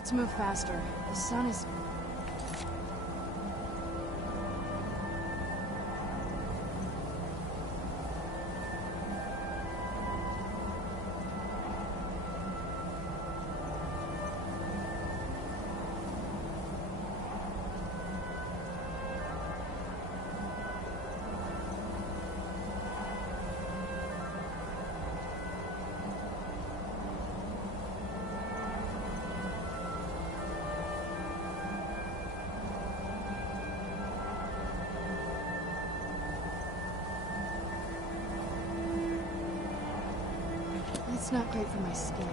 Let's move faster. The sun is... It's not great for my skin.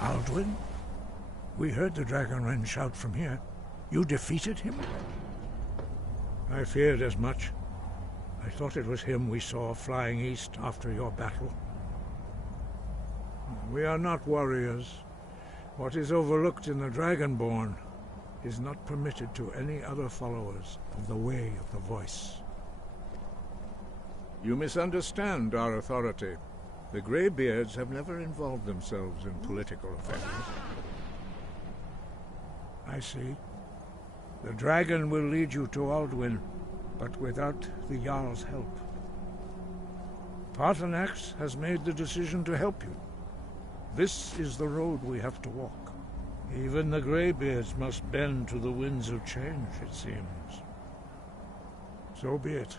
Aldwin? We heard the Dragonren shout from here. You defeated him? I feared as much. I thought it was him we saw flying east after your battle. We are not warriors. What is overlooked in the Dragonborn is not permitted to any other followers of the Way of the Voice. You misunderstand our authority. The Greybeards have never involved themselves in political affairs. I see. The dragon will lead you to Aldwin, but without the Jarl's help. Paarthurnax has made the decision to help you. This is the road we have to walk. Even the Greybeards must bend to the winds of change, it seems. So be it.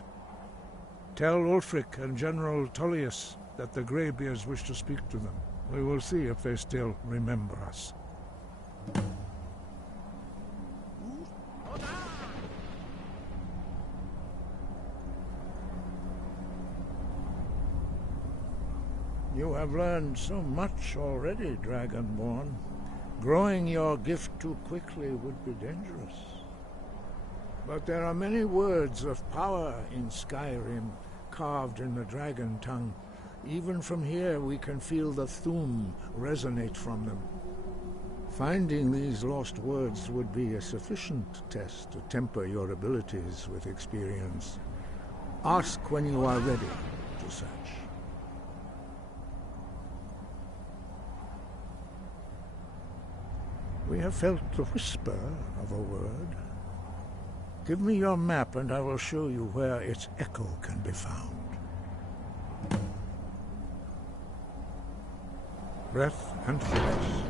Tell Ulfric and General Tullius that the Greybeards wish to speak to them. We will see if they still remember us. You have learned so much already, Dragonborn. Growing your gift too quickly would be dangerous. But there are many words of power in Skyrim, carved in the dragon tongue. Even from here we can feel the Thu'um resonate from them. Finding these lost words would be a sufficient test to temper your abilities with experience. Ask when you are ready to search. We have felt the whisper of a word. Give me your map and I will show you where its echo can be found. Breath and focus.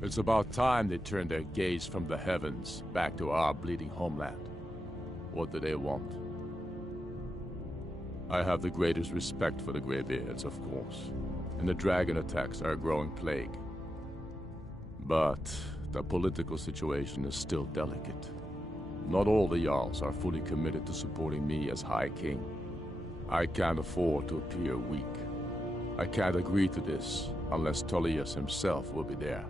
It's about time they turned their gaze from the heavens back to our bleeding homeland. What do they want? I have the greatest respect for the Greybeards, of course, and the dragon attacks are a growing plague. But the political situation is still delicate. Not all the Jarls are fully committed to supporting me as High King. I can't afford to appear weak. I can't agree to this unless Tullius himself will be there.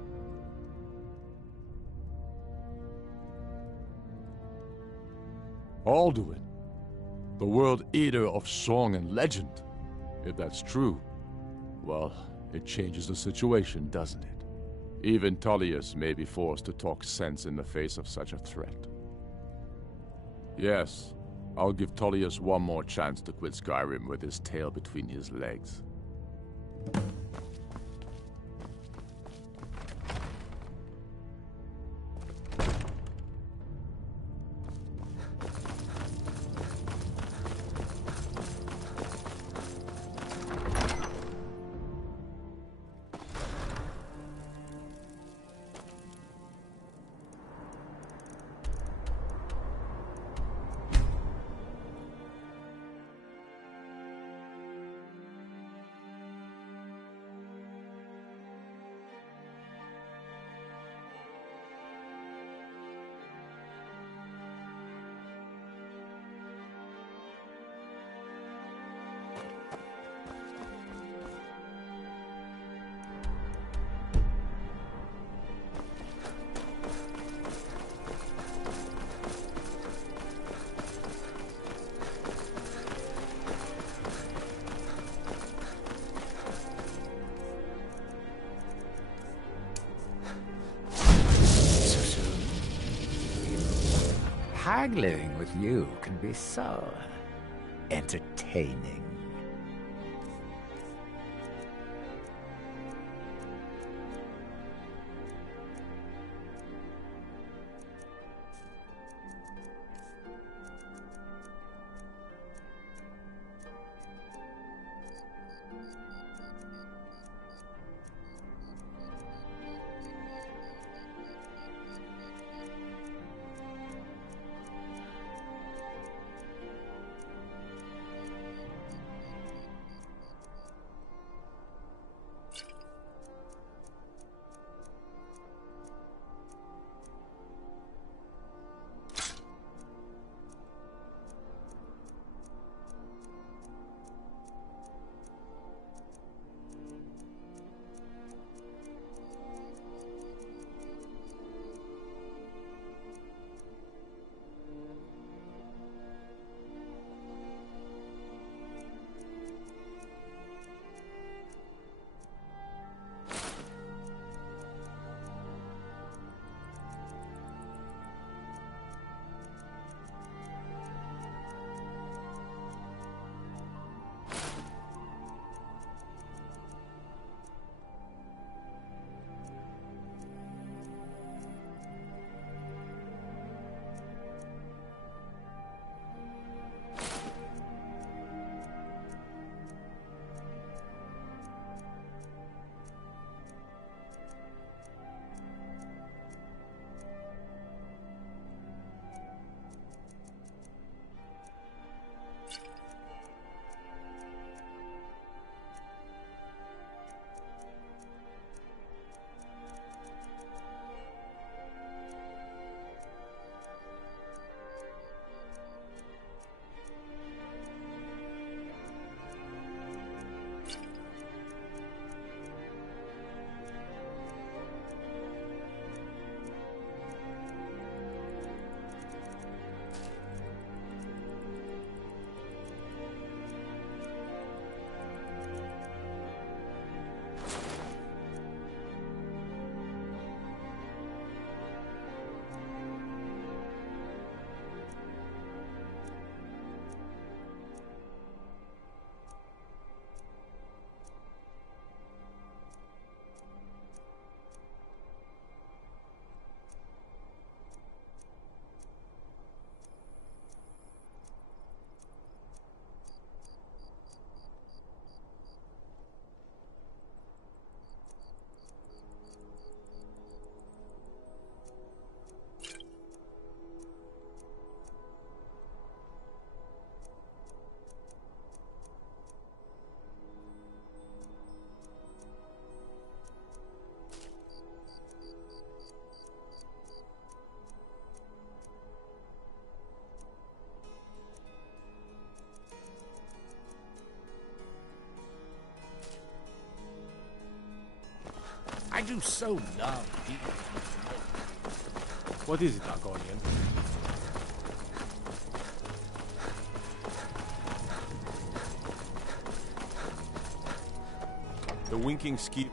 Alduin, the World Eater of song and legend. If that's true, well, it changes the situation, doesn't it? Even Tullius may be forced to talk sense in the face of such a threat. Yes, I'll give Tullius one more chance to quit Skyrim with his tail between his legs. Haggling with you can be so entertaining. do so love dealing with smoke. What is it, Argonian? The winking ski...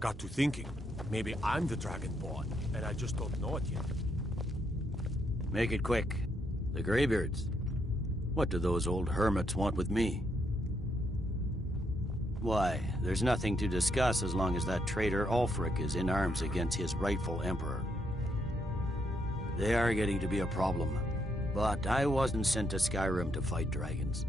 Got to thinking. Maybe I'm the Dragonborn, and I just don't know it yet. Make it quick. The Greybeards. What do those old hermits want with me? Why, there's nothing to discuss as long as that traitor Ulfric is in arms against his rightful emperor. They are getting to be a problem, but I wasn't sent to Skyrim to fight dragons.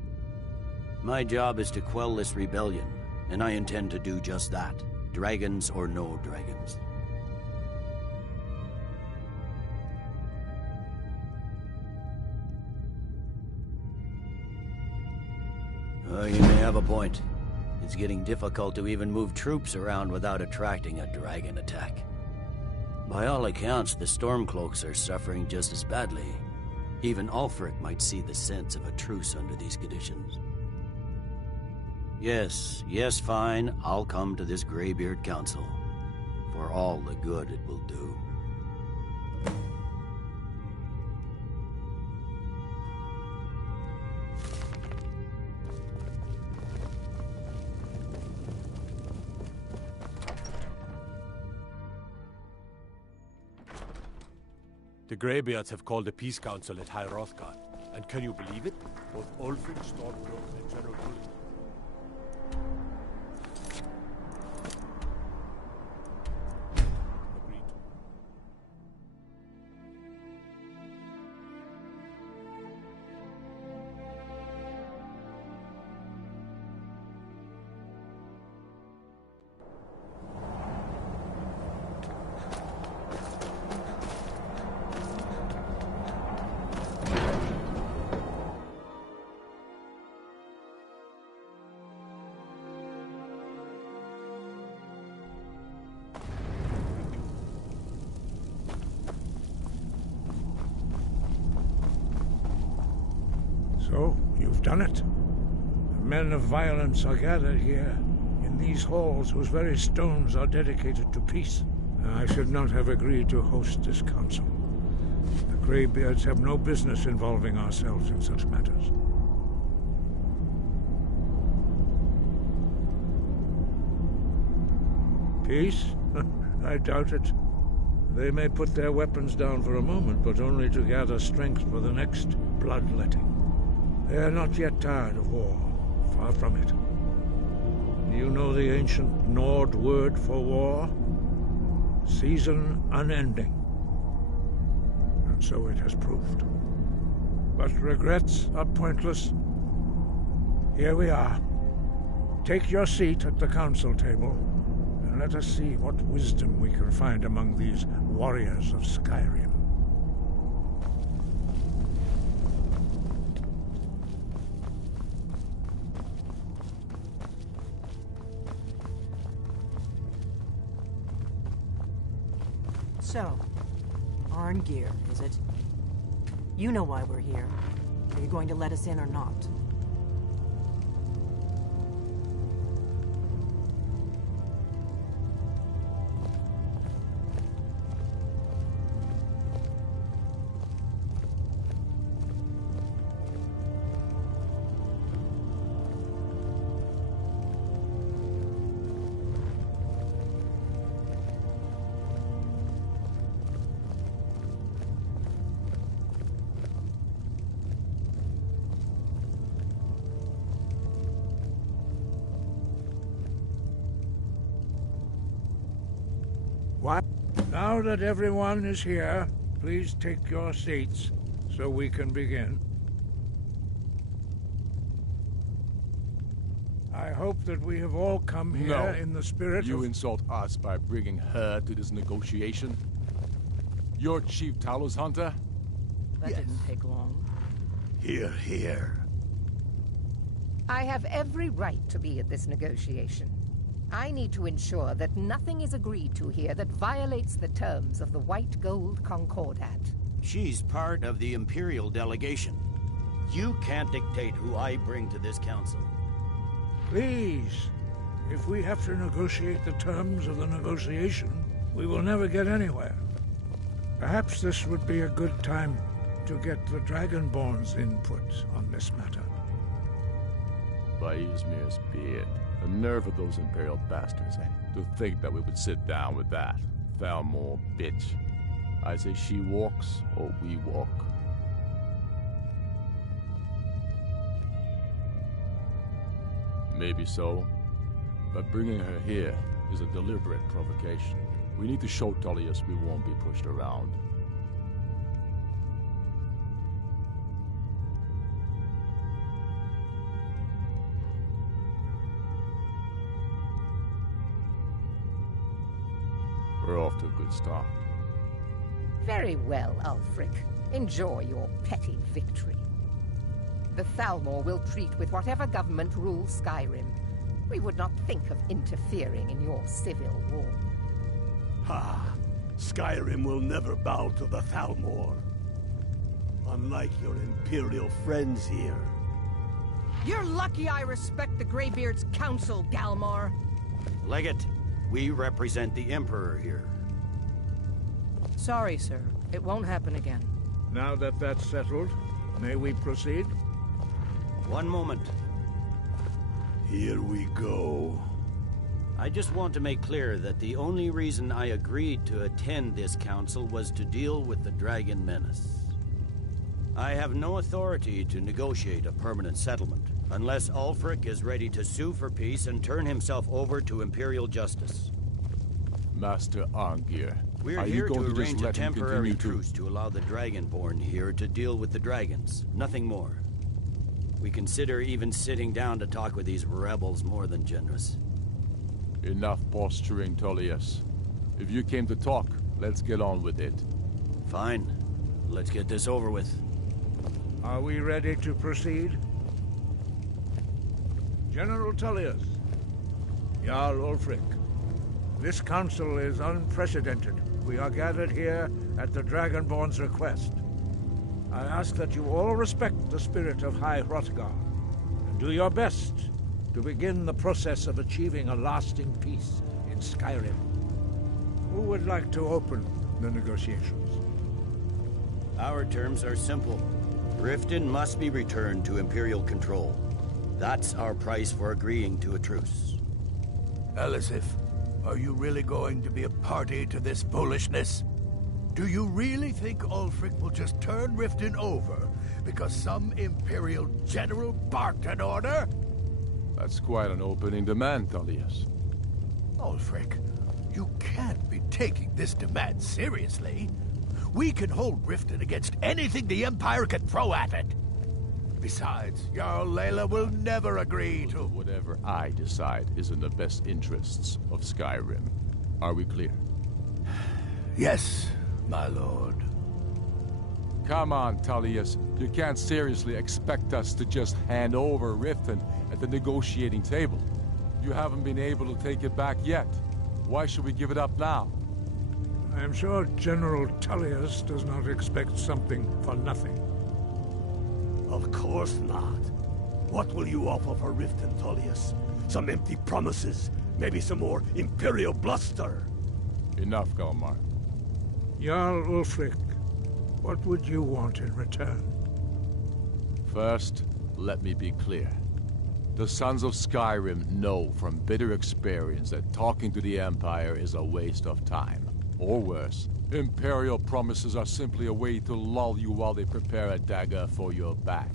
My job is to quell this rebellion, and I intend to do just that. Dragons or no dragons. You may have a point. It's getting difficult to even move troops around without attracting a dragon attack. By all accounts, the Stormcloaks are suffering just as badly. Even Ulfric might see the sense of a truce under these conditions. Yes, fine. I'll come to this Greybeard Council. For all the good it will do. The Greybeards have called a peace council at High Hrothgar. And can you believe it? Both Ulfric, Stormcloak, and General Tully. So, you've done it. The men of violence are gathered here, in these halls whose very stones are dedicated to peace. I should not have agreed to host this council. The Greybeards have no business involving ourselves in such matters. Peace? I doubt it. They may put their weapons down for a moment, but only to gather strength for the next bloodletting. They are not yet tired of war. Far from it. Do you know the ancient Nord word for war? Season unending. And so it has proved. But regrets are pointless. Here we are. Take your seat at the council table, and let us see what wisdom we can find among these warriors of Skyrim. So, Arngeir, is it? You know why we're here. Are you going to let us in or not? What? Now that everyone is here, please take your seats so we can begin. I hope that we have all come here in the spirit You of... insult us by bringing her to this negotiation? You're Chief Talos Hunter? That didn't take long. Hear, hear. I have every right to be at this negotiation. I need to ensure that nothing is agreed to here that violates the terms of the White Gold Concordat. She's part of the Imperial delegation. You can't dictate who I bring to this council. Please, if we have to negotiate the terms of the negotiation, we will never get anywhere. Perhaps this would be a good time to get the Dragonborn's input on this matter. By Ysmir's beard, the nerve of those Imperial bastards, eh? To think that we would sit down with that. Thalmor bitch. I say she walks, or we walk. Maybe so, but bringing her here is a deliberate provocation. We need to show Tullius we won't be pushed around. We're off to a good start. Very well, Ulfric. Enjoy your petty victory. The Thalmor will treat with whatever government rules Skyrim. We would not think of interfering in your civil war. Ha! Skyrim will never bow to the Thalmor. Unlike your Imperial friends here. You're lucky I respect the Greybeard's counsel, Galmar. Legate, we represent the Emperor here. Sorry, sir. It won't happen again. Now that that's settled, may we proceed? One moment. Here we go. I just want to make clear that the only reason I agreed to attend this council was to deal with the Dragon Menace. I have no authority to negotiate a permanent settlement, unless Ulfric is ready to sue for peace and turn himself over to Imperial justice. Master Arngir, We're here to arrange a temporary truce to allow the Dragonborn here to deal with the dragons, nothing more. We consider even sitting down to talk with these rebels more than generous. Enough posturing, Tullius. If you came to talk, let's get on with it. Fine. Let's get this over with. Are we ready to proceed? General Tullius, Jarl Ulfric, this council is unprecedented. We are gathered here at the Dragonborn's request. I ask that you all respect the spirit of High Hrothgar, and do your best to begin the process of achieving a lasting peace in Skyrim. Who would like to open the negotiations? Our terms are simple. Riften must be returned to Imperial control. That's our price for agreeing to a truce. Elisif, are you really going to be a party to this foolishness? Do you really think Ulfric will just turn Riften over because some Imperial general barked an order? That's quite an opening demand, Tullius. Ulfric, you can't be taking this demand seriously. We can hold Riften against anything the Empire can throw at it. Besides, Jarl Layla will never agree to... Whatever I decide is in the best interests of Skyrim. Are we clear? Yes, my lord. Come on, Tullius. You can't seriously expect us to just hand over Riften at the negotiating table. You haven't been able to take it back yet. Why should we give it up now? I am sure General Tullius does not expect something for nothing. Of course not. What will you offer for Riften, Tullius? Some empty promises? Maybe some more Imperial bluster? Enough, Galmar. Jarl Ulfric, what would you want in return? First, let me be clear. The Sons of Skyrim know from bitter experience that talking to the Empire is a waste of time. Or worse, Imperial promises are simply a way to lull you while they prepare a dagger for your back.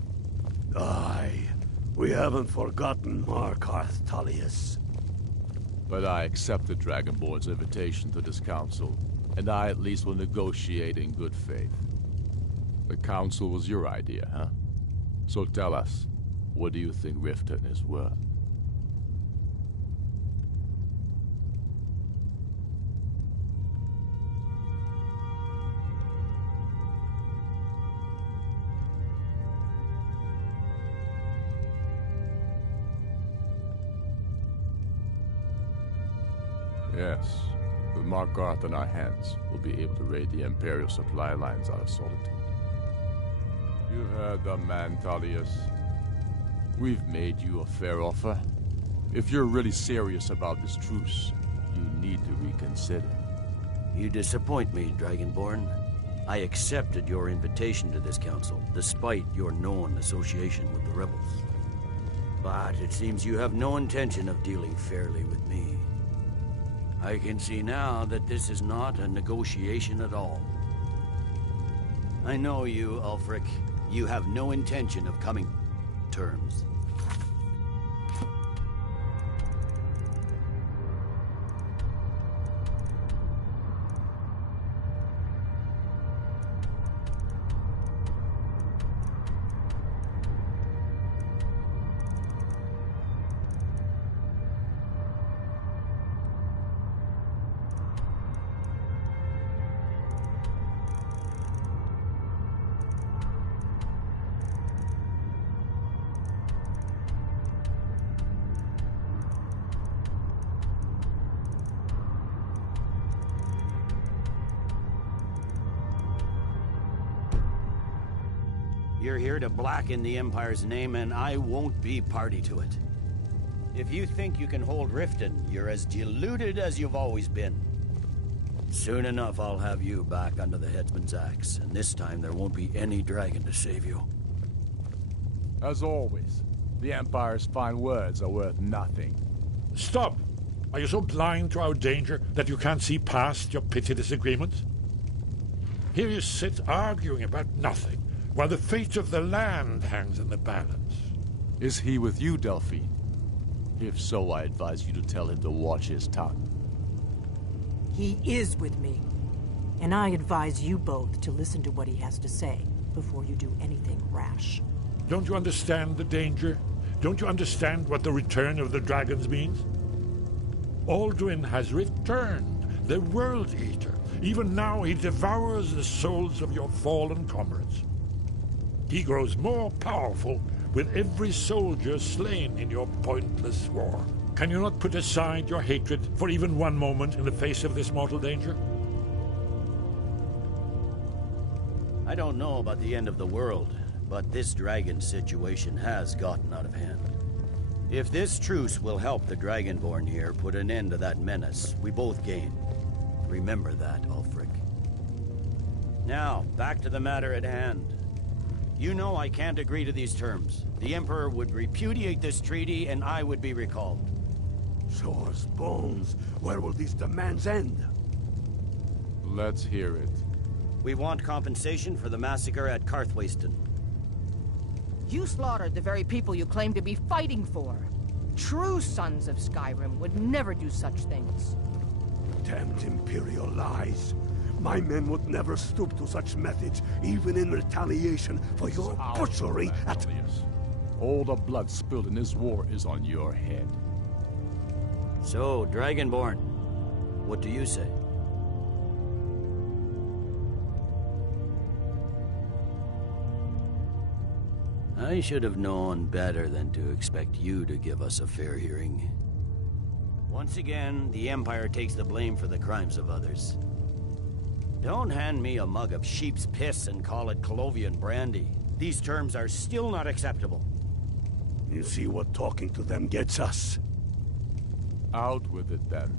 Aye, we haven't forgotten Markarth, Tullius. But I accepted Dragonborn's invitation to this council, and I at least will negotiate in good faith. The council was your idea, huh? So tell us, what do you think Riften is worth? Yes. With Markarth in our hands, we'll be able to raid the Imperial supply lines out of Solitude. You've heard the man, Tullius. We've made you a fair offer. If you're really serious about this truce, you need to reconsider. You disappoint me, Dragonborn. I accepted your invitation to this council, despite your known association with the rebels. But it seems you have no intention of dealing fairly with me. I can see now that this is not a negotiation at all. I know you, Ulfric. You have no intention of coming to terms. You're here to blacken the Empire's name, and I won't be party to it. If you think you can hold Riften, you're as deluded as you've always been. Soon enough, I'll have you back under the headsman's axe, and this time there won't be any dragon to save you. As always, the Empire's fine words are worth nothing. Stop! Are you so blind to our danger that you can't see past your petty disagreements? Here you sit arguing about nothing, while the fate of the land hangs in the balance. Is he with you, Delphine? If so, I advise you to tell him to watch his tongue. He is with me. And I advise you both to listen to what he has to say before you do anything rash. Don't you understand the danger? Don't you understand what the return of the dragons means? Alduin has returned, the World Eater. Even now he devours the souls of your fallen comrades. He grows more powerful with every soldier slain in your pointless war. Can you not put aside your hatred for even one moment in the face of this mortal danger? I don't know about the end of the world, but this dragon situation has gotten out of hand. If this truce will help the Dragonborn here put an end to that menace, we both gain. Remember that, Ulfric. Now, back to the matter at hand. You know I can't agree to these terms. The Emperor would repudiate this treaty, and I would be recalled. Shore's bones. Where will these demands end? Let's hear it. We want compensation for the massacre at Karthwasten. You slaughtered the very people you claim to be fighting for. True sons of Skyrim would never do such things. Damned Imperial lies. My men would never stoop to such methods, even in retaliation for your butchery at... All the blood spilled in this war is on your head. So, Dragonborn, what do you say? I should have known better than to expect you to give us a fair hearing. Once again, the Empire takes the blame for the crimes of others. Don't hand me a mug of sheep's piss and call it Colovian brandy. These terms are still not acceptable. You see what talking to them gets us? Out with it, then.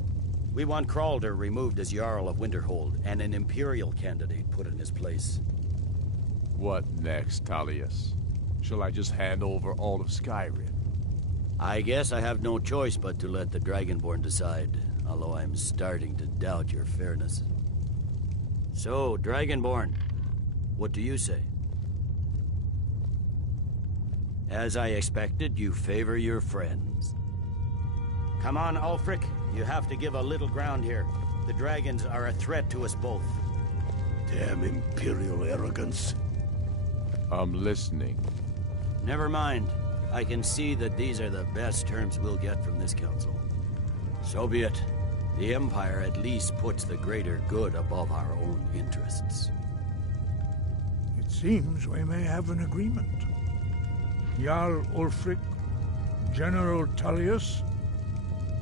We want Kralder removed as Jarl of Winterhold, and an Imperial candidate put in his place. What next, Tullius? Shall I just hand over all of Skyrim? I guess I have no choice but to let the Dragonborn decide, although I'm starting to doubt your fairness. So, Dragonborn, what do you say? As I expected, you favor your friends. Come on, Ulfric. You have to give a little ground here. The dragons are a threat to us both. Damn Imperial arrogance. I'm listening. Never mind. I can see that these are the best terms we'll get from this council. So be it. The Empire at least puts the greater good above our own interests. It seems we may have an agreement. Jarl Ulfric, General Tullius,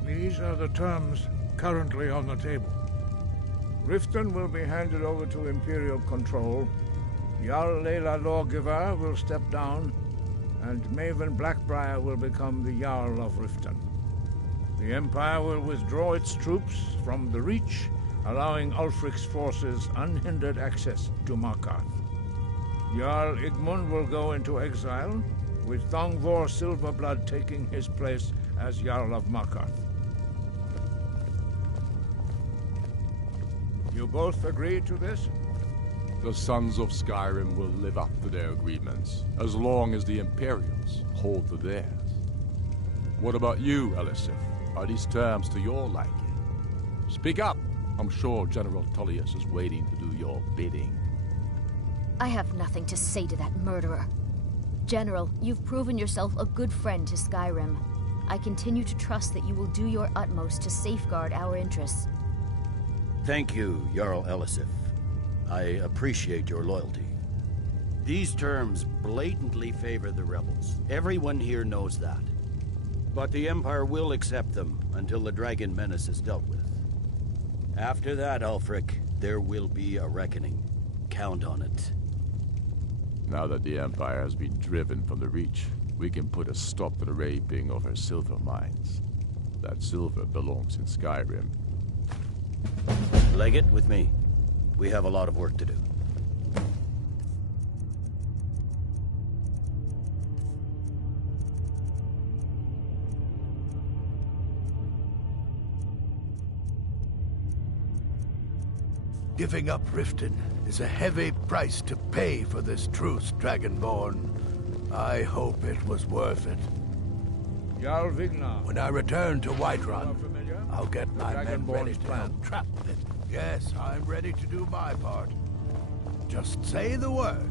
these are the terms currently on the table. Riften will be handed over to Imperial control. Jarl Layla Lawgiver will step down, and Maven Blackbriar will become the Jarl of Riften. The Empire will withdraw its troops from the Reach, allowing Ulfric's forces unhindered access to Markarth. Jarl Igmund will go into exile, with Thongvor Silverblood taking his place as Jarl of Markarth. You both agree to this? The Sons of Skyrim will live up to their agreements, as long as the Imperials hold to theirs. What about you, Elisif? Are these terms to your liking? Speak up! I'm sure General Tullius is waiting to do your bidding. I have nothing to say to that murderer. General, you've proven yourself a good friend to Skyrim. I continue to trust that you will do your utmost to safeguard our interests. Thank you, Jarl Elisif. I appreciate your loyalty. These terms blatantly favor the rebels. Everyone here knows that. But the Empire will accept them until the Dragon Menace is dealt with. After that, Ulfric, there will be a reckoning. Count on it. Now that the Empire has been driven from the Reach, we can put a stop to the raping of her silver mines. That silver belongs in Skyrim. Legate, with me. We have a lot of work to do. Giving up Riften is a heavy price to pay for this truce, Dragonborn. I hope it was worth it. Jarl Vignar. When I return to Whiterun, I'll get my men ready to help trap it. Yes, I'm ready to do my part. Just say the word,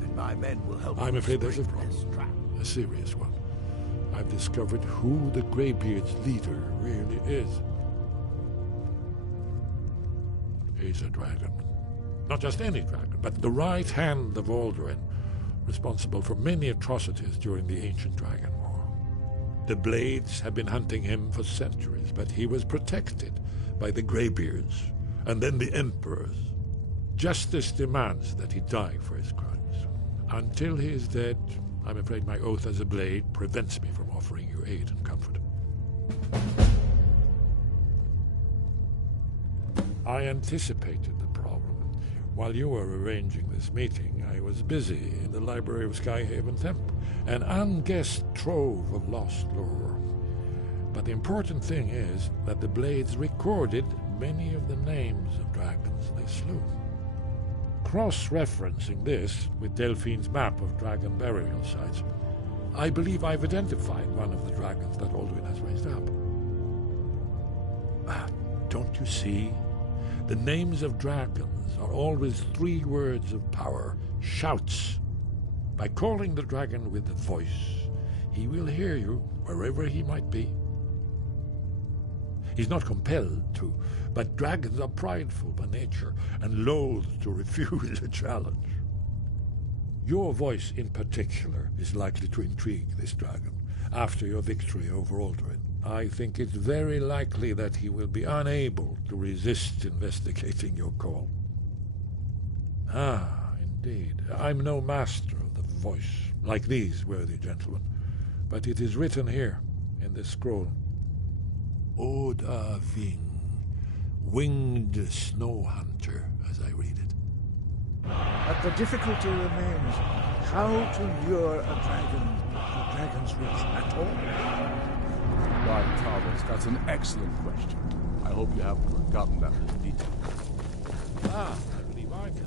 and my men will help. I'm afraid there's a problem. A serious one. I've discovered who the Greybeard's leader really is. He's a dragon. Not just any dragon, but the right hand of Alduin, responsible for many atrocities during the Ancient Dragon War. The Blades have been hunting him for centuries, but he was protected by the Greybeards, and then the Emperors. Justice demands that he die for his crimes. Until he is dead, I'm afraid my oath as a Blade prevents me from offering you aid and comfort. I anticipated the problem. While you were arranging this meeting, I was busy in the library of Skyhaven Temple, an unguessed trove of lost lore. But the important thing is that the Blades recorded many of the names of dragons they slew. Cross-referencing this with Delphine's map of dragon burial sites, I believe I've identified one of the dragons that Alduin has raised up. Don't you see? The names of dragons are always 3 words of power, shouts. By calling the dragon with the voice, he will hear you wherever he might be. He's not compelled to, but dragons are prideful by nature and loath to refuse a challenge. Your voice in particular is likely to intrigue this dragon after your victory over Alduin. I think it's very likely that he will be unable to resist investigating your call. Ah, indeed. I'm no master of the voice, like these worthy gentlemen, but it is written here in this scroll. Oda Ving, winged snow hunter, as I read it. But the difficulty remains how to lure a dragon to Dragon's Reach at all. Why, TALVEZ, that's an excellent question. I hope you haven't forgotten that little detail. I believe I can.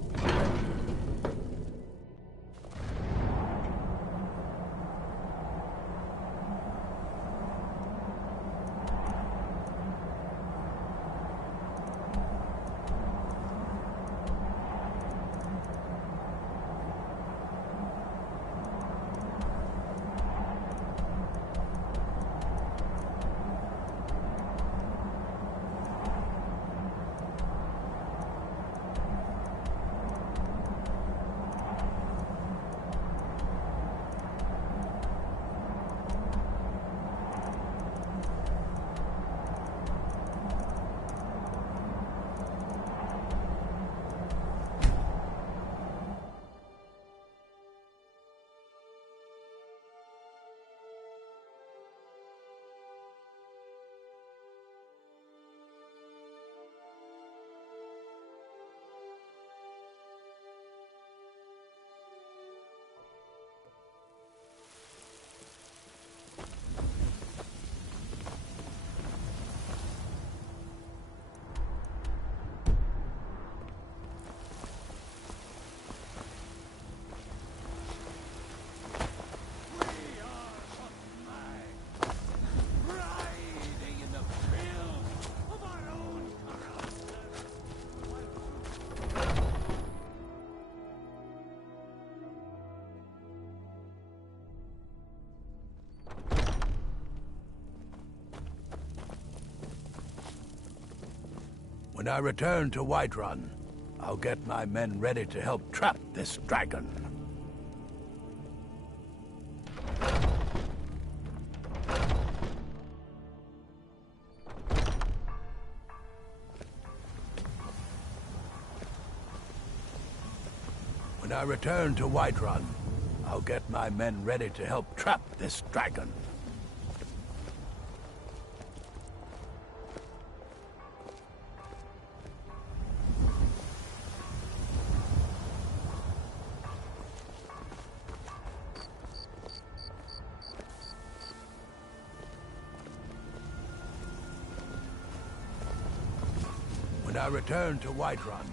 When I return to Whiterun, I'll get my men ready to help trap this dragon. When I return to Whiterun, I'll get my men ready to help trap this dragon. When I return to Whiterun,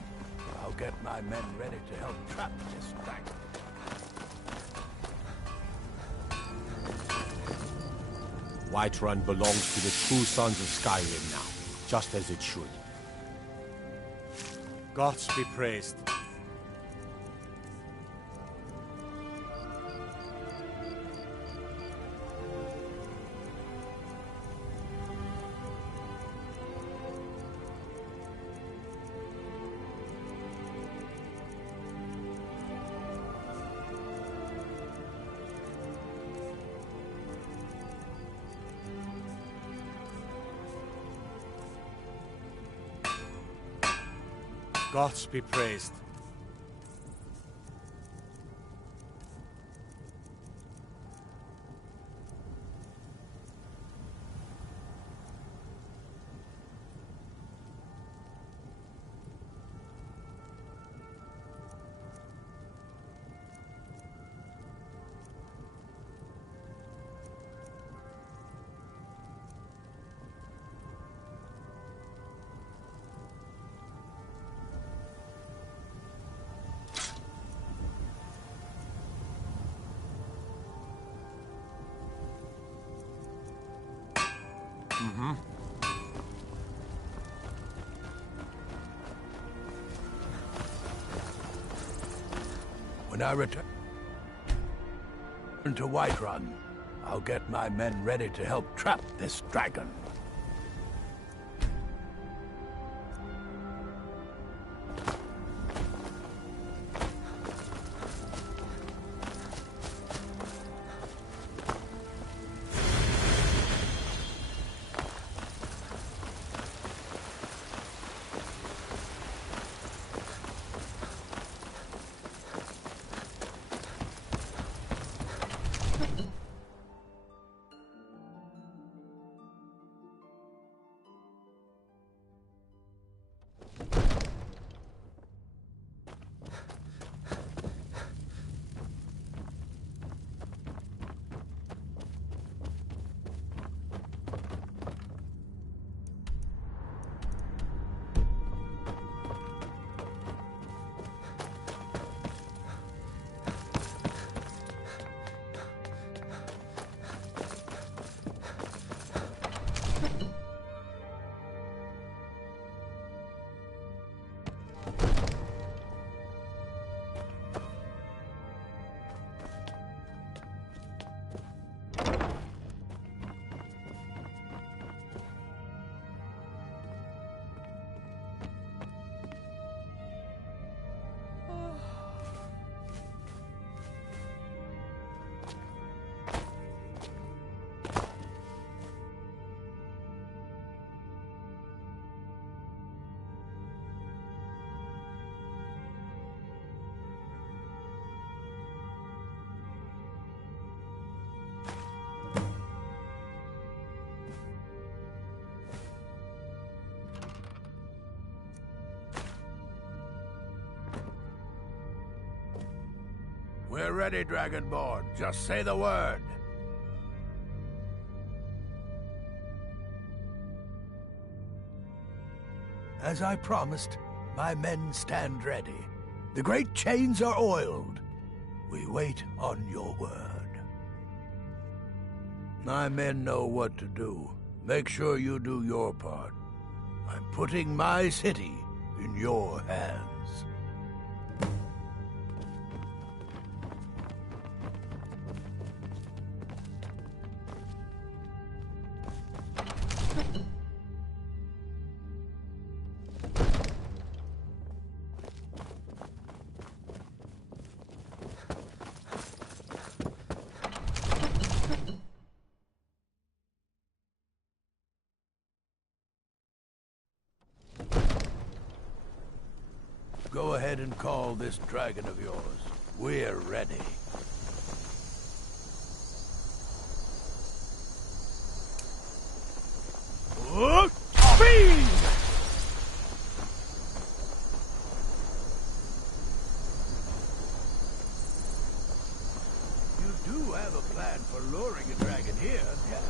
I'll get my men ready to help trap this dragon. Whiterun belongs to the true sons of Skyrim now, just as it should. Gods be praised. Gods be praised. When I return to Whiterun, I'll get my men ready to help trap this dragon. We're ready, Dragonborn. Just say the word. As I promised, my men stand ready. The great chains are oiled. We wait on your word. My men know what to do. Make sure you do your part. I'm putting my city in your hands. go ahead and call this dragon of yours. We're ready. Speed! You do have a plan for luring a dragon here, yeah?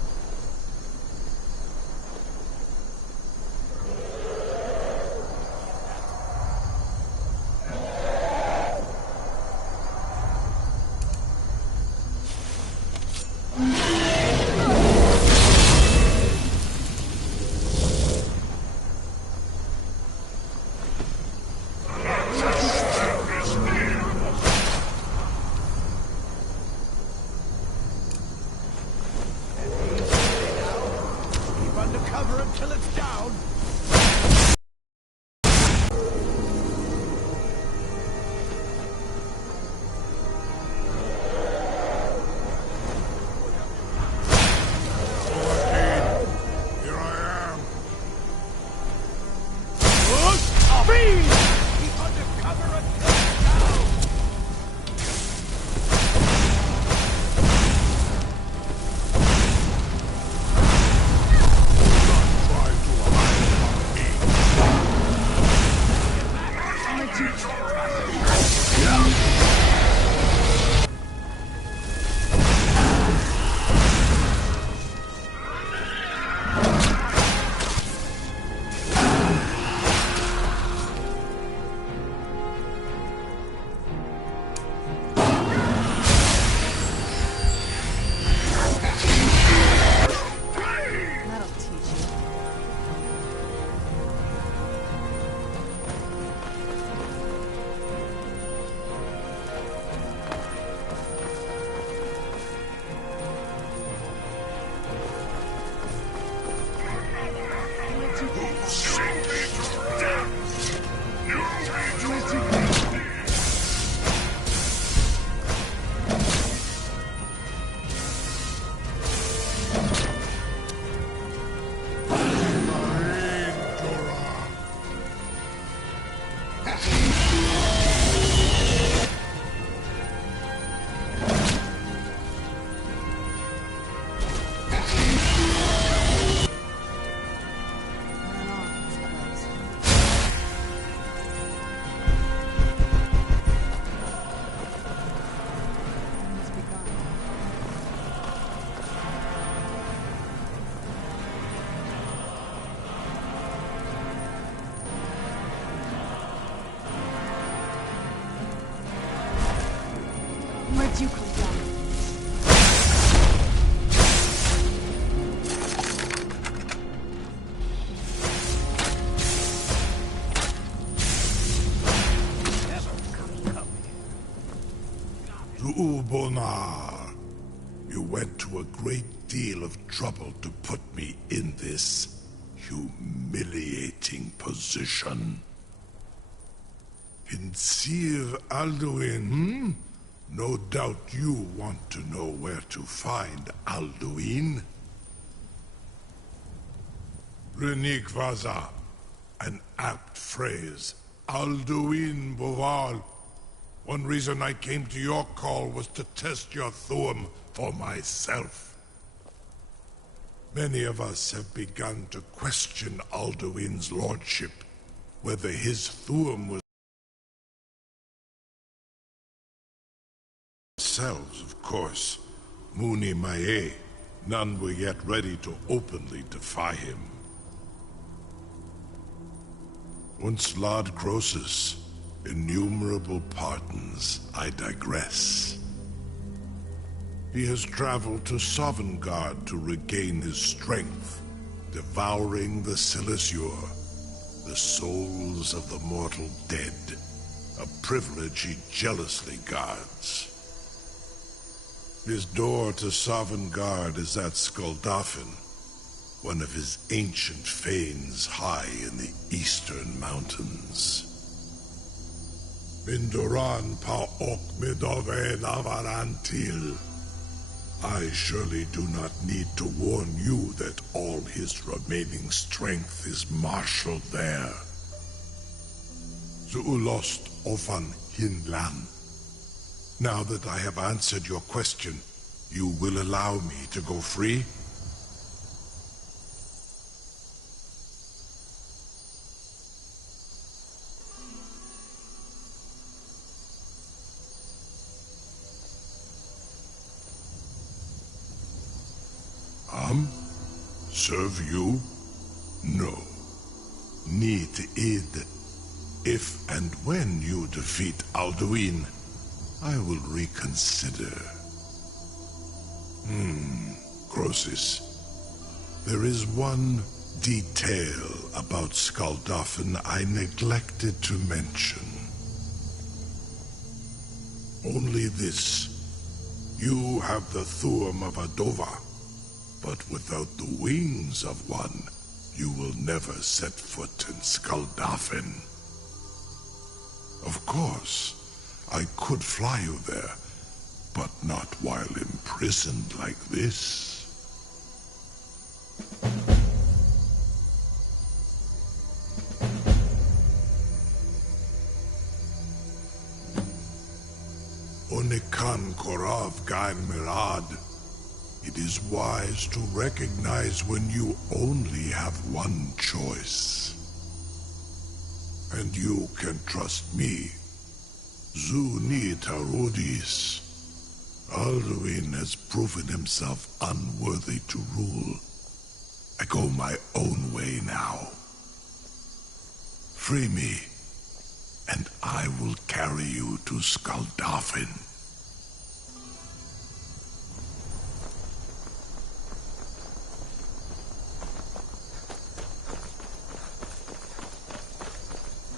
Where'd you come from? Ubonar, you went to a great deal of trouble to put me in this humiliating position. Insir Alduin, No doubt you want to know where to find Alduin. Renikvaza, an apt phrase. Alduin Boval. One reason I came to your call was to test your Thuum for myself. Many of us have begun to question Alduin's lordship, whether his Thuum was themselves, of course. Muni Mae, none were yet ready to openly defy him. Once Lord Croesus, innumerable pardons, I digress. He has traveled to Sovngarde to regain his strength, devouring the Silesure, the souls of the mortal dead, a privilege he jealously guards. His door to Sovngarde is at Skuldafn, one of his ancient fanes high in the eastern mountains. Mindoran pa ok midove navarantil. I surely do not need to warn you that all his remaining strength is marshaled there. Zuulost ofan hinlan. Now that I have answered your question, you will allow me to go free? Serve you? No. Need id. If and when you defeat Alduin, I will reconsider. Croesus. There is one detail about Skuldafn I neglected to mention. Only this. You have the Thuum of Adova. But without the wings of one, you will never set foot in Skuldafn. Of course, I could fly you there, but not while imprisoned like this. Onikan Korav Gain Mirad. It is wise to recognize when you only have one choice. And you can trust me. Zuni Tarudis. Alduin has proven himself unworthy to rule. I go my own way now. Free me, and I will carry you to Skuldafn.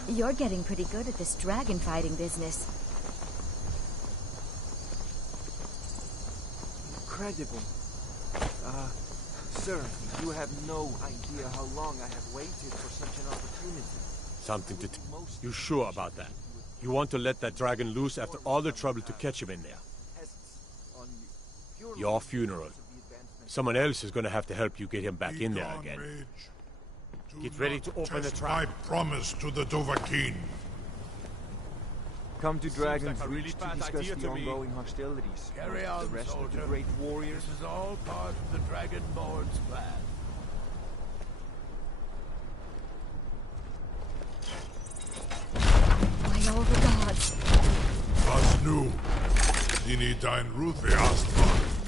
You're getting pretty good at this dragon fighting business. Incredible. Sir, you have no idea how long I have waited for such an opportunity. Something to You sure about that? You want to let that dragon loose after all the trouble to catch him in there? Your funeral. Someone else is going to have to help you get him back in there again. Get ready to open the trap. My promise to the Dovahkiin. Come to Dragon's Reach to discuss the ongoing hostilities. Carry on, the rest soldier. of the great warriors. This is all part of the Dragonborn's plan. By all the gods. Was nu? Dini dein Ruth erstmal.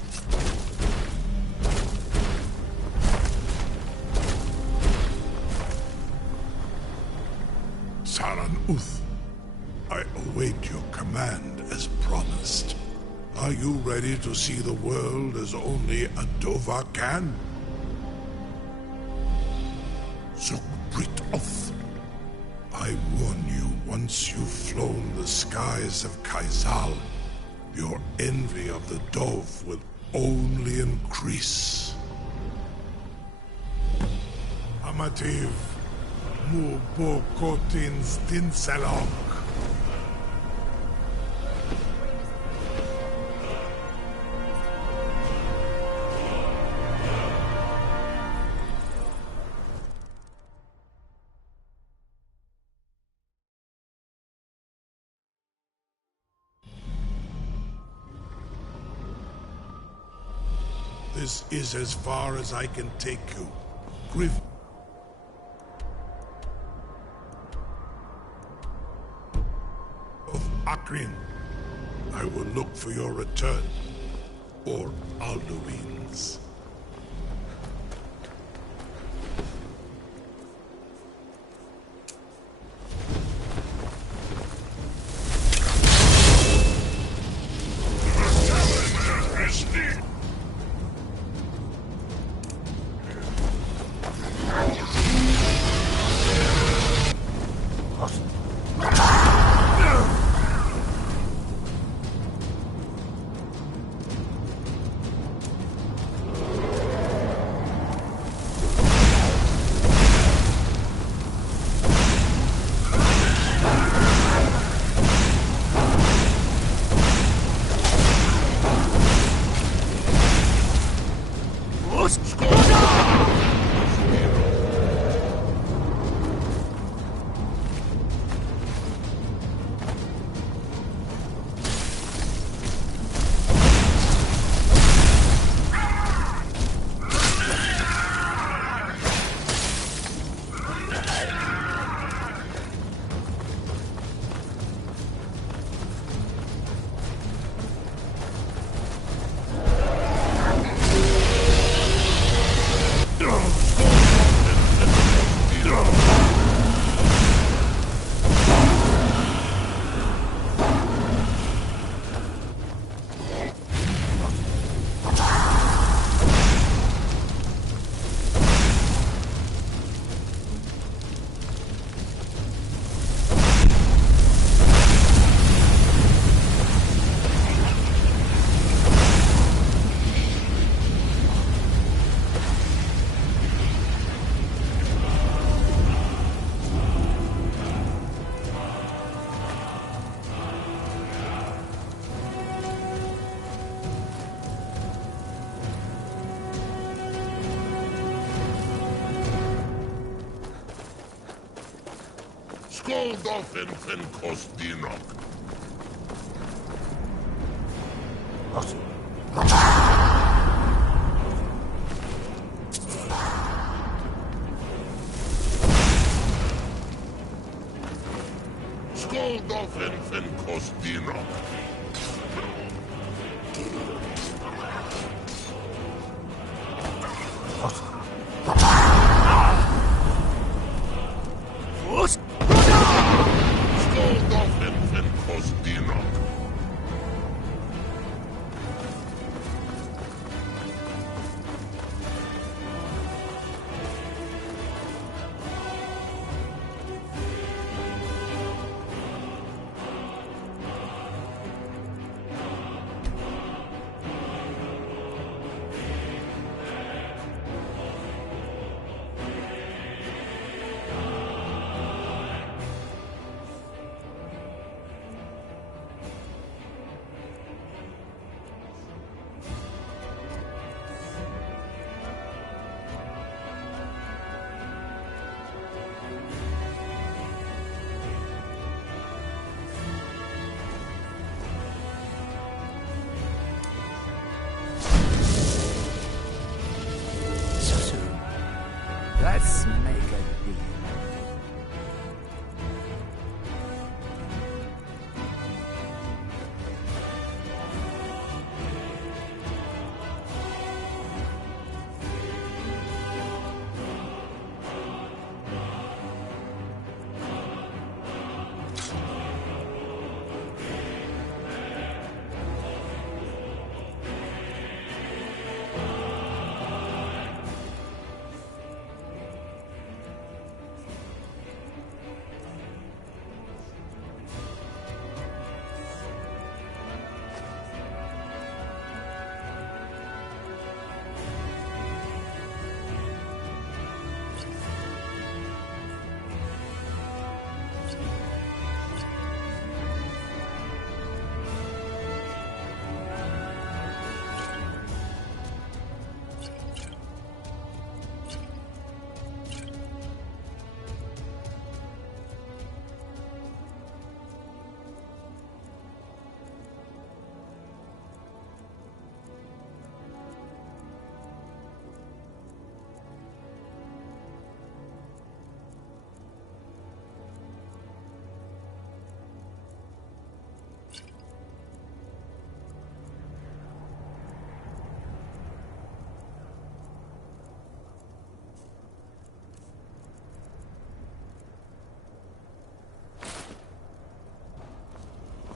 Saran Uth, I await your command as promised. Are you ready to see the world as only a Dova can? Zokbrit Oth, I warn you, once you've flown the skies of Kaizal, your envy of the Dove will only increase. Amativ. Mubokotin Stinselok. This is as far as I can take you. Griff. Akrin, I will look for your return, or Alduin's. Skål dolphin fin kostinok. Skål dolphin fin kostinok. Skål dolphin fin kostinok. Let's make a deal.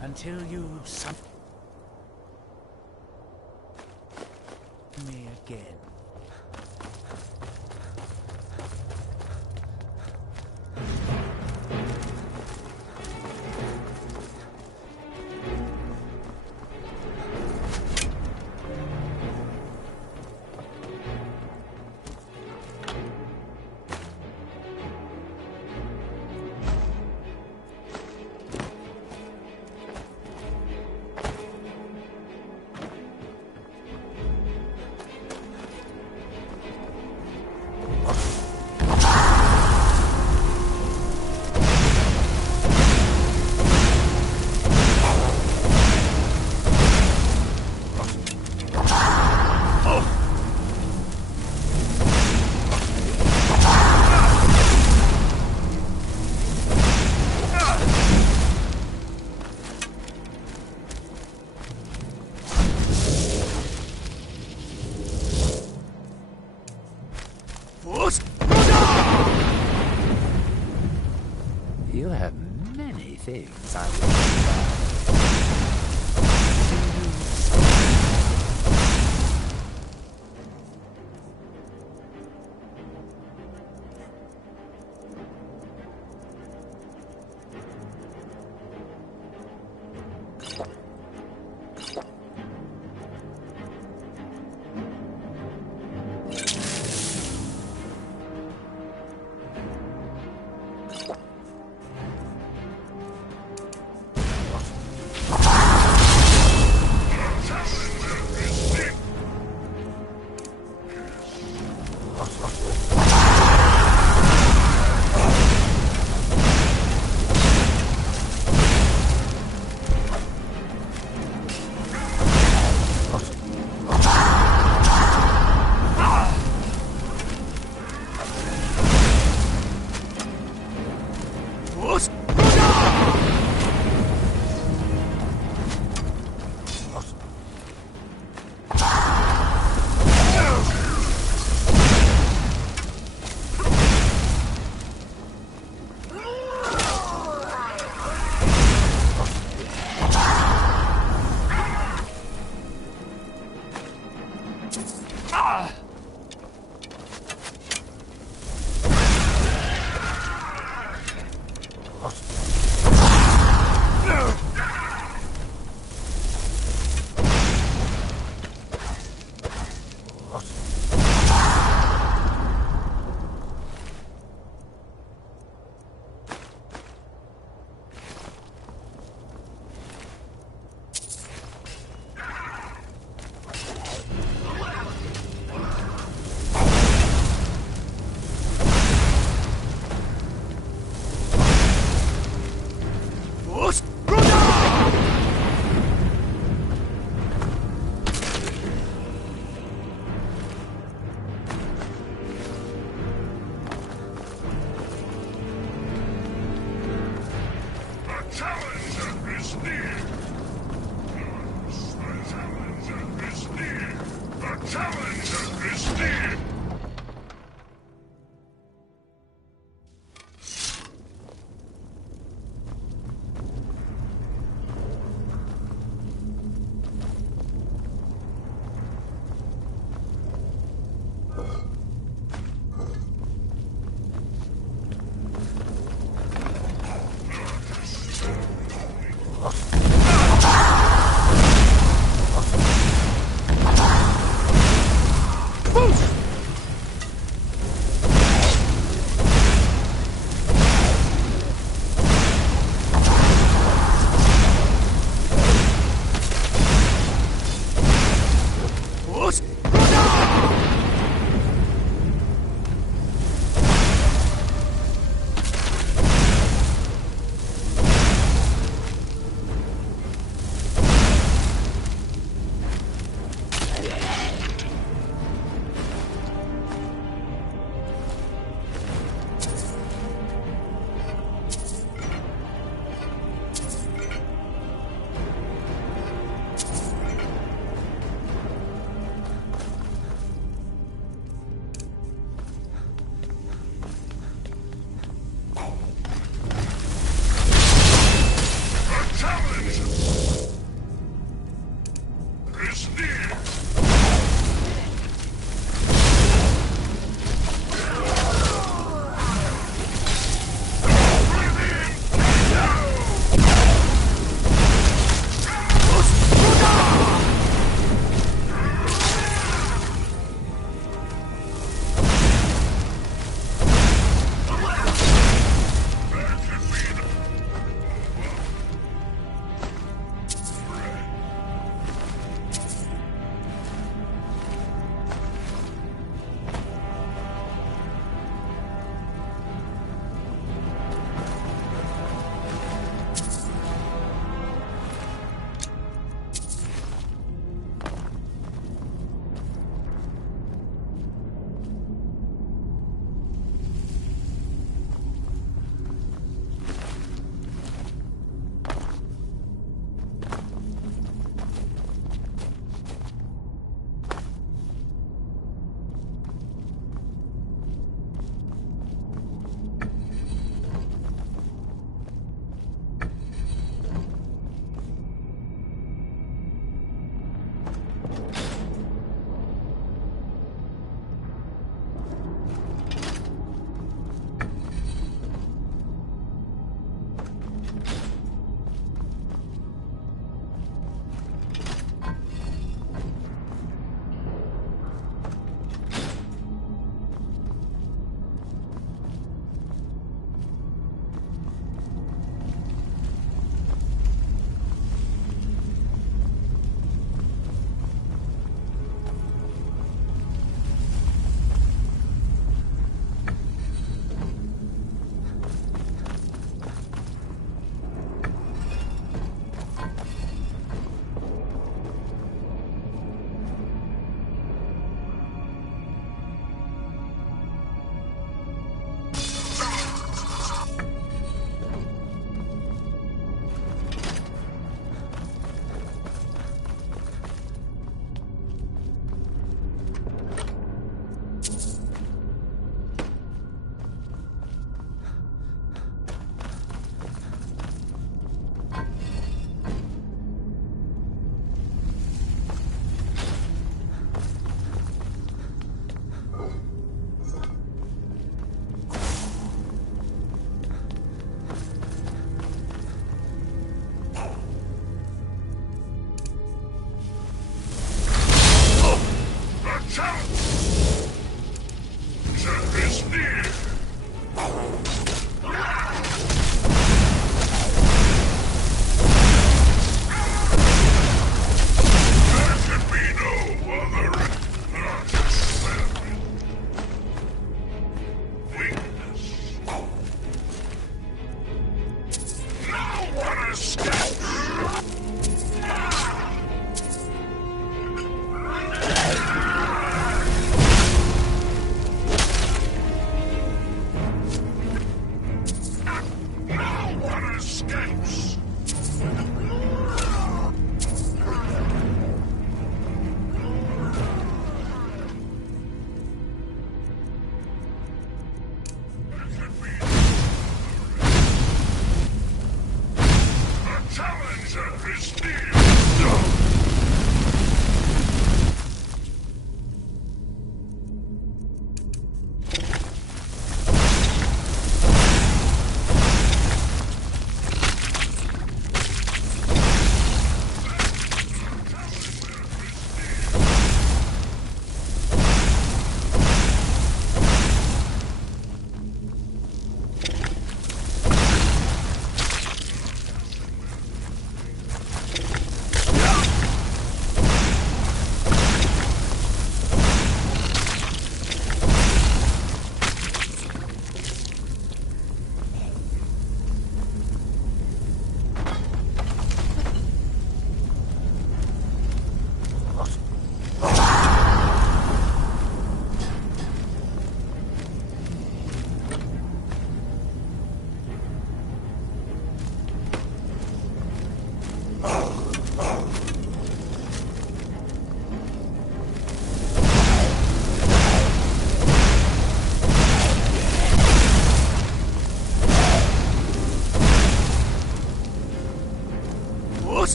Until you summon me again. You have many things I will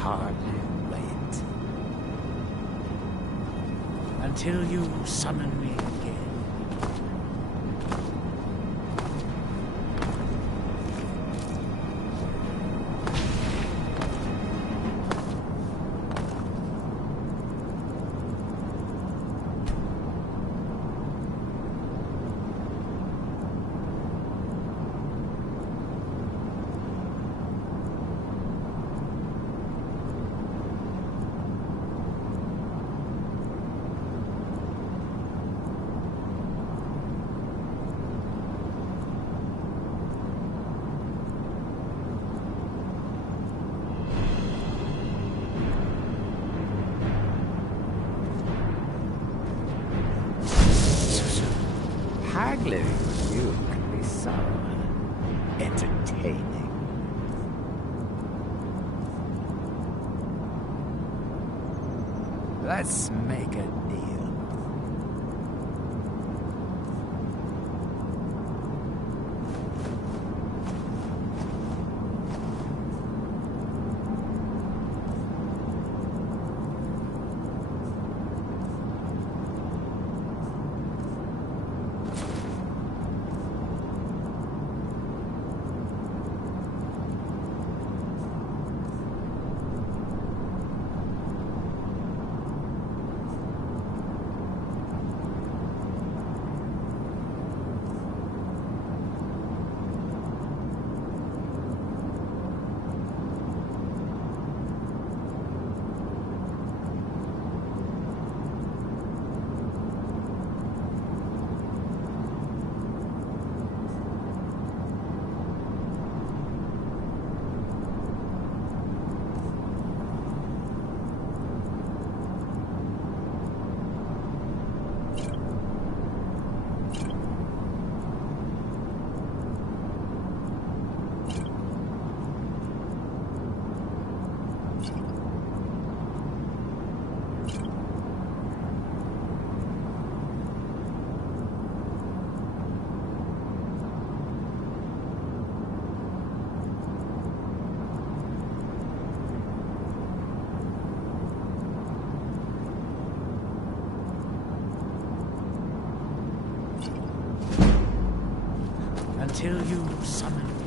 hardly wait. Until you summon me again. Haggling with you can be so entertaining. Let's make a deal. Until you summon me.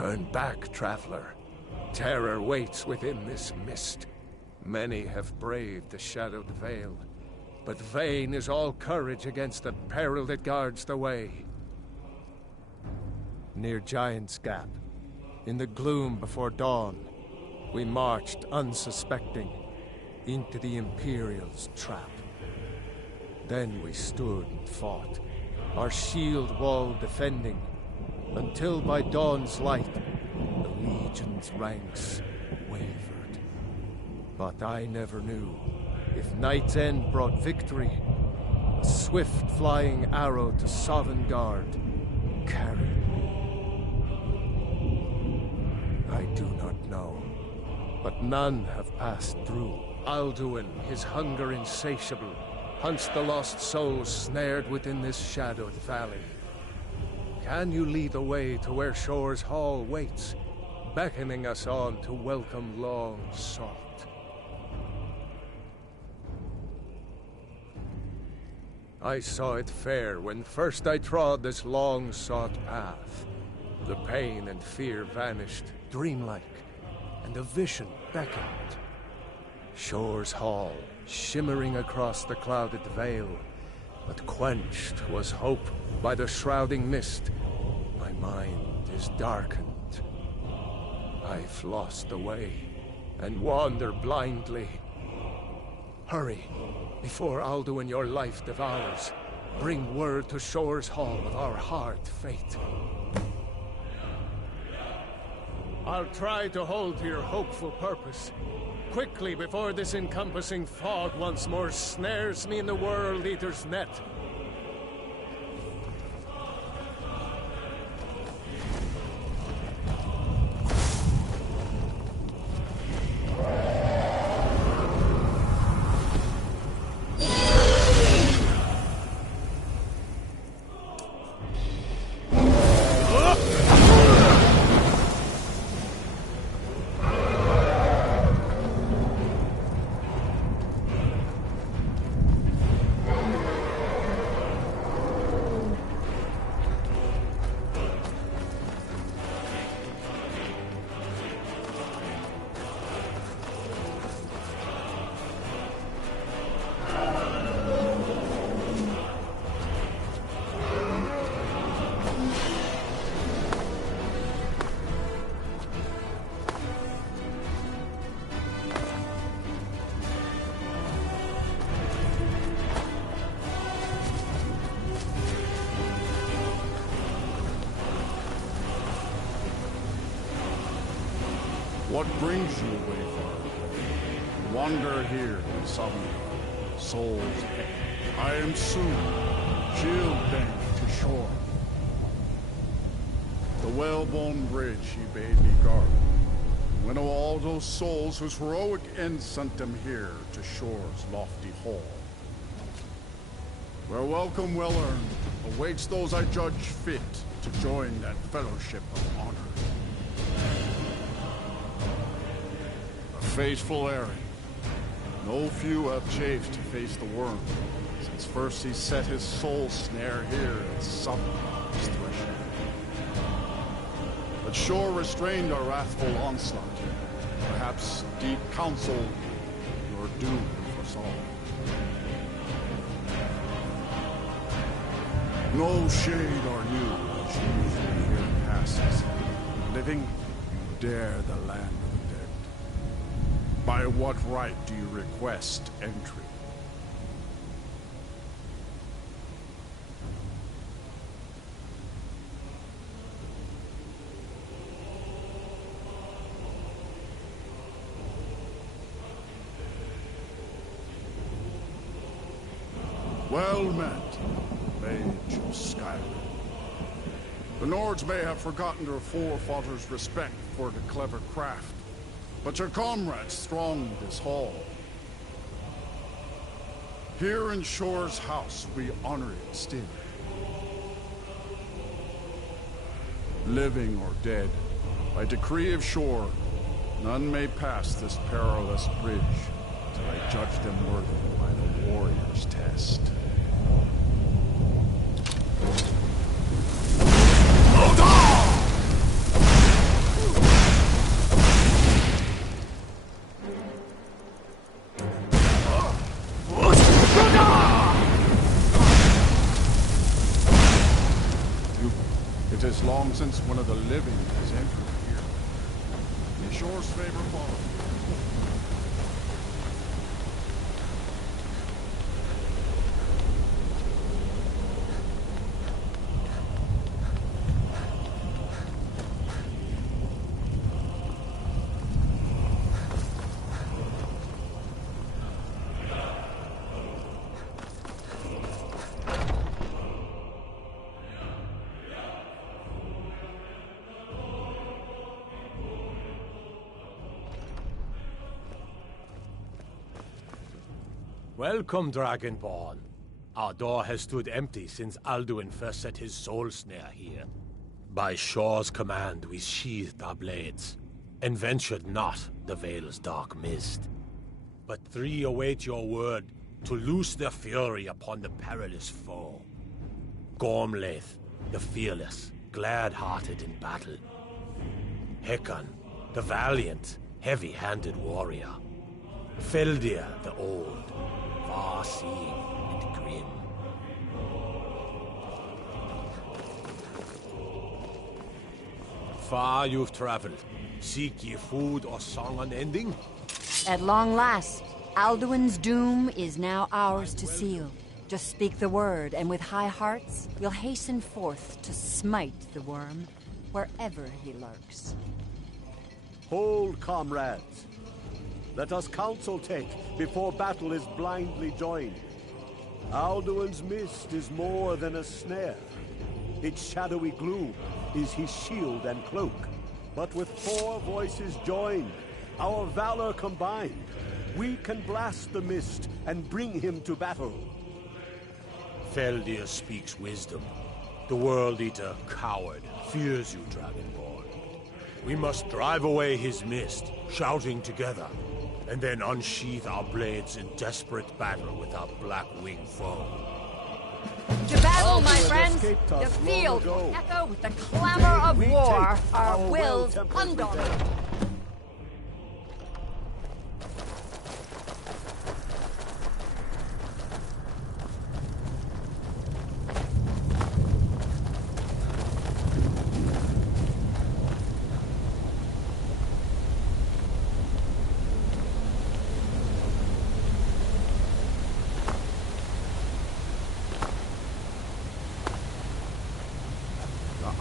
Turn back, traveler. Terror waits within this mist. Many have braved the shadowed veil, but vain is all courage against the peril that guards the way. Near Giant's Gap, in the gloom before dawn, we marched unsuspecting into the Imperial's trap. Then we stood and fought, our shield wall defending, until by dawn's light, the Legion's ranks wavered. But I never knew if Night's End brought victory, a swift flying arrow to Sovngarde carried me. I do not know, but none have passed through. Alduin, his hunger insatiable, hunts the lost souls snared within this shadowed valley. Can you lead the way to where Shore's Hall waits, beckoning us on to welcome long sought? I saw it fair when first I trod this long-sought path. The pain and fear vanished, dreamlike, and a vision beckoned. Shore's Hall, shimmering across the clouded veil, but quenched was hope by the shrouding mist. My mind is darkened. I've lost the way, and wander blindly. Hurry, before Alduin your life devours. Bring word to Shore's Hall of our hard fate. I'll try to hold to your hopeful purpose. Quickly, before this encompassing fog once more snares me in the World Eater's net. What brings you, Wayfarer? Wander here in Sovngarde, Soul's Head. I am soon, shield bang to shore. The whalebone bridge he bade me guard. Winnow all those souls whose heroic end sent them here to Shore's lofty hall. Where welcome well earned awaits those I judge fit to join that fellowship of honor. Fateful errand. No few have chafed to face the worm, since first he set his soul snare here at Sovngarde's threshold. But Shore restrained our wrathful onslaught. Perhaps deep counsel, your doom foresaw. No shade are you, as usually here passes. Living, you dare the land of the dead. By what right do you request entry? Well met, mage of Skyrim. The Nords may have forgotten their forefathers' respect for the clever craft, but your comrades throng this hall. Here in Shore's house, we honor it still. Living or dead, by decree of Shore, none may pass this perilous bridge till I judge them worthy by the warrior's test. It is long since one of the living has entered here. May Shore's favor follow. Welcome, Dragonborn. Our door has stood empty since Alduin first set his soul snare here. By Shore's command, we sheathed our blades, and ventured not the Vale's dark mist. But three await your word to loose their fury upon the perilous foe. Gormlaith, the fearless, glad-hearted in battle. Hecon, the valiant, heavy-handed warrior. Feldir, the old, far-seeing and grim. Far you've traveled. Seek ye food or song unending? At long last, Alduin's doom is now ours to seal. Just speak the word, and with high hearts, we'll hasten forth to smite the worm wherever he lurks. Hold, comrades. Let us counsel take before battle is blindly joined. Alduin's mist is more than a snare. Its shadowy gloom is his shield and cloak. But with 4 voices joined, our valor combined, we can blast the mist and bring him to battle. Feldir speaks wisdom. The World Eater, coward, fears you, Dragonborn. We must drive away his mist, shouting together, and then unsheath our blades in desperate battle with our black-winged foe. To battle, my friends! The field will echo with the clamor of war, our wills undaunted.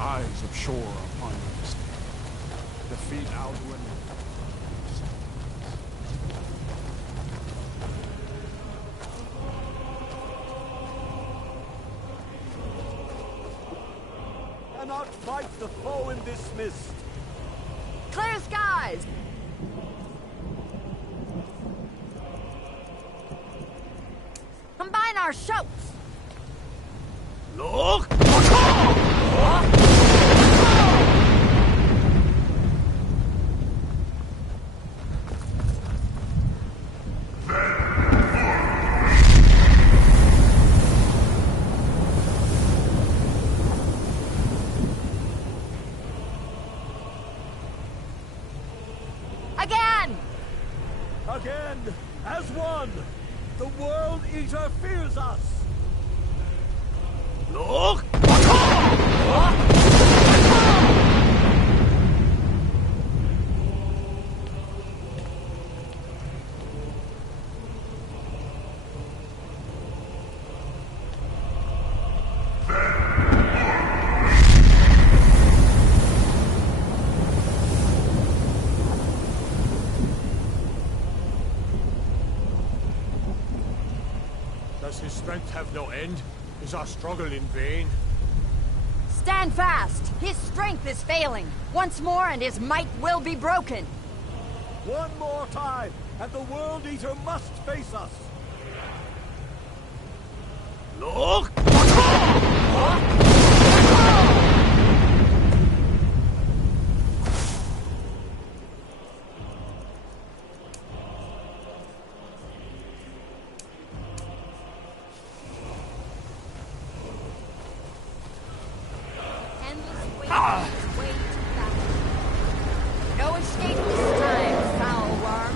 Eyes of Shore upon your estate. Defeat Alduin. Cannot fight the foe in this mist. Clear skies! Combine our shouts! Look! Again, as one, the World Eater fears us. Look! Does his strength have no end? Is our struggle in vain? Stand fast! His strength is failing. Once more and his might will be broken. One more time, and the World Eater must face us. Look! No escape this time, foul worm.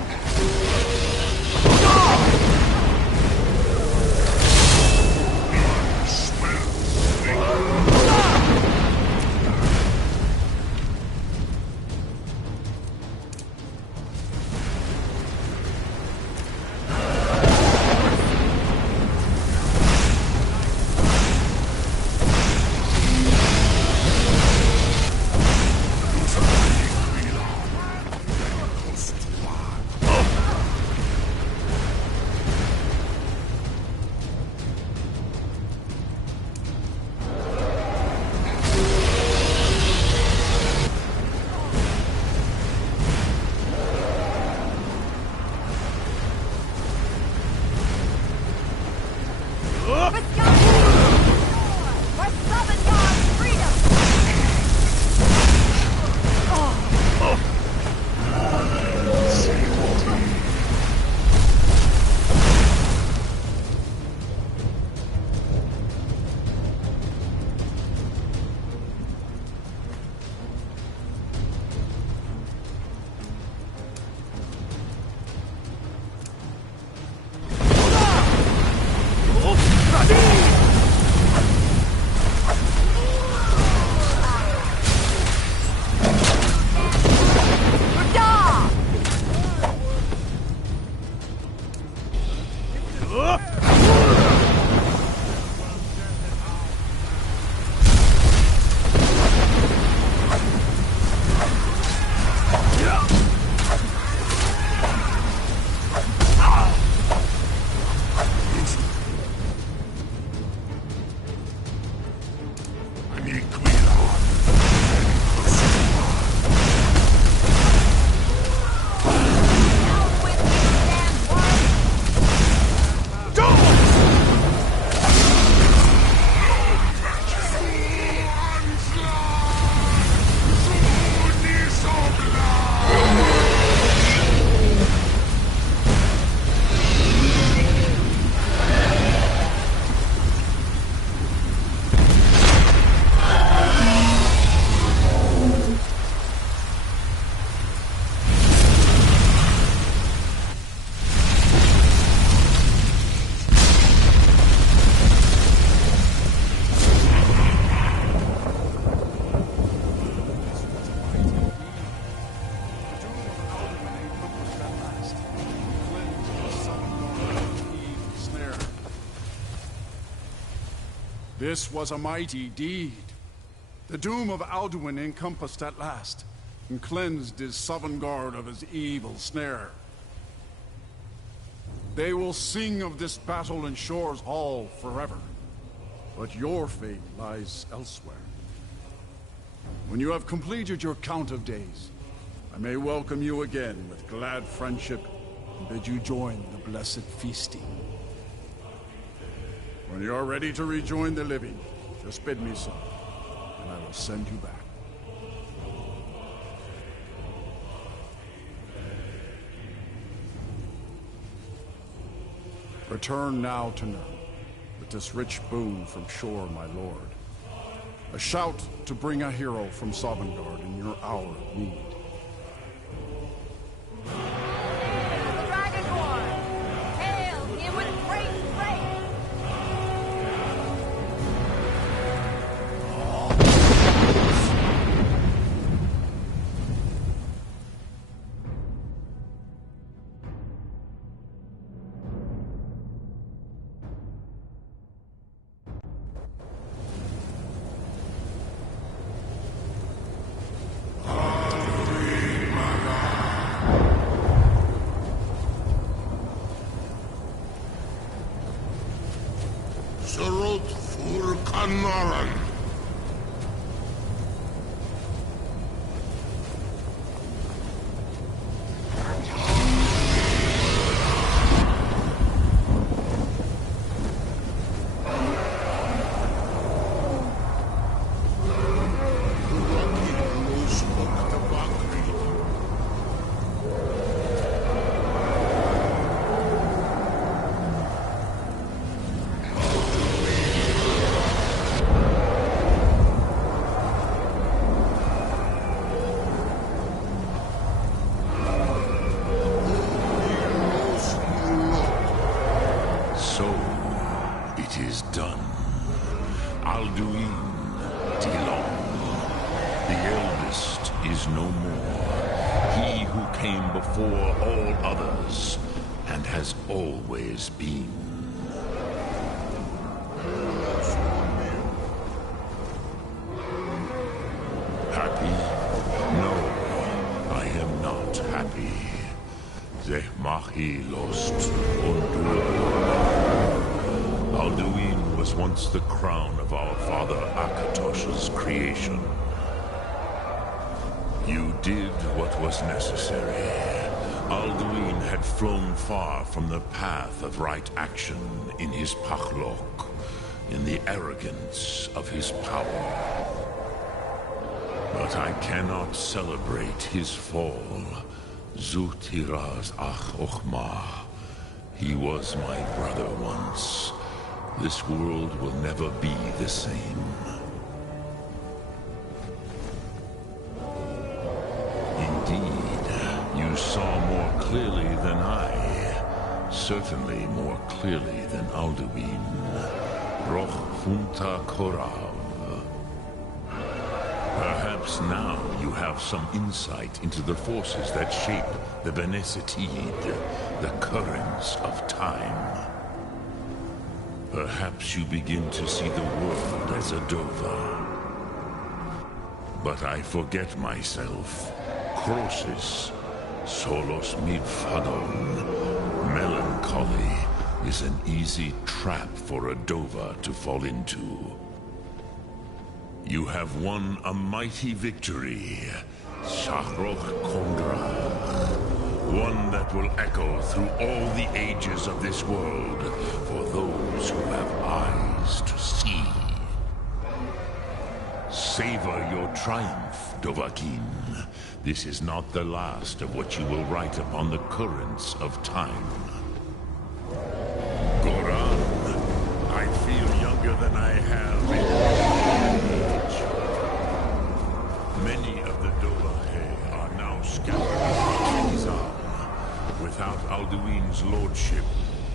This was a mighty deed. The doom of Alduin encompassed at last, and cleansed his Sovngarde of his evil snare. They will sing of this battle in Shore's Hall forever. But your fate lies elsewhere. When you have completed your count of days, I may welcome you again with glad friendship and bid you join the blessed feasting. When you are ready to rejoin the living, just bid me so, and I will send you back. Return now to Nurn, with this rich boon from Shore, my lord. A shout to bring a hero from Sovngarde in your hour of need. The Dragonborn! Hail him with great praise! Surut fur Kanaran. Always been. Happy? No, I am not happy. Zeh mahi lost undur. Alduin was once the crown of our father Akatosh's creation. You did what was necessary. Alduin had flown far from the path of right action in his pachlok, in the arrogance of his power. But I cannot celebrate his fall. Zutiraz ach ochma. He was my brother once. This world will never be the same. You saw more clearly than I. Certainly more clearly than Alduin. Roch funta korav. Perhaps now you have some insight into the forces that shape the Benesitid, the currents of time. Perhaps you begin to see the world as a Dova. But I forget myself. Crosis. Solos midfadon. Melancholy is an easy trap for a Dova to fall into. You have won a mighty victory, Shahroch Kondrach. One that will echo through all the ages of this world for those who have eyes to see. Savor your triumph, Dovahkiin. This is not the last of what you will write upon the currents of time. Goran, I feel younger than I have in age. Many of the Dolahe are now scattered in Kizan. Without Alduin's lordship,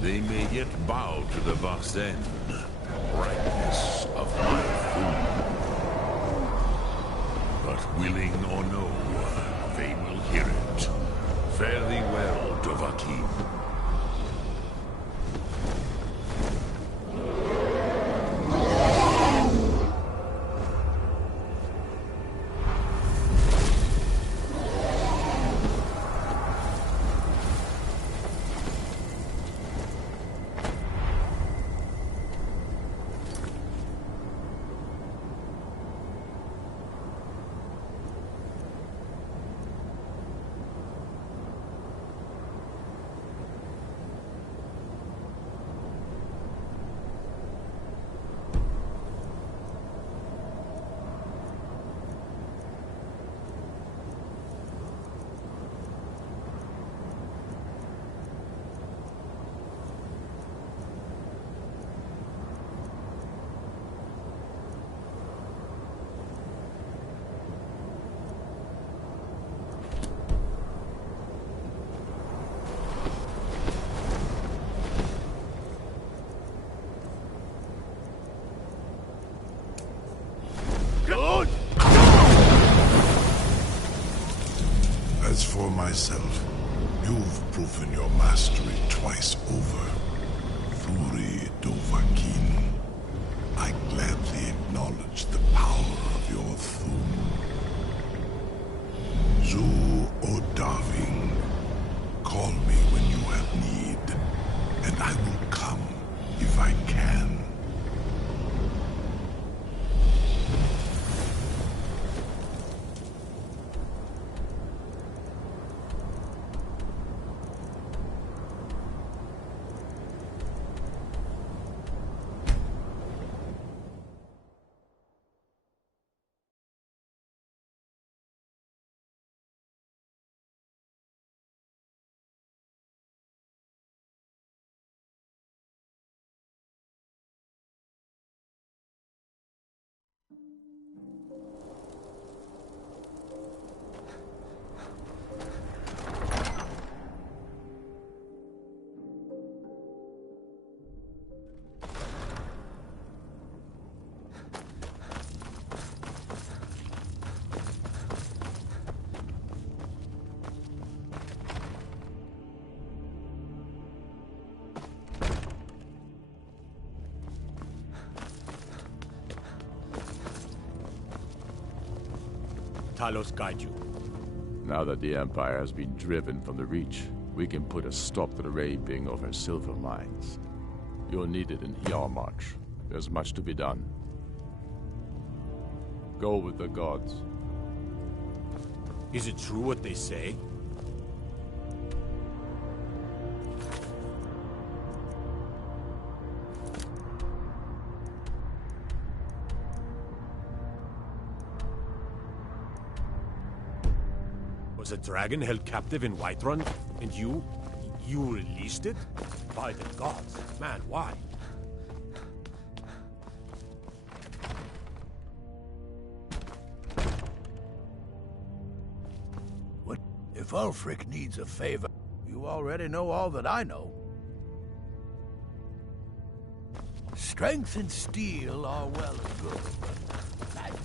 they may yet bow to the Vazen, brightness of my food. But willing or no, they will hear it. Fare thee well, Dovahkiin. As for myself, you've proven your mastery twice over. Thuri Dovahkiin, I gladly acknowledge the power of your Thum. Zu Odaving, call me when you have need, and I will come if I can. Talos guide you. Now that the Empire has been driven from the Reach, we can put a stop to the raping of her silver mines. You'll need it in Yarmarch. There's much to be done. Go with the gods. Is it true what they say? Was a dragon held captive in Whiterun, and you released it? By the gods, man, why? What? If Ulfric needs a favor, you already know all that I know. Strength and steel are well and good, but magic...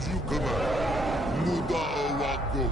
as you command. Muda O Jogo.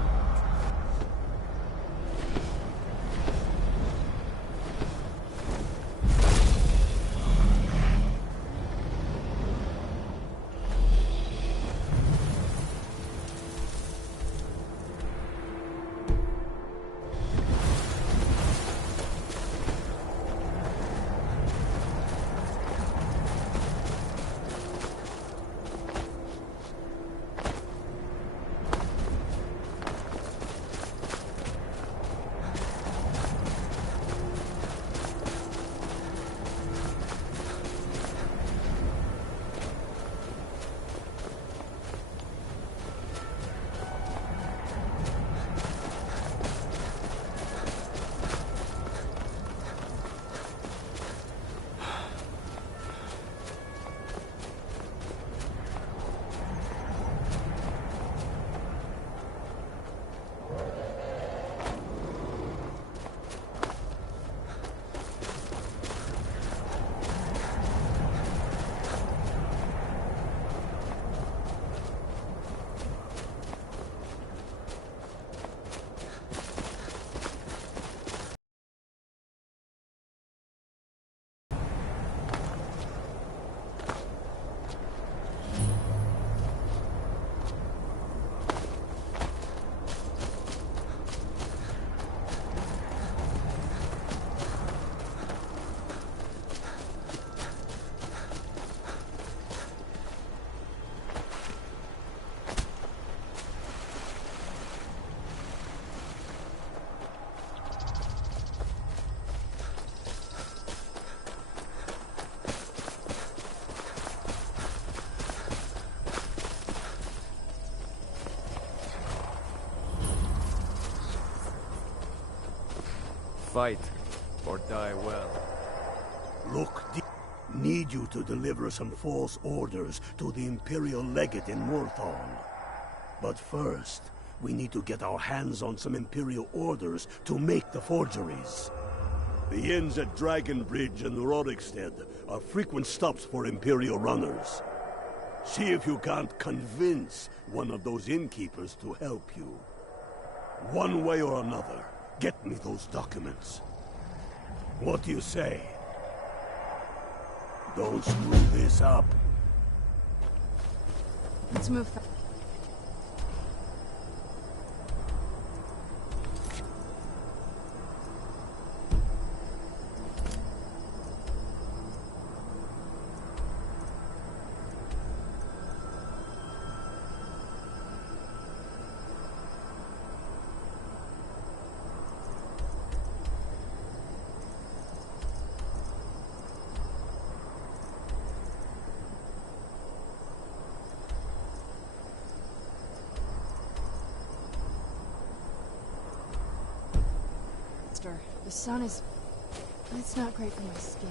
Fight, or die well. Look, need you to deliver some false orders to the Imperial Legate in Morthal. But first, we need to get our hands on some Imperial orders to make the forgeries. The inns at Dragon Bridge and Rorikstead are frequent stops for Imperial runners. See if you can't convince one of those innkeepers to help you. One way or another, get me those documents. What do you say? Don't screw this up. Let's move. The sun is... it's not great for my skin.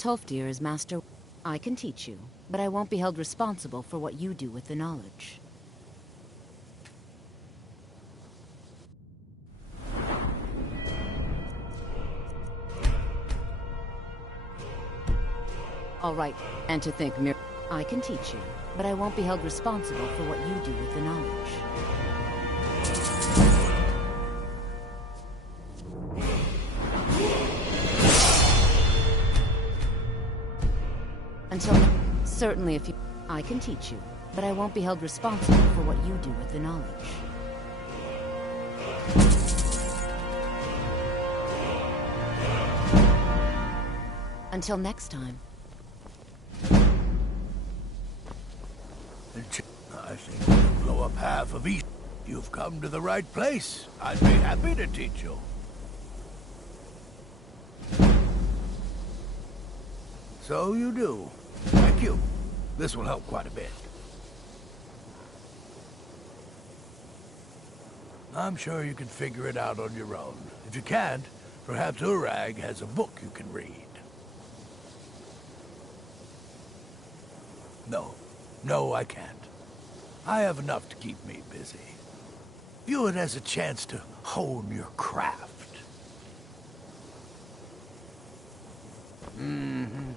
Tolfdir is master. I can teach you, but I won't be held responsible for what you do with the knowledge. All right, and to think I can teach you, but I won't be held responsible for what you do with the knowledge. Certainly if you... I can teach you, but I won't be held responsible for what you do with the knowledge. Until next time. I think you blow up half of East. You've come to the right place. I'd be happy to teach you. So you do. Thank you. This will help quite a bit. I'm sure you can figure it out on your own. If you can't, perhaps Urag has a book you can read. No, I can't. I have enough to keep me busy. View it as a chance to hone your craft. Mm-hmm.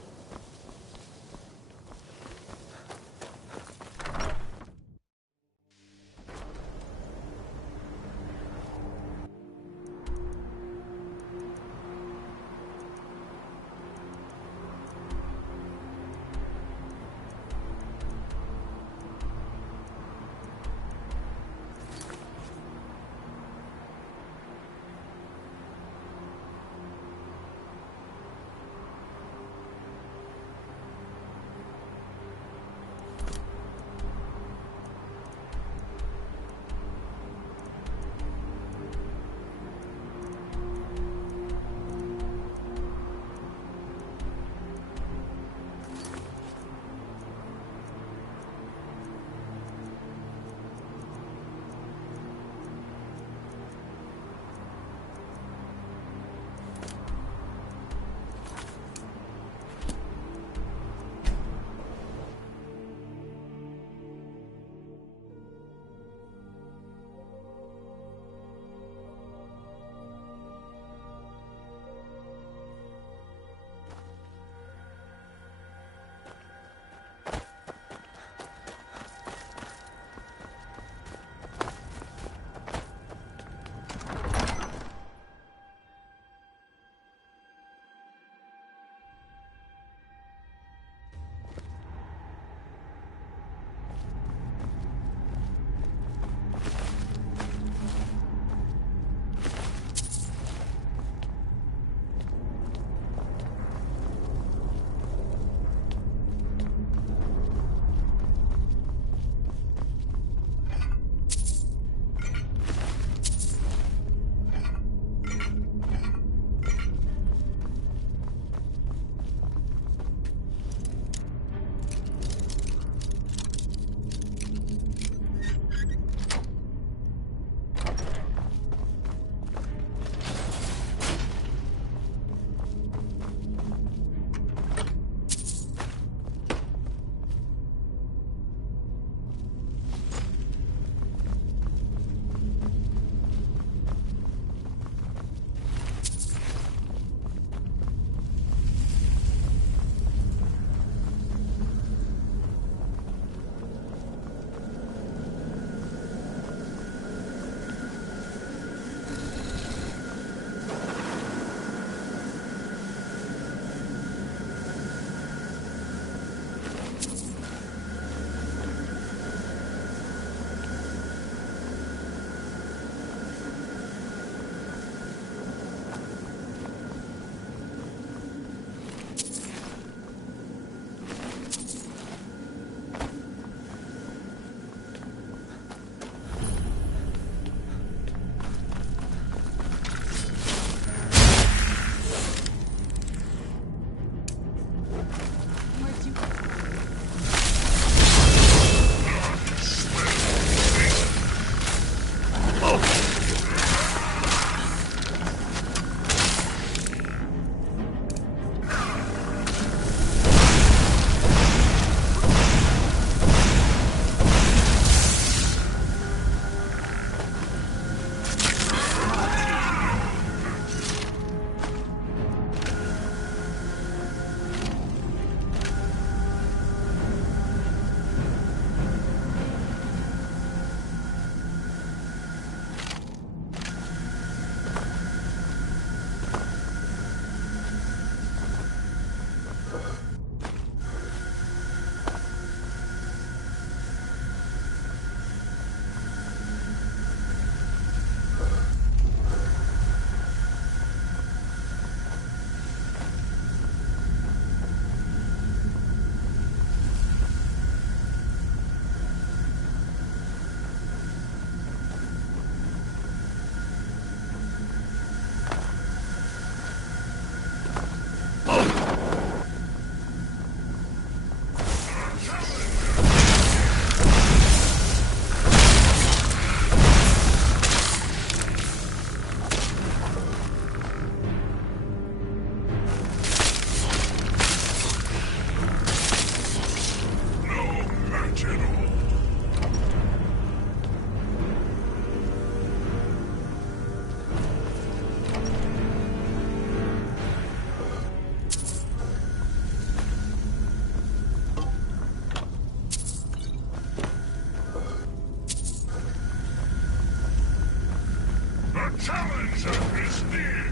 Answer is near.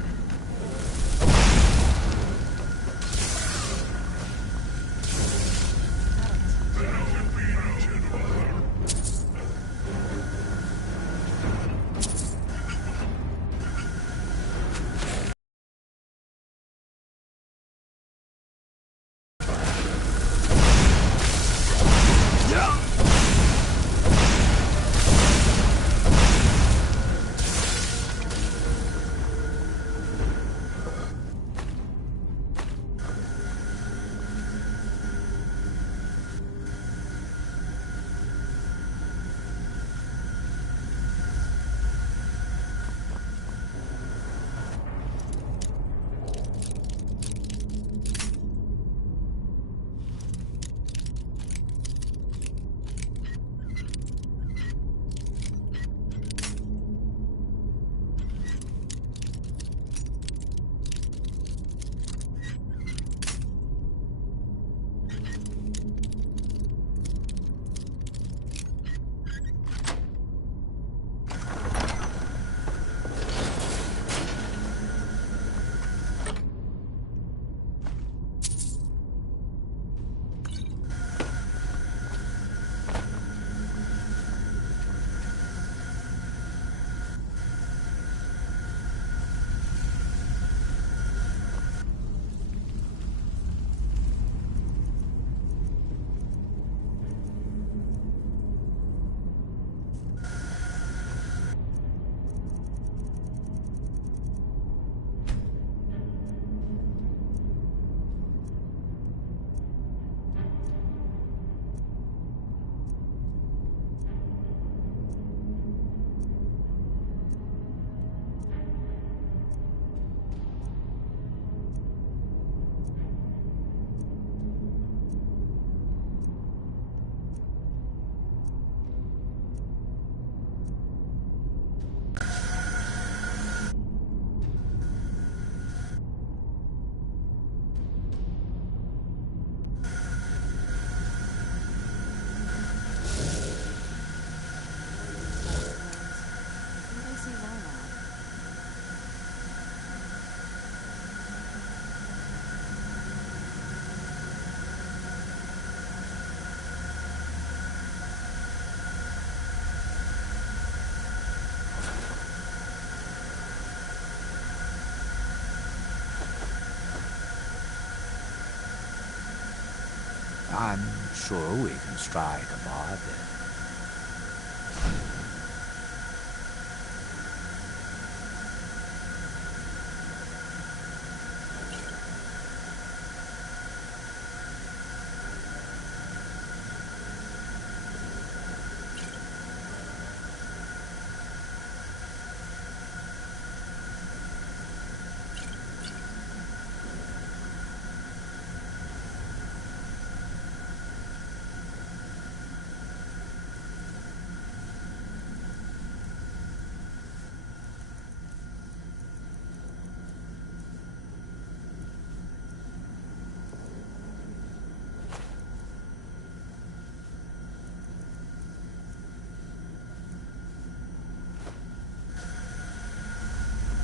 I'm sure we can strike a bargain.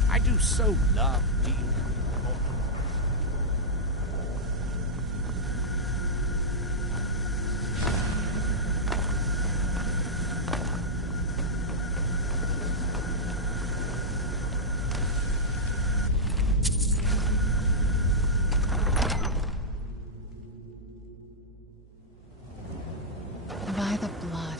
I do so love D&D. By the blood.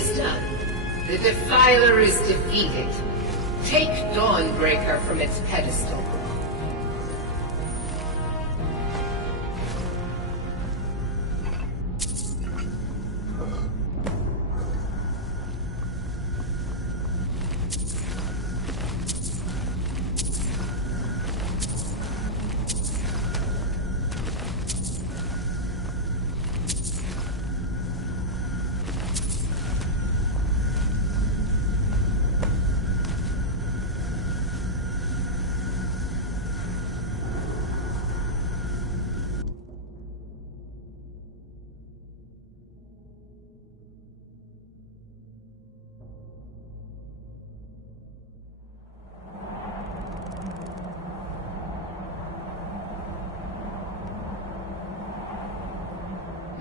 is done. The Defiler is defeated. Take Dawnbreaker from its pedestal.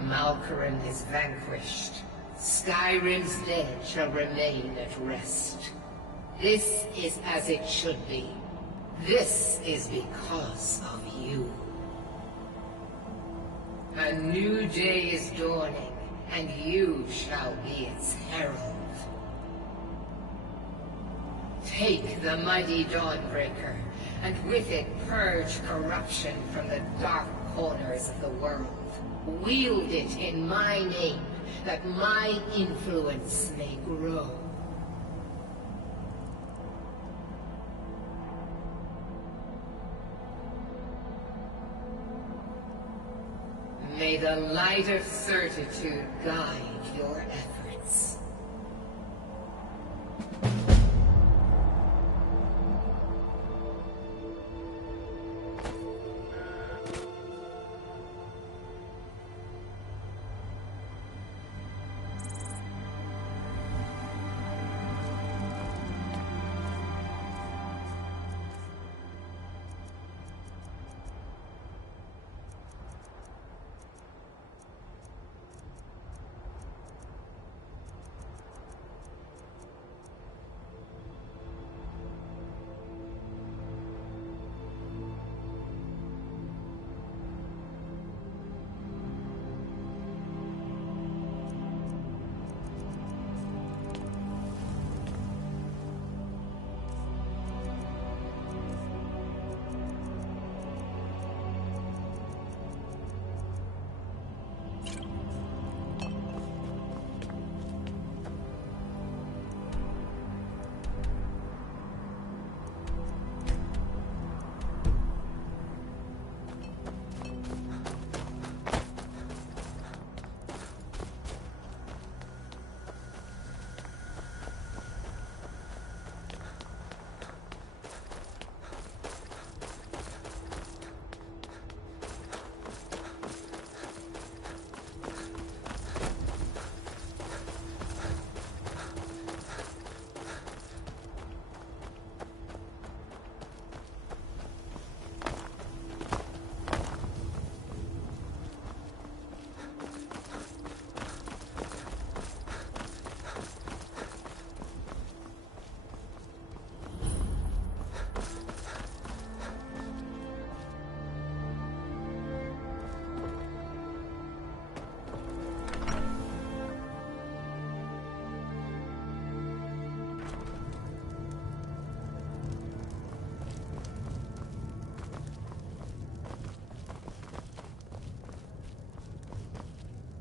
Malkaran is vanquished. Skyrim's dead shall remain at rest. This is as it should be. This is because of you. A new day is dawning, and you shall be its herald. Take the mighty Dawnbreaker, and with it purge corruption from the dark corners of the world. Wield it in my name, that my influence may grow. May the light of certitude guide your efforts.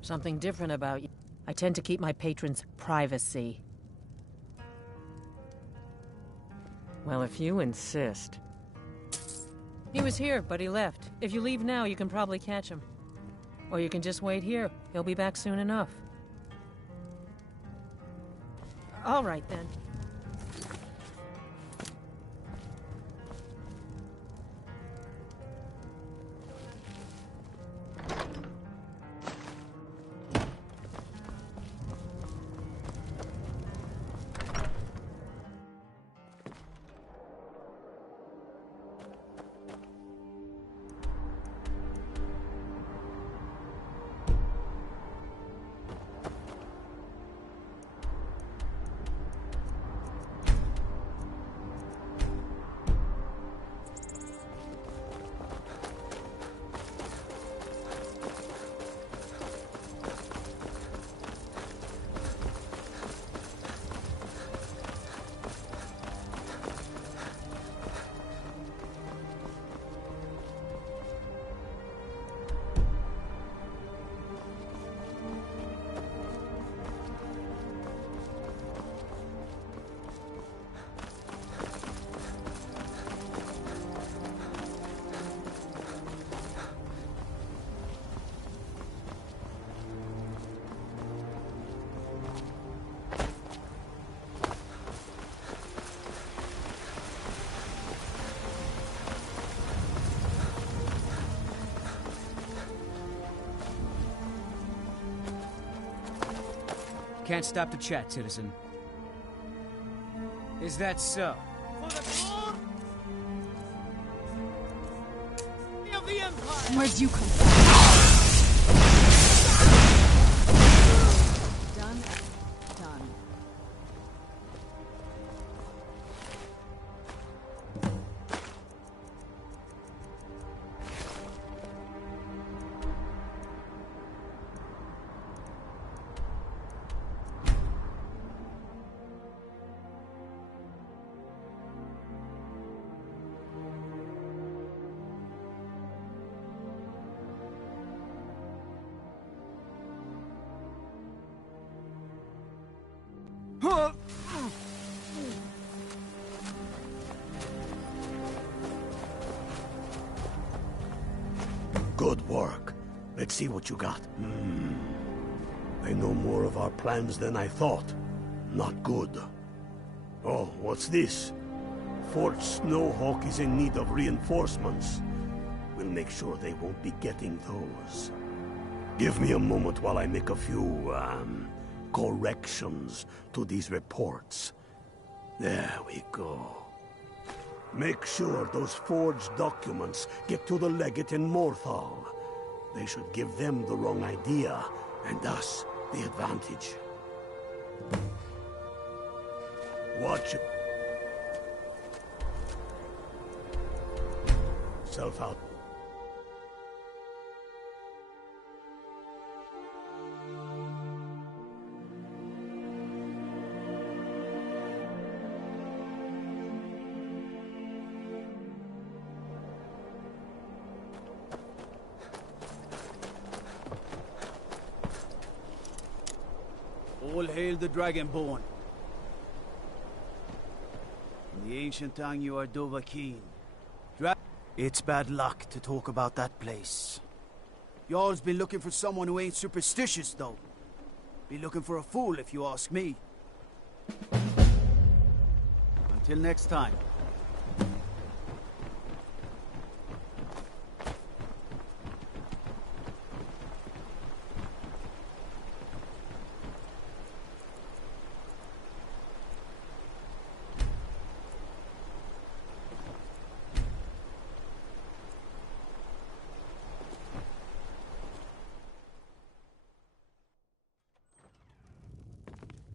Something different about you. I tend to keep my patrons' privacy. Well, if you insist. He was here, but he left. If you leave now, you can probably catch him. Or you can just wait here. He'll be back soon enough. All right, then. can't stop the chat, citizen. Is that so? Of the Empire! Where'd you come from? Done. Done. Good work. Let's see what you got. I know more of our plans than I thought. Not good. Oh, what's this? Fort Snowhawk is in need of reinforcements. We'll make sure they won't be getting those. Give me a moment while I make a few, corrections to these reports. There we go. Make sure those forged documents get to the legate in Morthal. They should give them the wrong idea, and us the advantage. Watch it. Self out. All hail the Dragonborn. In the ancient tongue, you are Dovahkiin. It's bad luck to talk about that place. Y'all's been looking for someone who ain't superstitious, though. Be looking for a fool, if you ask me. Until next time.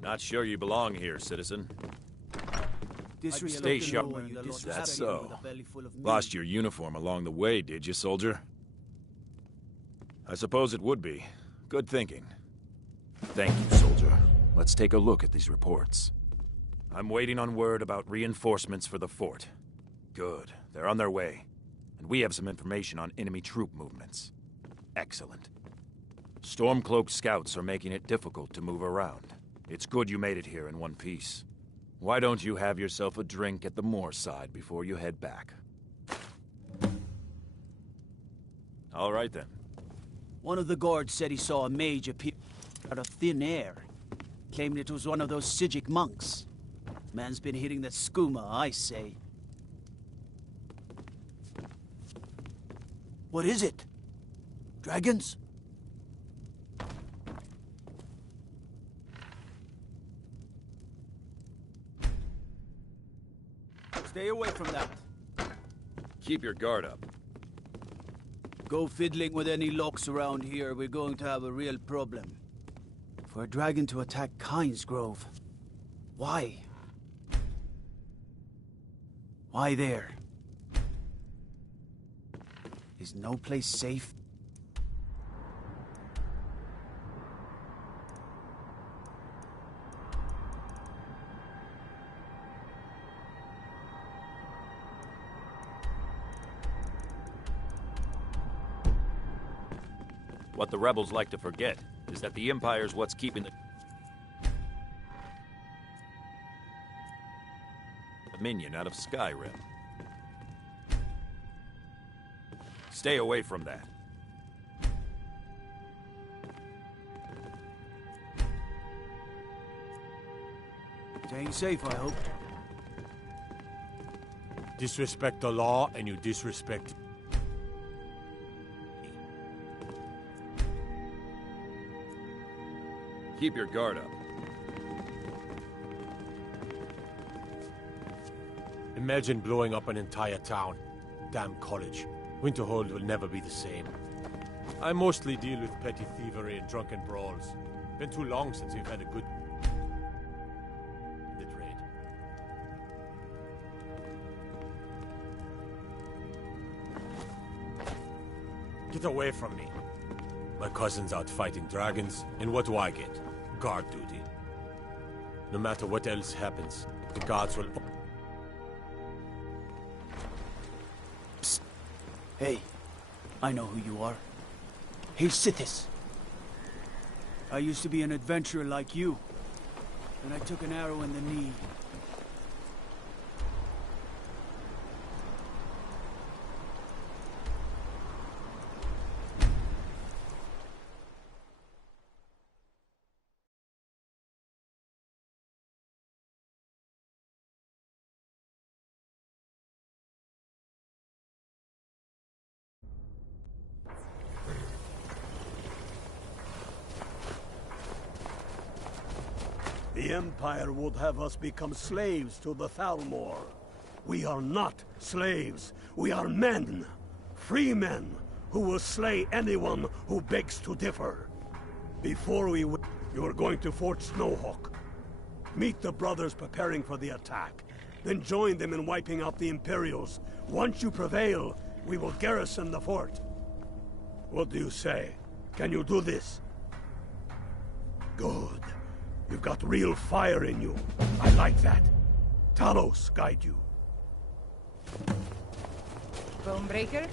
Not sure you belong here, citizen. Stay sharp. That's so. Lost your uniform along the way, did you, soldier? I suppose it would be. Good thinking. Thank you, soldier. Let's take a look at these reports. I'm waiting on word about reinforcements for the fort. Good. They're on their way. And we have some information on enemy troop movements. Excellent. Stormcloak scouts are making it difficult to move around. It's good you made it here in one piece. Why don't you have yourself a drink at the moorside before you head back? All right, then. One of the guards said he saw a mage appear out of thin air. Claimed it was one of those Sijic monks. Man's been hitting that skooma, I say. What is it? Dragons? Stay away from that. Keep your guard up. Go fiddling with any locks around here, we're going to have a real problem. For a dragon to attack Kynes Grove. Why? Why there? Is no place safe? What the rebels like to forget is that the Empire's what's keeping the Dominion out of Skyrim. Stay away from that. Staying safe, I hope. Disrespect the law and you disrespect... Keep your guard up. Imagine blowing up an entire town. Damn college. Winterhold will never be the same. I mostly deal with petty thievery and drunken brawls. Been too long since we've had a good... the trade. Get away from me. My cousin's out fighting dragons, and what do I get? Guard duty. No matter what else happens, the guards will... Psst. Hey, I know who you are. Here's Sithis. I used to be an adventurer like you, and I took an arrow in the knee. The Empire would have us become slaves to the Thalmor. We are not slaves. We are men. Free men who will slay anyone who begs to differ. Before we... You are going to Fort Snowhawk. Meet the brothers preparing for the attack. Then join them in wiping out the Imperials. Once you prevail, we will garrison the fort. What do you say? Can you do this? Good. You've got real fire in you. I like that. Talos guide you. Bonebreaker?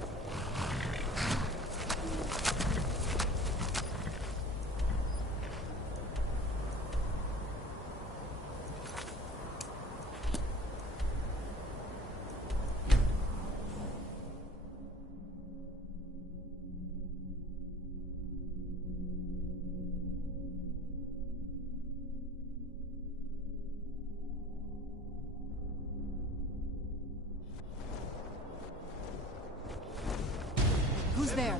Who's there?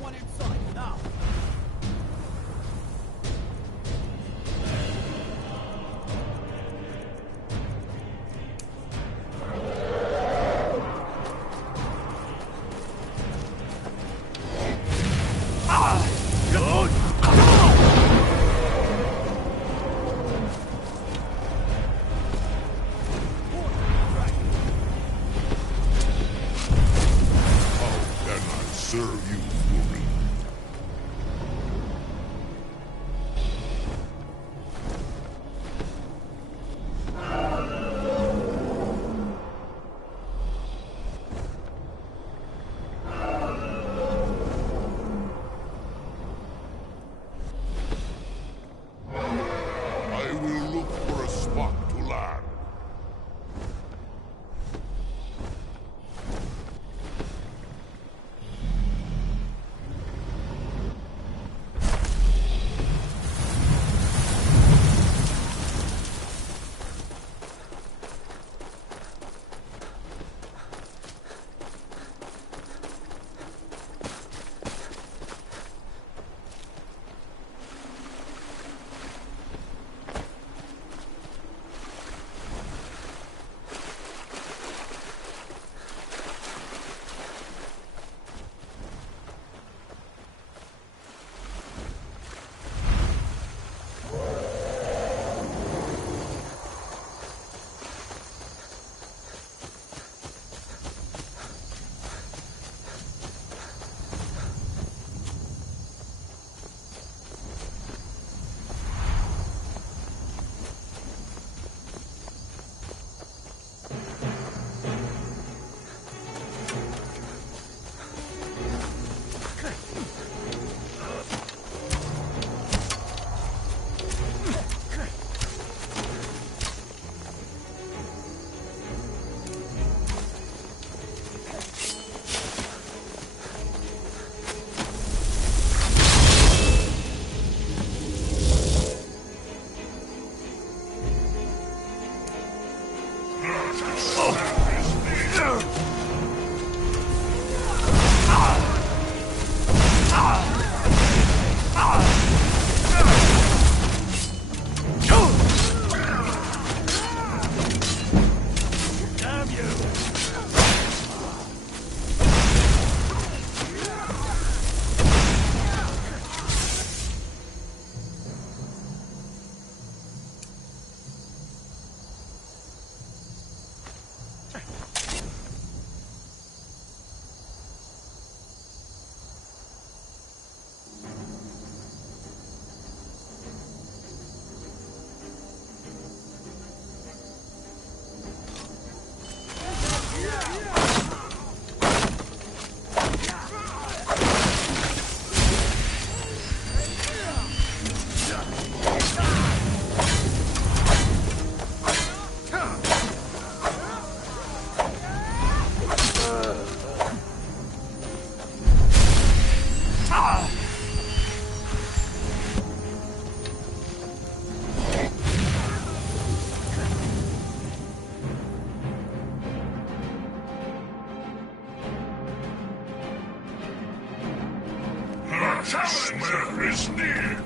Serve you, woman. I will look for a spot to land. Damn you! challenger is near.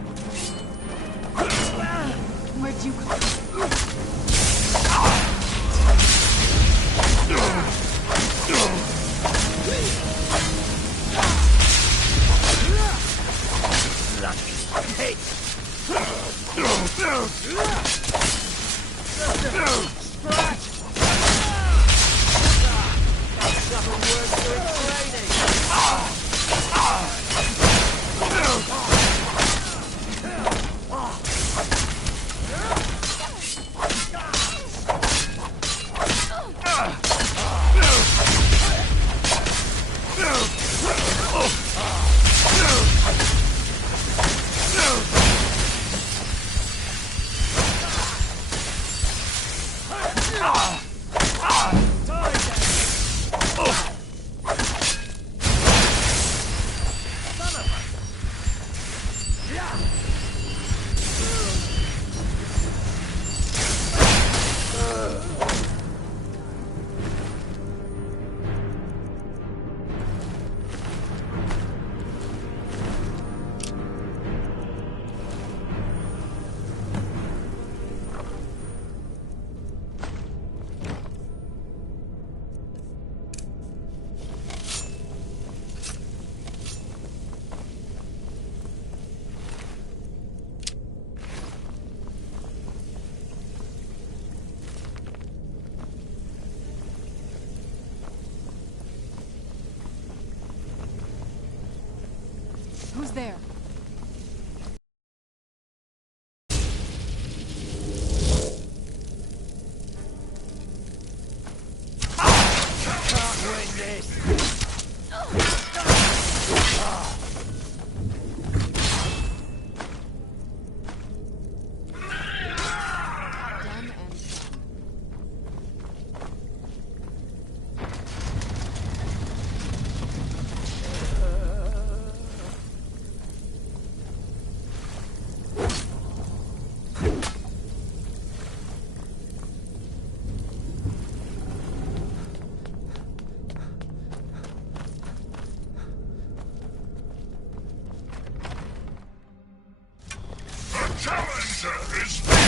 Where'd you come from? Hey! Who's there? Can't win this! Done and done. The challenger is near.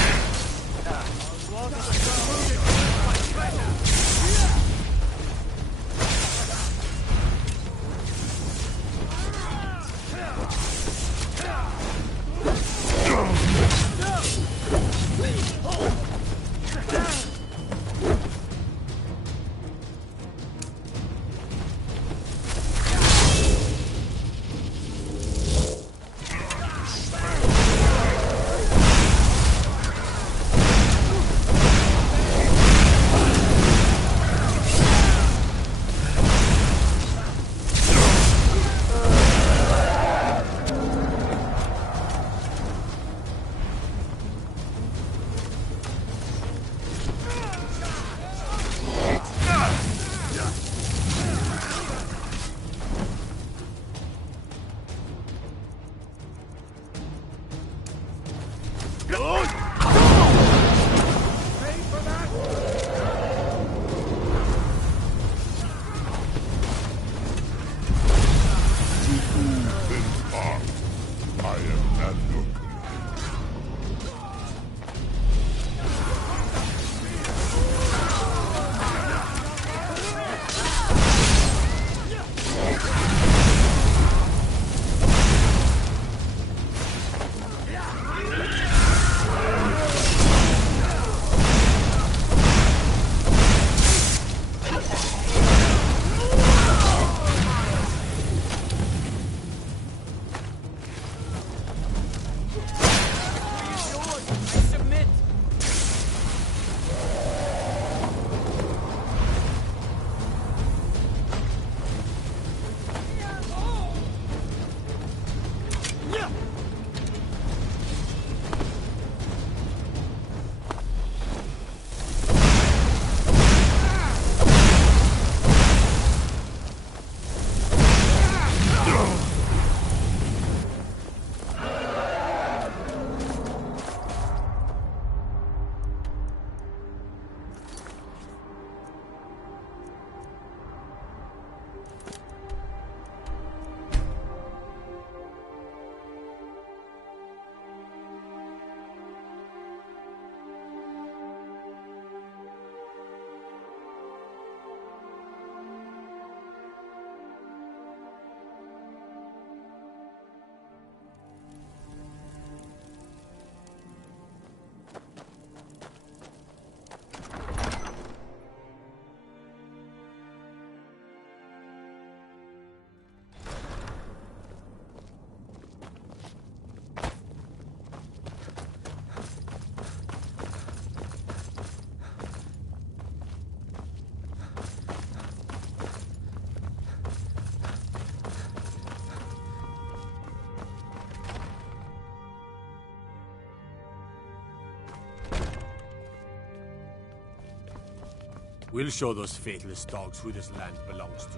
We'll show those faithless dogs who this land belongs to.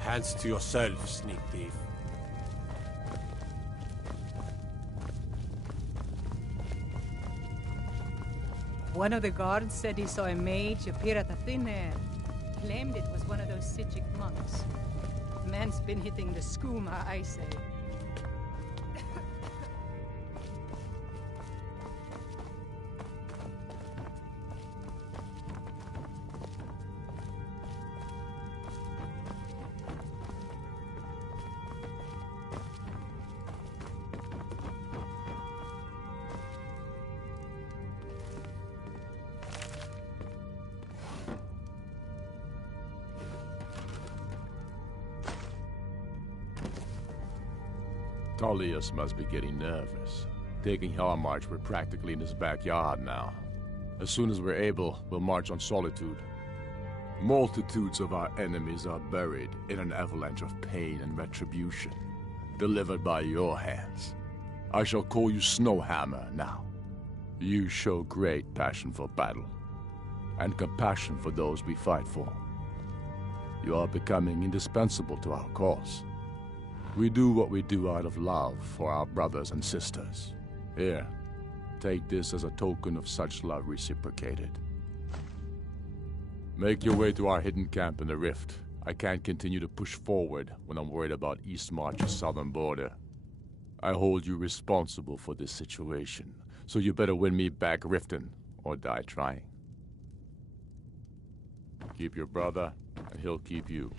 Hands to yourself, sneak thief. One of the guards said he saw a mage appear out of thin air. Claimed it was one of those Sijic monks. Man's been hitting the skooma, I say. Tullius must be getting nervous. Taking Hellmarch, we're practically in his backyard now. As soon as we're able, we'll march on Solitude. Multitudes of our enemies are buried in an avalanche of pain and retribution, delivered by your hands. I shall call you Snowhammer now. You show great passion for battle, and compassion for those we fight for. You are becoming indispensable to our cause. We do what we do out of love for our brothers and sisters. Here, take this as a token of such love reciprocated. Make your way to our hidden camp in the Rift. I can't continue to push forward when I'm worried about Eastmarch's southern border. I hold you responsible for this situation, so you better win me back Riften, or die trying. Keep your brother, and he'll keep you.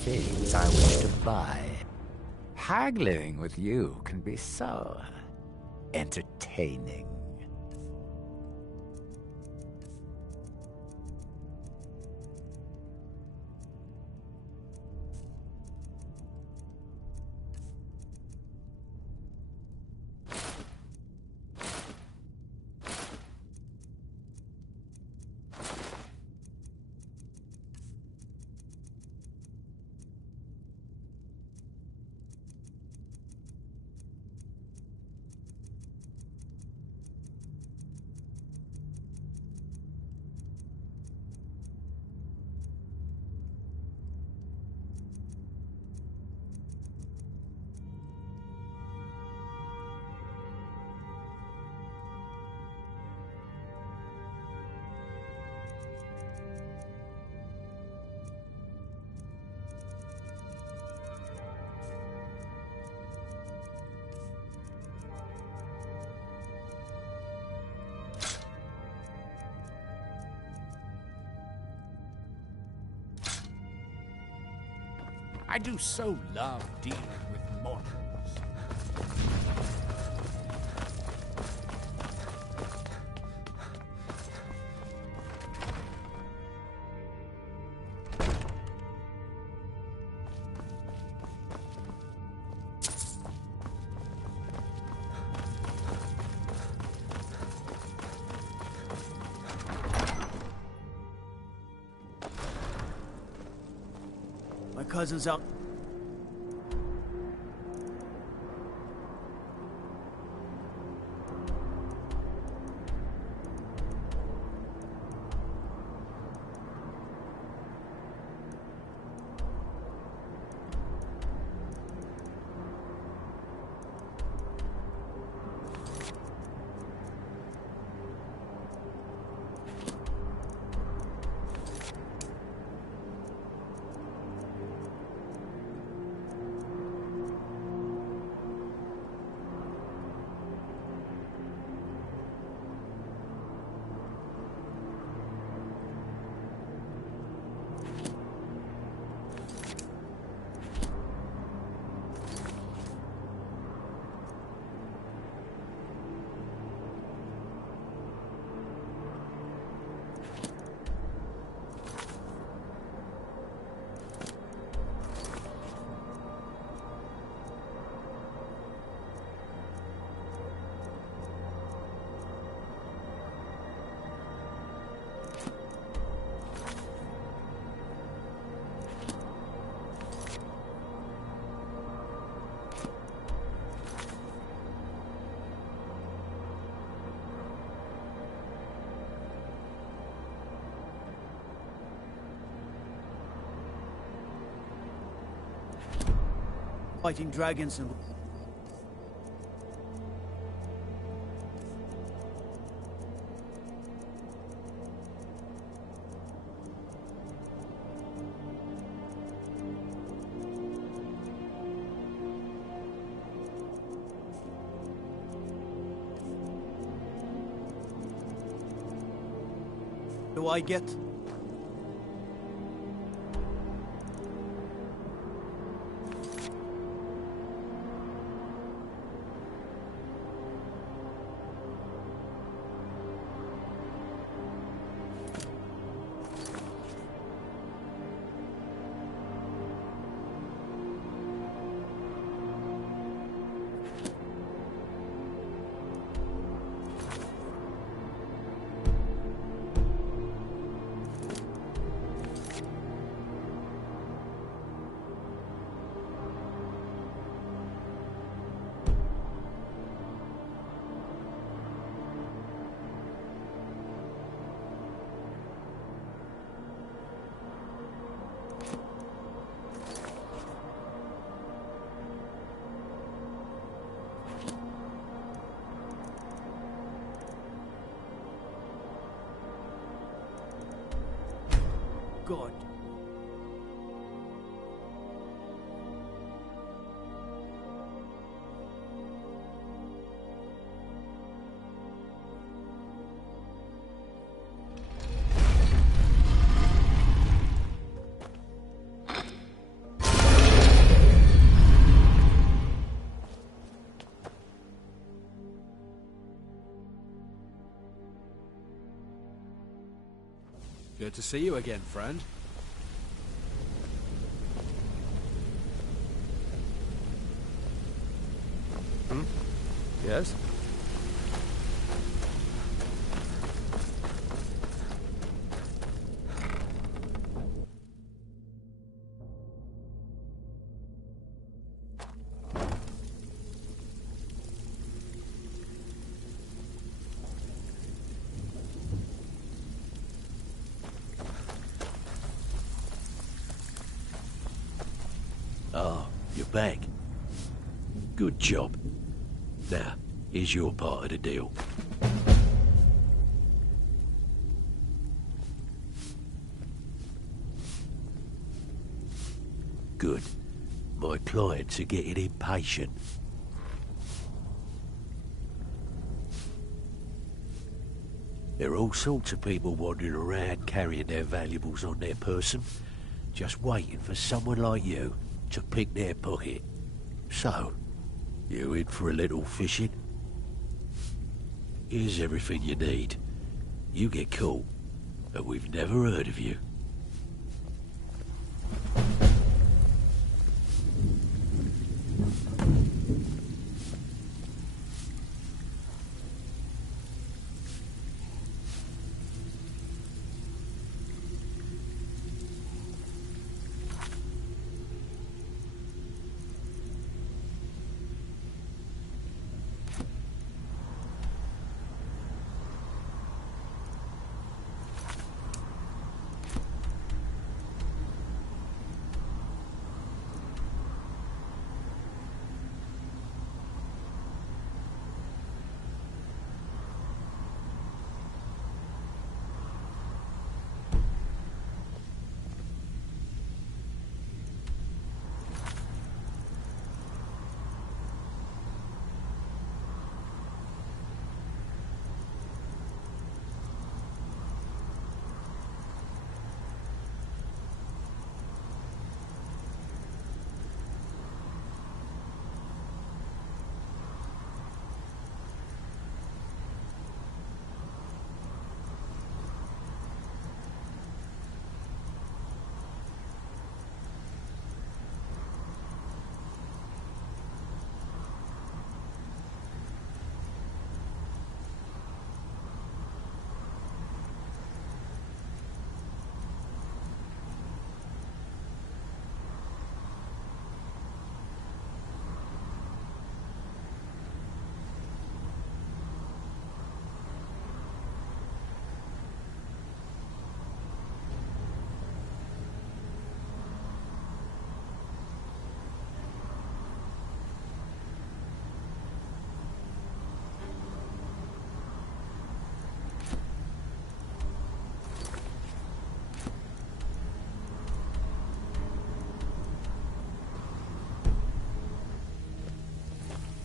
Things I wish to buy. Haggling with you can be so entertaining. I do so love dealing with mortals. cousins out. Fighting dragons and... Do I get? God. Good to see you again, friend. Yes? Ah, you're back. Good job. Now, here's your part of the deal. Good. My clients are getting impatient. There are all sorts of people wandering around carrying their valuables on their person, just waiting for someone like you to pick their pocket. So, you in for a little fishing? Here's everything you need. You get caught, and we've never heard of you.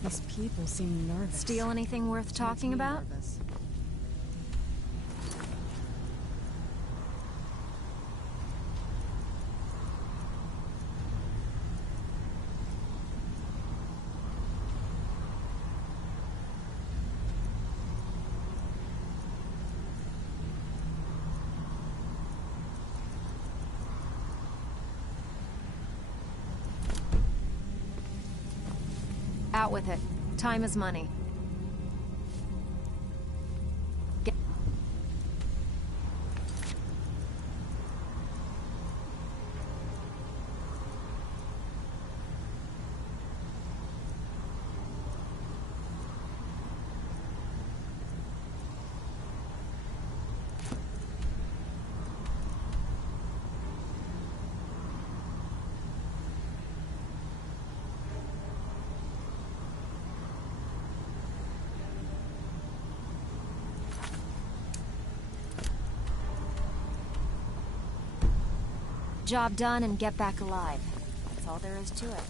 These people seem nervous. Steal anything worth talking about? Nervous. Out with it. Time is money. Job done and get back alive. That's all there is to it.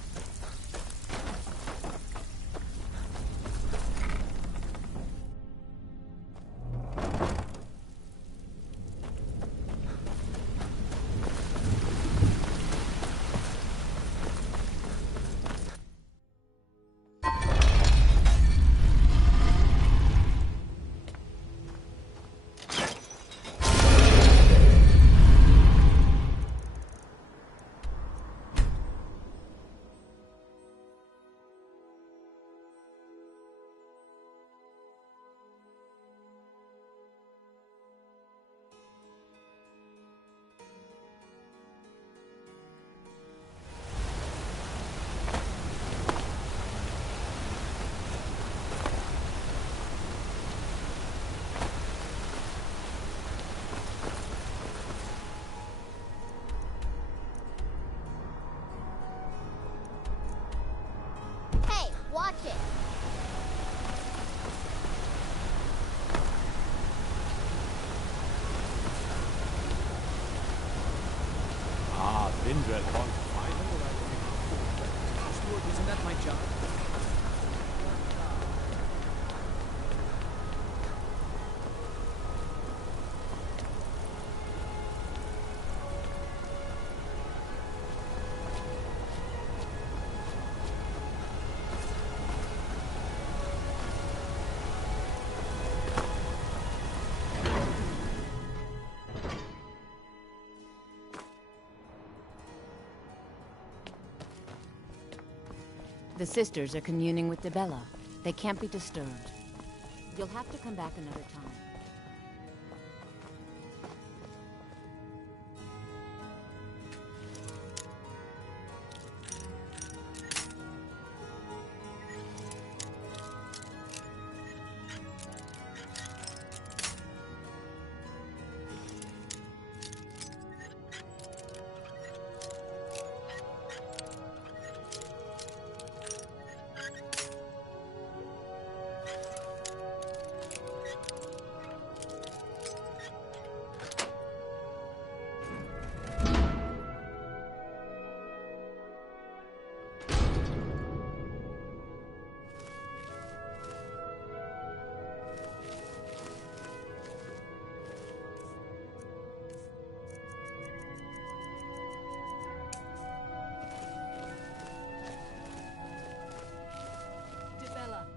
Watch it. Ah, Vindred wants to find him. Stuart, isn't that my job? The sisters are communing with Debella. They can't be disturbed. You'll have to come back another time.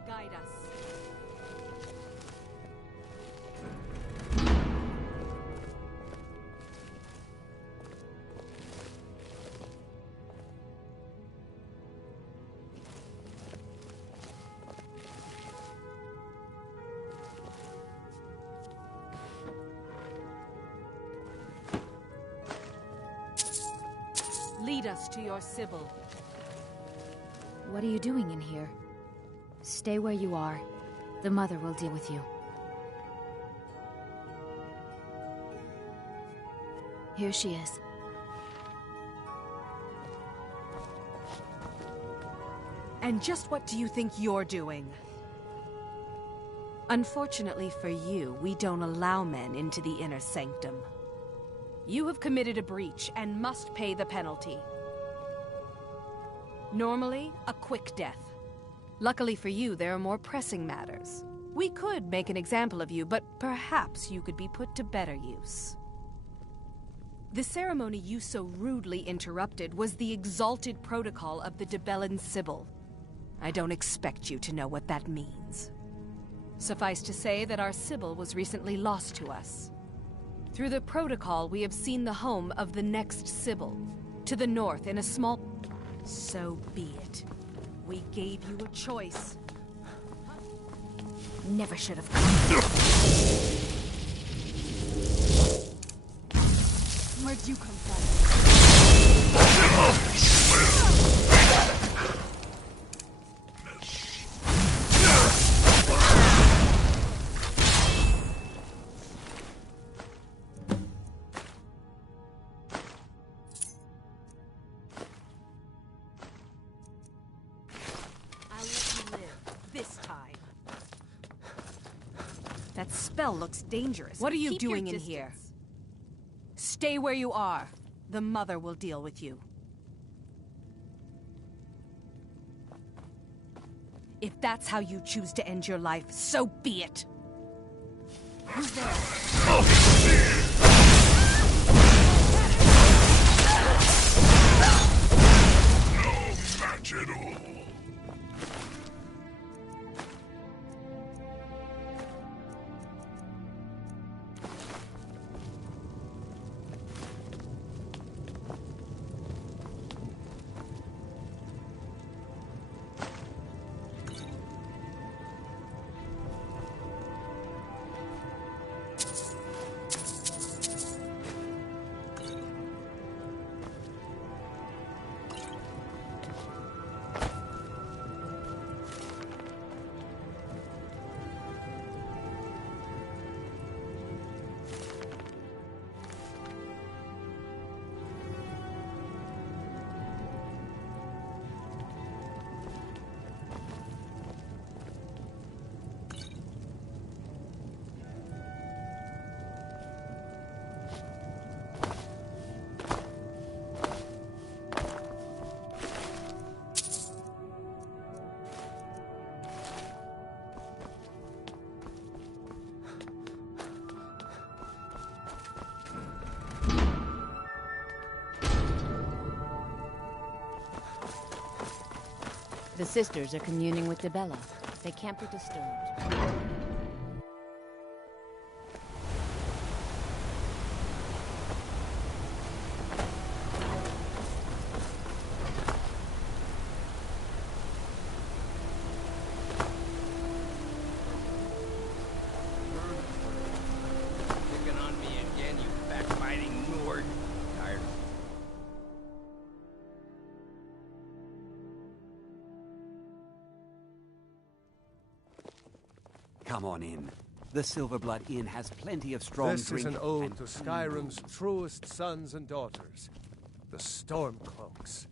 Guide us. Lead us to your Sybil. What are you doing in here? Stay where you are. The mother will deal with you. Here she is. And just what do you think you're doing? Unfortunately for you, we don't allow men into the inner sanctum. You have committed a breach and must pay the penalty. Normally, a quick death. Luckily for you, there are more pressing matters. We could make an example of you, but perhaps you could be put to better use. The ceremony you so rudely interrupted was the exalted protocol of the Debellan Sibyl. I don't expect you to know what that means. Suffice to say that our Sibyl was recently lost to us. Through the protocol, we have seen the home of the next Sibyl, to the north in a small... So be it. We gave you a choice. Never should have come. Where'd you come from? I'll let you live, this time. That spell looks dangerous. What are you doing in here? Stay where you are. The Mother will deal with you. If that's how you choose to end your life, so be it. Who's there? No match at all. The sisters are communing with Debella. They can't be disturbed. Picking on me again, you backbiting Nord. Tired. Come on in. The Silverblood Inn has plenty of strong This drink is an ode and to Skyrim's truest sons and daughters, the Stormcloaks.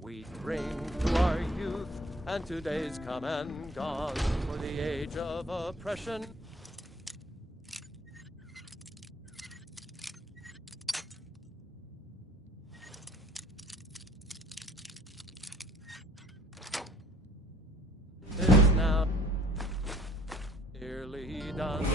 We drink to our youth and to days come and gone, for the age of oppression. Is now nearly done.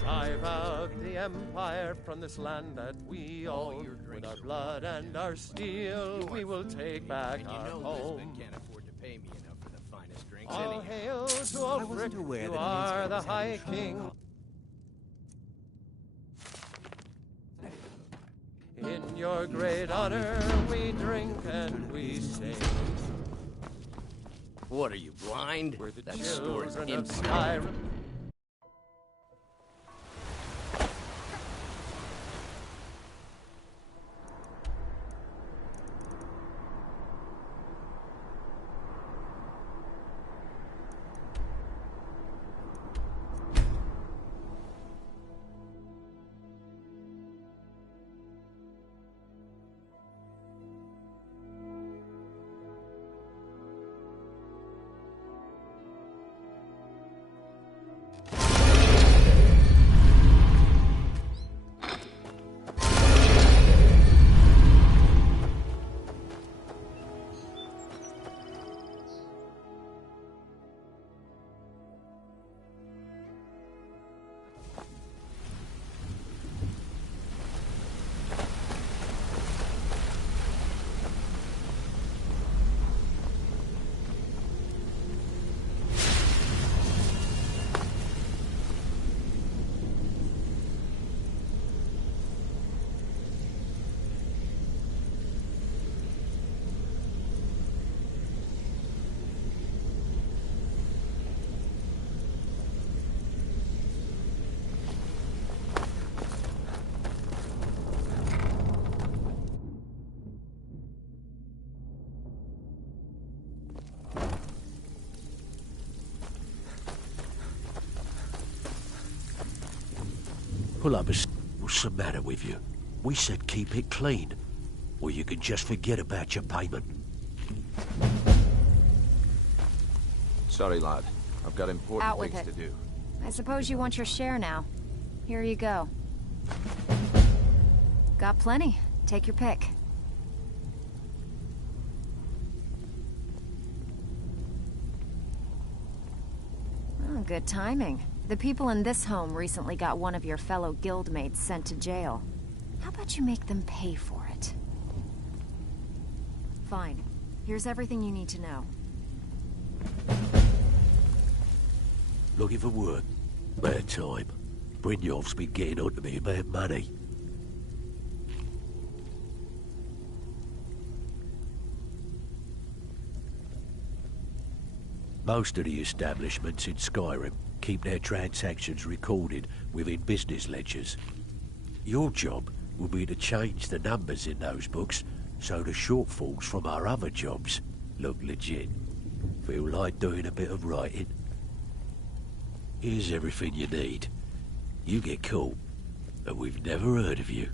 Drive out the Empire from this land that we own. With our blood and our steel, we will take back our home. Can't afford to pay me enough for the finest drinks All anyhow. hail to Ulfric, you are the High King. In your great honor, we drink and we sing. What are you, blind? We're the That's stored children in of Skyrim. pull up a... What's the matter with you? We said keep it clean, or you can just forget about your payment. Sorry, lad. I've got important Out with things it. to do. I suppose you want your share now. Here you go. Got plenty. Take your pick. Oh, good timing. The people in this home recently got one of your fellow guildmates sent to jail. How about you make them pay for it? Fine. Here's everything you need to know. Looking for work? Bad time. Brynjolf's been getting on to me about money. Most of the establishments in Skyrim keep their transactions recorded within business ledgers. Your job will be to change the numbers in those books so the shortfalls from our other jobs look legit. Feel like doing a bit of writing? Here's everything you need. You get caught, and we've never heard of you.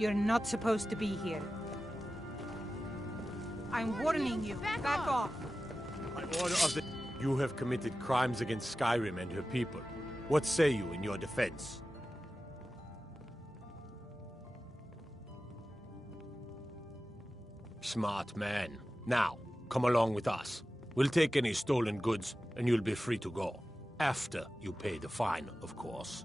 You're not supposed to be here. I'm warning you. Back off. By order of the... You have committed crimes against Skyrim and her people. What say you in your defense? Smart man. Now, come along with us. We'll take any stolen goods, and you'll be free to go. After you pay the fine, of course.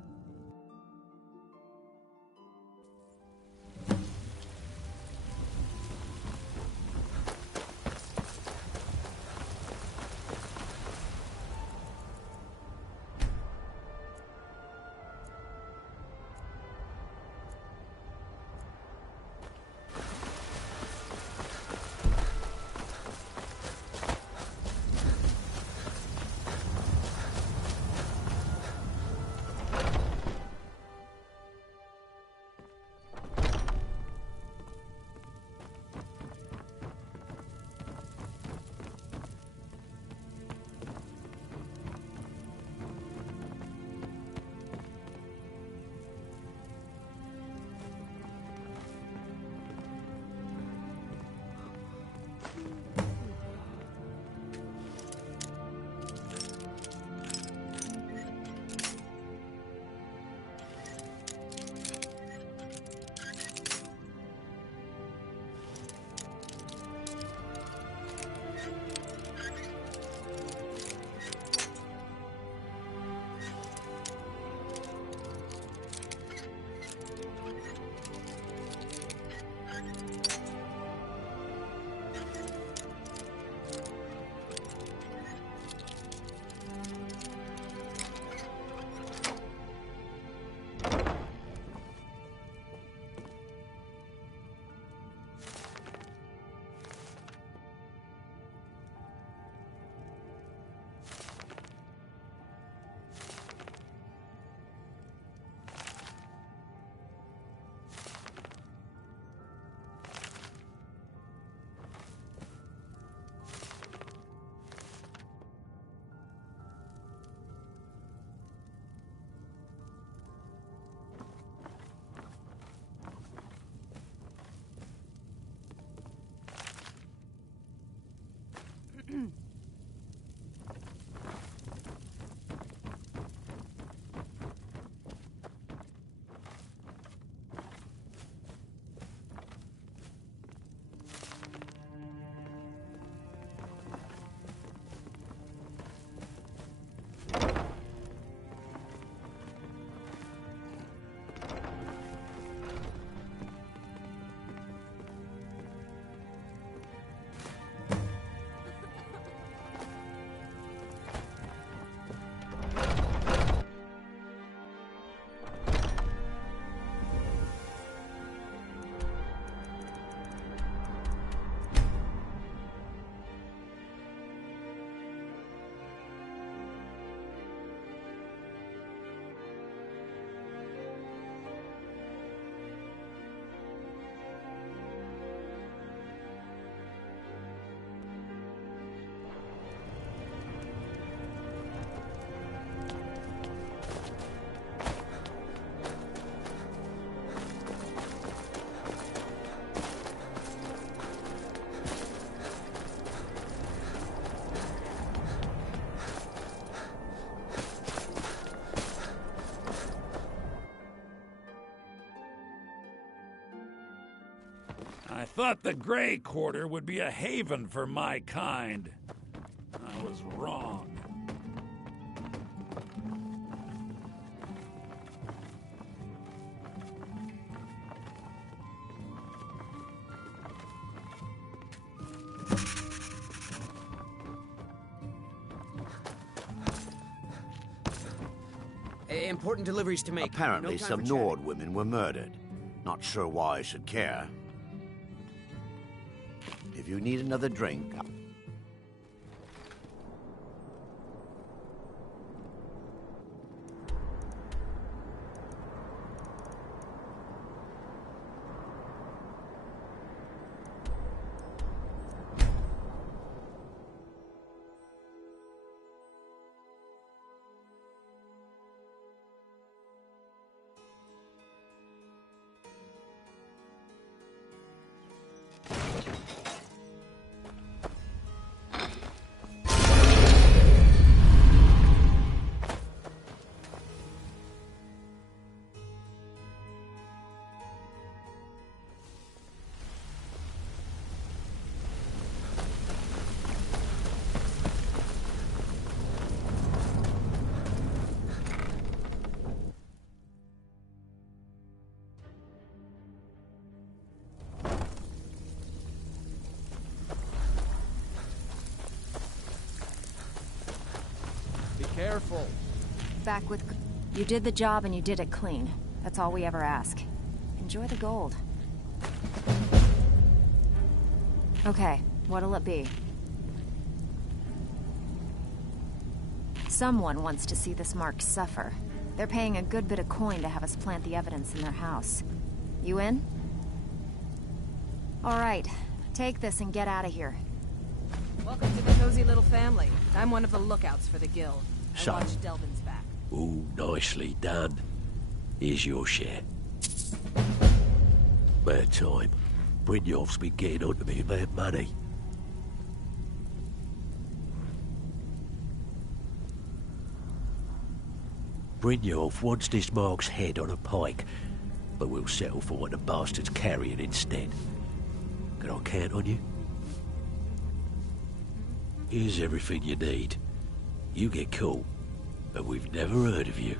I thought the Grey Quarter would be a haven for my kind. I was wrong. Important deliveries to make. Apparently No time some for chatting. Nord women were murdered. Not sure why I should care. If you need another drink... Careful. Back with... You did the job and you did it clean. That's all we ever ask. Enjoy the gold. Okay, what'll it be? Someone wants to see this mark suffer. They're paying a good bit of coin to have us plant the evidence in their house. You in? All right, take this and get out of here. Welcome to the cozy little family. I'm one of the lookouts for the guild. I So- watch Delvin's back. Ooh, nicely done. Here's your share. Bad time. Brynjolf's been getting on to me about money. Brynjolf wants this mark's head on a pike, but we'll settle for what the bastard's carrying instead. Can I count on you? Here's everything you need. You get caught, and we've never heard of you.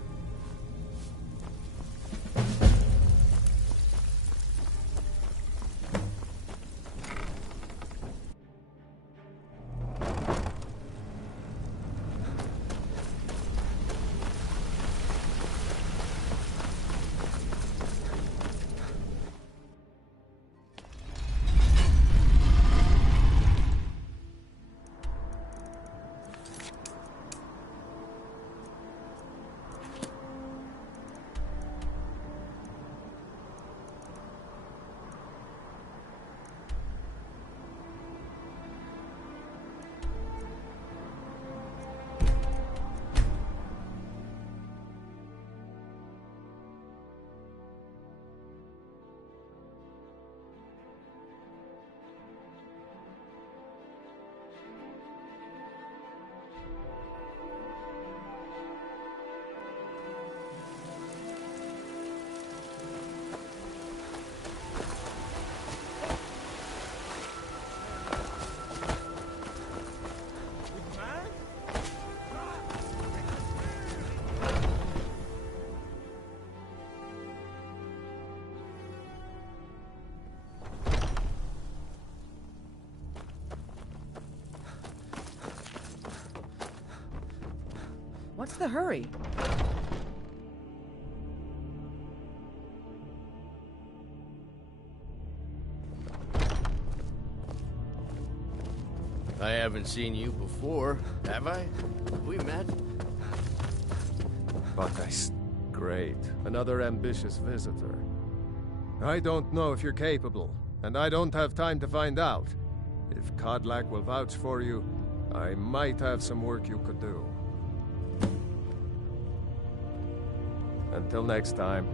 What's the hurry? I haven't seen you before, have I? We met? But great. Another ambitious visitor. I don't know if you're capable, and I don't have time to find out. If Kodlak will vouch for you, I might have some work you could do. Until next time.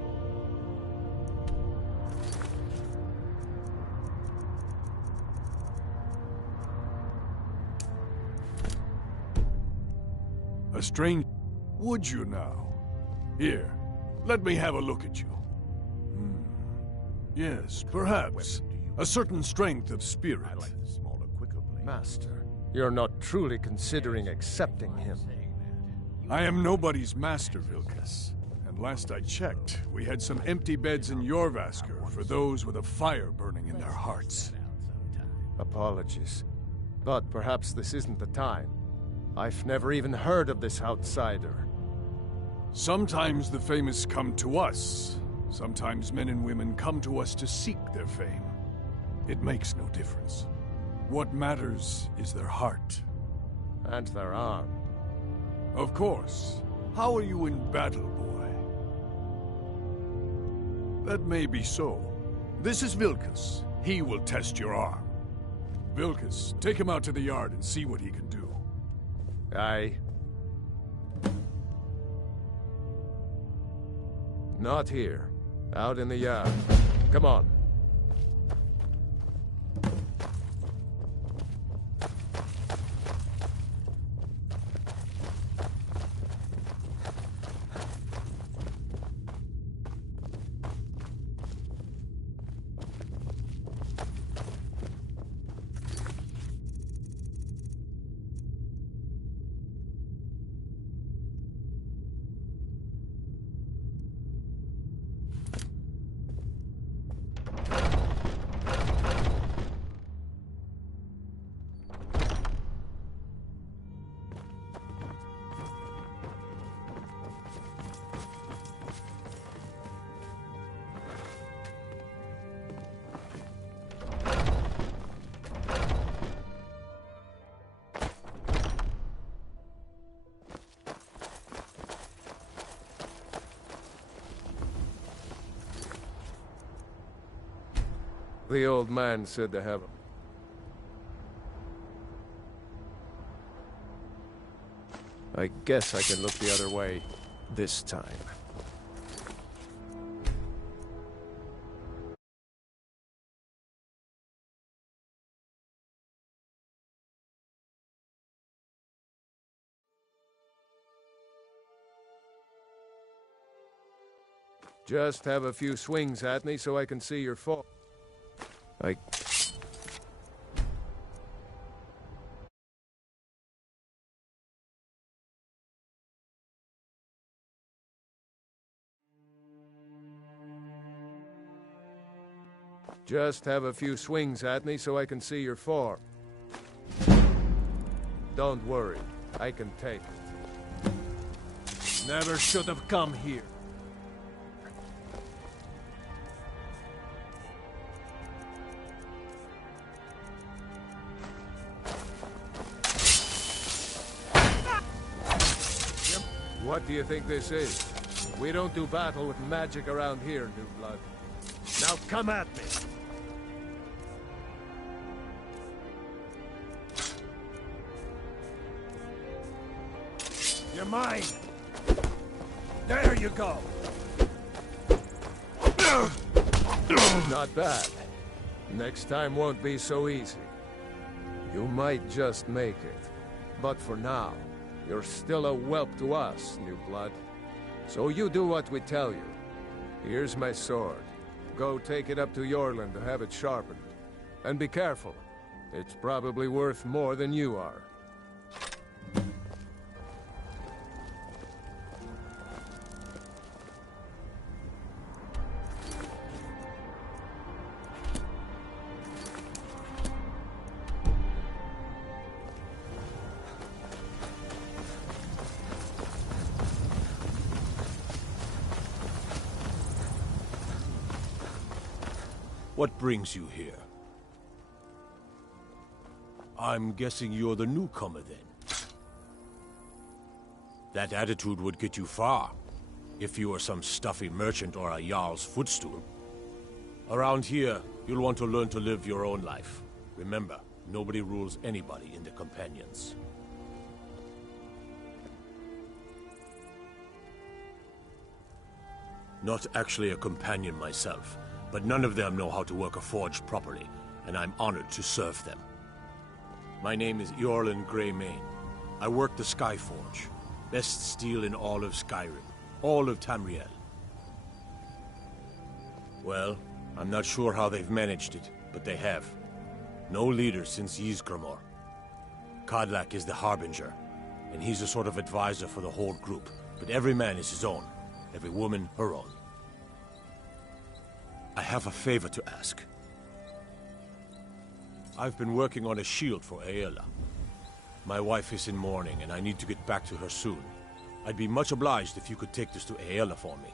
A strange... Would you now? Here, let me have a look at you. Yes, perhaps. A certain strength of spirit. I like the smaller, quicker blade. Master, you're not truly considering accepting him. I am nobody's master, Vilkas. And last I checked, we had some empty beds in Jorvaskr for those with a fire burning in their hearts. Apologies. But perhaps this isn't the time. I've never even heard of this outsider. Sometimes the famous come to us. Sometimes men and women come to us to seek their fame. It makes no difference. What matters is their heart. And their arm. Of course. How are you in battle, boy? That may be so. This is Vilkas. He will test your arm. Vilkas, take him out to the yard and see what he can do. Aye. Not here. Out in the yard. Come on. The old man said to have him. I guess I can look the other way this time. Just have a few swings at me so I can see your fall. Just have a few swings at me so I can see your form. Don't worry, I can take it. Never should have come here. What do you think this is? We don't do battle with magic around here, new blood. Now come at me! You're mine! There you go! Not bad. Next time won't be so easy. You might just make it. But for now, you're still a whelp to us, new blood. So you do what we tell you. Here's my sword. Go take it up to Yorland to have it sharpened. And be careful. It's probably worth more than you are. What brings you here? I'm guessing you're the newcomer, then. That attitude would get you far, if you were some stuffy merchant or a Jarl's footstool. Around here, you'll want to learn to live your own life. Remember, nobody rules anybody in the Companions. Not actually a companion myself, but none of them know how to work a forge properly, and I'm honored to serve them. My name is Eorlin Greymane. I work the Skyforge. Best steel in all of Skyrim. All of Tamriel. Well, I'm not sure how they've managed it, but they have. No leader since Ysgramor. Kodlak is the Harbinger, and he's a sort of advisor for the whole group, but every man is his own, every woman her own. I have a favor to ask. I've been working on a shield for Aela. My wife is in mourning, and I need to get back to her soon. I'd be much obliged if you could take this to Aela for me.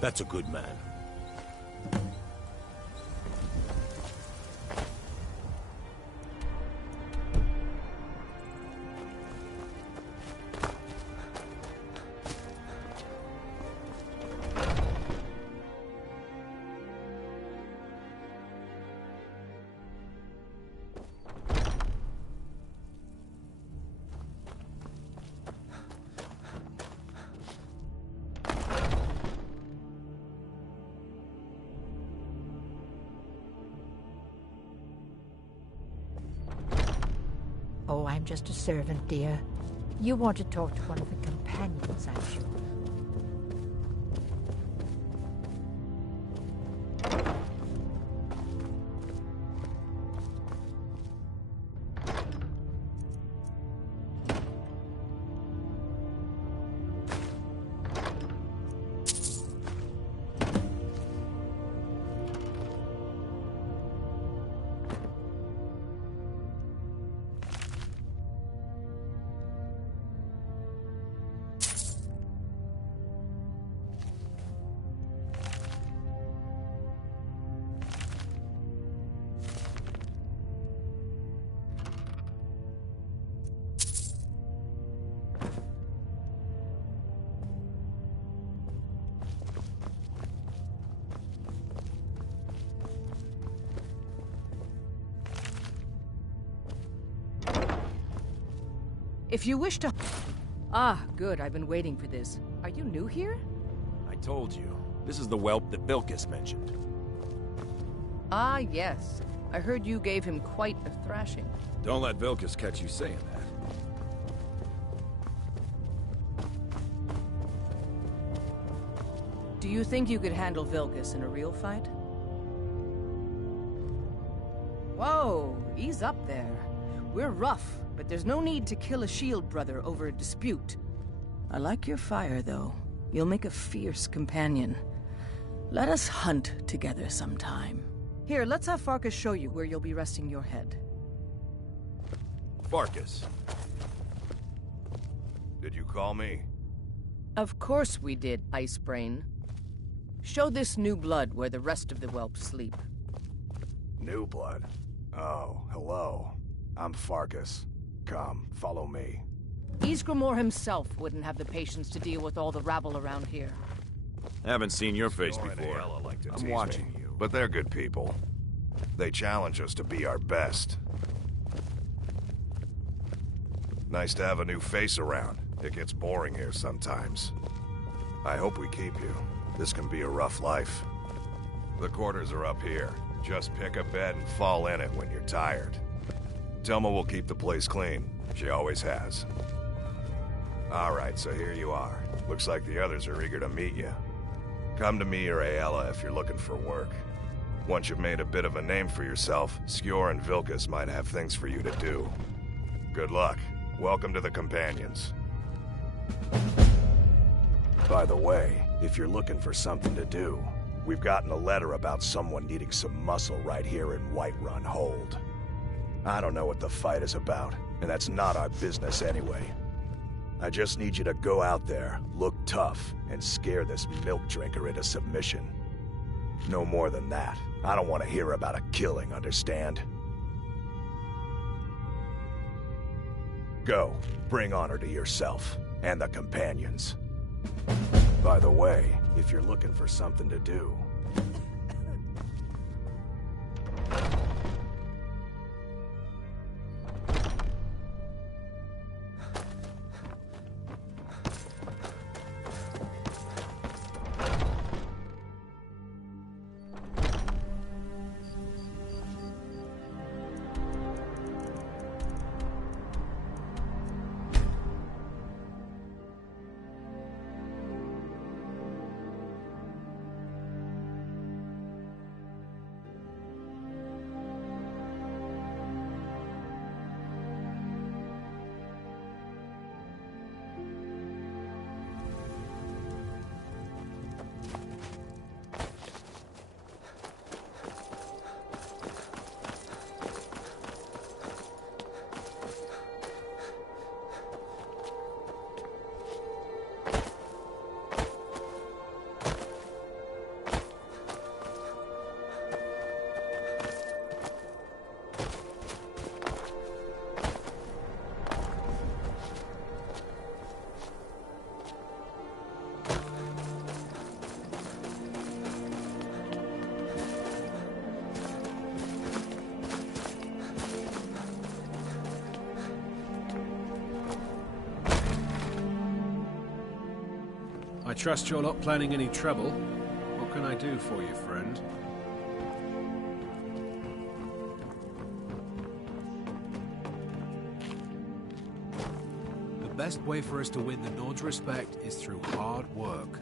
That's a good man. Oh, I'm just a servant, dear. You want to talk to one of the companions, I'm sure. If you wish to... Ah, good. I've been waiting for this. Are you new here? I told you. This is the whelp that Vilkas mentioned. Ah, yes. I heard you gave him quite a thrashing. Don't let Vilkas catch you saying that. Do you think you could handle Vilkas in a real fight? Whoa, ease up there. We're rough, but there's no need to kill a shield brother over a dispute. I like your fire, though. You'll make a fierce companion. Let us hunt together sometime. Here, let's have Farkas show you where you'll be resting your head. Farkas. Did you call me? Of course we did, Icebrain. Show this new blood where the rest of the whelps sleep. New blood? Oh, hello. I'm Farkas. Come, follow me. Ysgramor himself wouldn't have the patience to deal with all the rabble around here. Haven't seen your face before. I'm watching you. But they're good people. They challenge us to be our best. Nice to have a new face around. It gets boring here sometimes. I hope we keep you. This can be a rough life. The quarters are up here. Just pick a bed and fall in it when you're tired. Telma will keep the place clean. She always has. Alright, so here you are. Looks like the others are eager to meet you. Come to me or Aela if you're looking for work. Once you've made a bit of a name for yourself, Skjor and Vilkas might have things for you to do. Good luck. Welcome to the Companions. By the way, if you're looking for something to do, we've gotten a letter about someone needing some muscle right here in Whiterun Hold. I don't know what the fight is about, and that's not our business anyway. I just need you to go out there, look tough, and scare this milk drinker into submission. No more than that. I don't want to hear about a killing, understand? Go. Bring honor to yourself, and the Companions. By the way, if you're looking for something to do... I trust you're not planning any trouble. What can I do for you, friend? The best way for us to win the Nord's respect is through hard work.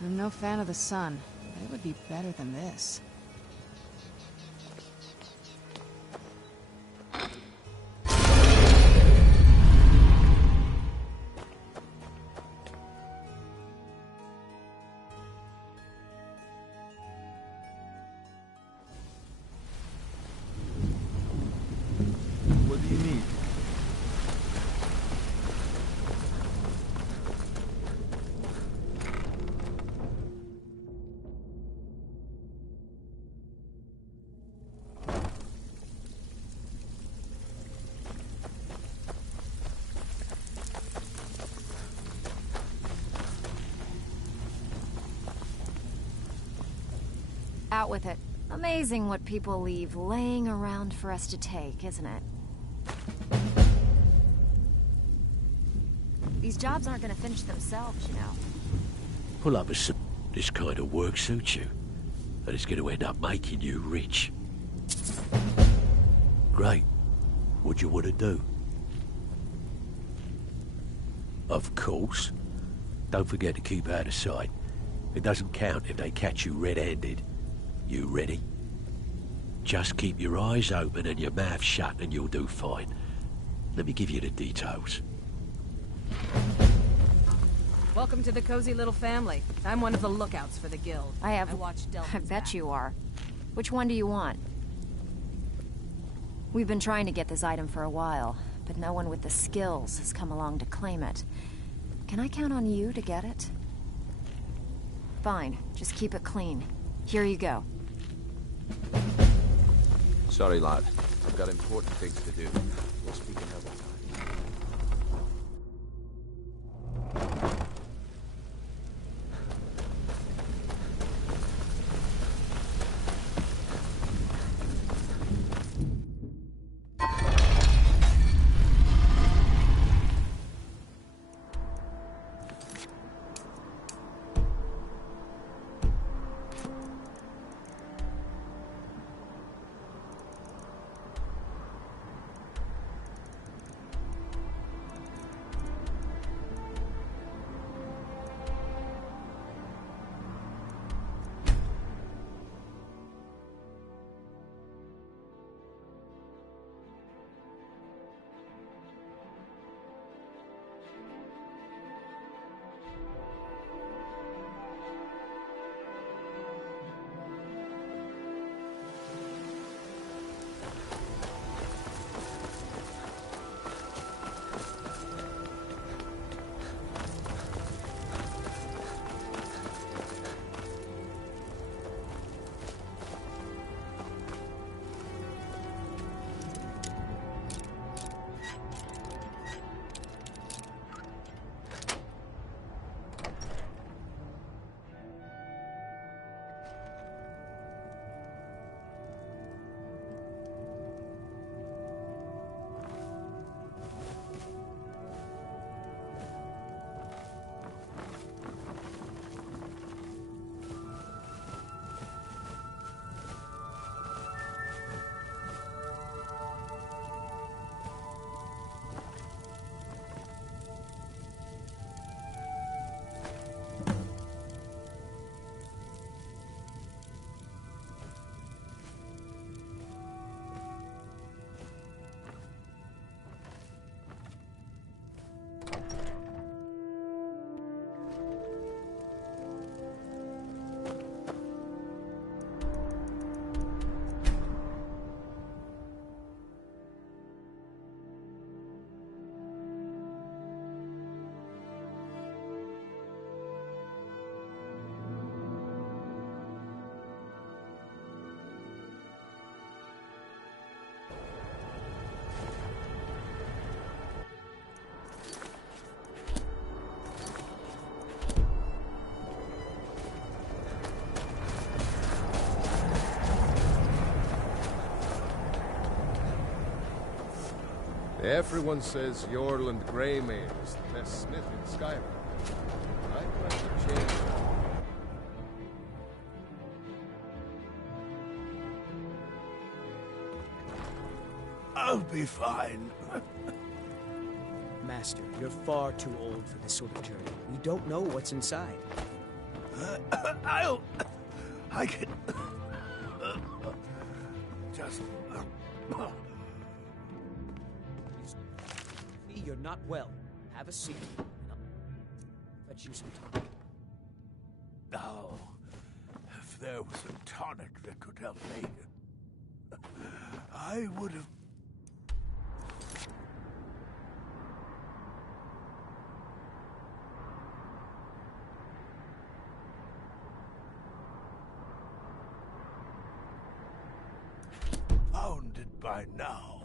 I'm no fan of the sun, but it would be better than this. What do you need? Out with it. Amazing what people leave laying around for us to take, isn't it? These jobs aren't gonna finish themselves, you know. Pull up this kind of work suits you, and it's going to end up making you rich. Great. What do you want to do? Of course. Don't forget to keep out of sight. It doesn't count if they catch you red-handed. You ready? Just keep your eyes open and your mouth shut and you'll do fine. Let me give you the details. Welcome to the cozy little family. I'm one of the lookouts for the guild. I watch I bet you are. Which one do you want? We've been trying to get this item for a while, but no one with the skills has come along to claim it. Can I count on you to get it? Fine, just keep it clean. Here you go. Sorry, lad. I've got important things to do. We'll speak another time. Everyone says Yorland Greymane is the best smith in Skyrim. I'd like to change that. I'll be fine. Master, you're far too old for this sort of journey. We don't know what's inside. I can... just... You're not well. Have a seat. Fetch you some tonic. Oh, if there was a tonic that could help me, I would have... found it by now.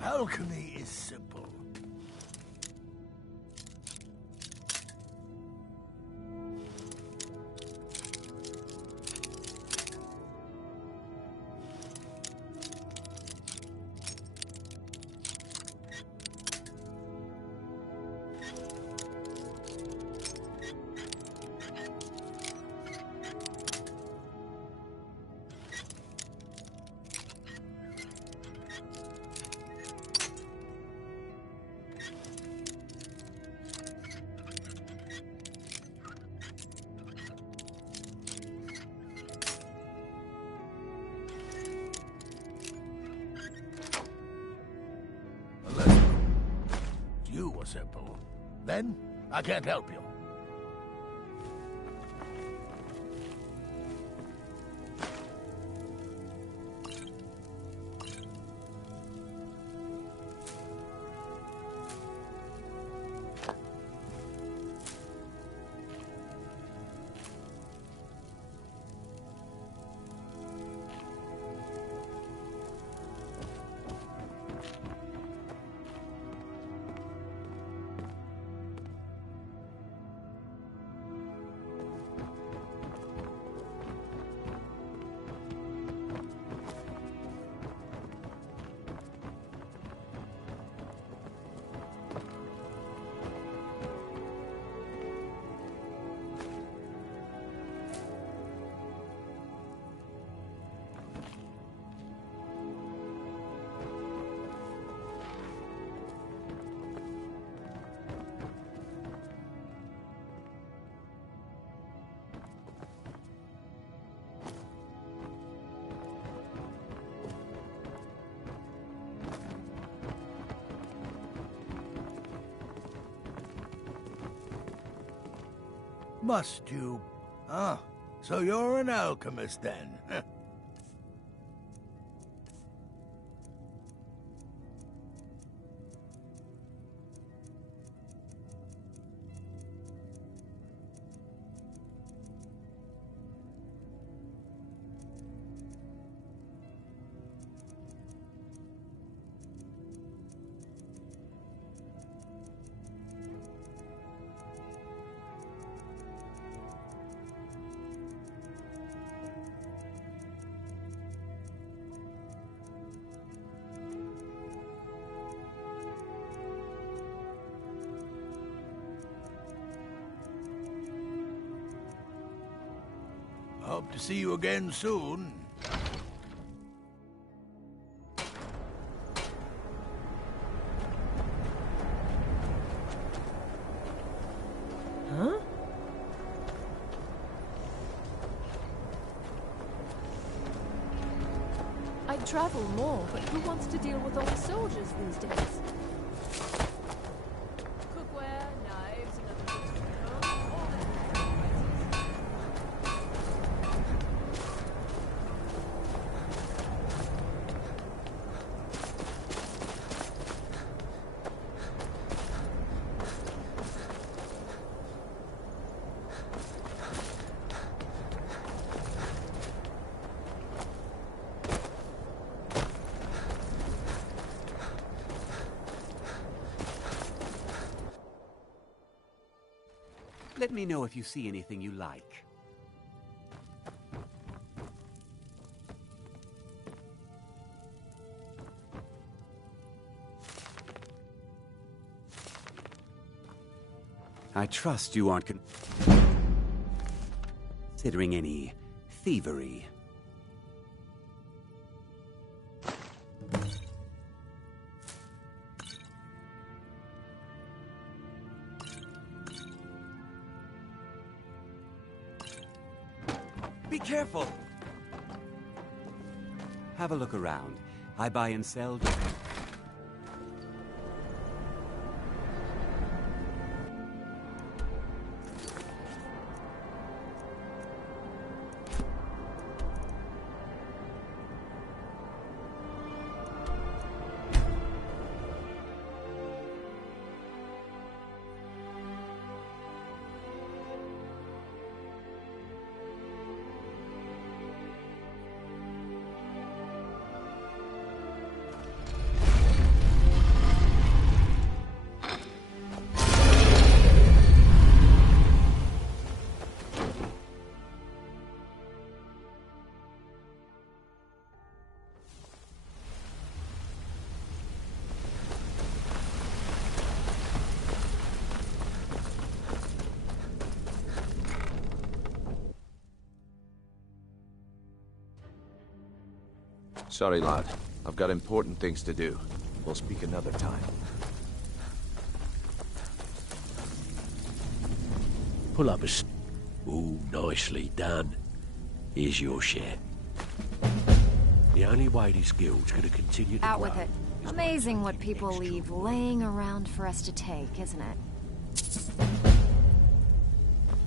Alchemy is simple. You were simple. Then, I can't help you. Must you? Ah, so you're an alchemist then? Hope to see you again soon. Huh? I'd travel more, but who wants to deal with all the soldiers these days? Cookware, knives, and other things to go. All that. Let me know if you see anything you like. I trust you aren't considering any thievery. Be careful! Have a look around. I buy and sell. Sorry, lad. I've got important things to do. We'll speak another time. Pull up a... Ooh, nicely done. Here's your share. The only way this guild's gonna continue to Out grow with it. is Amazing what people leave laying around for us to take, isn't it?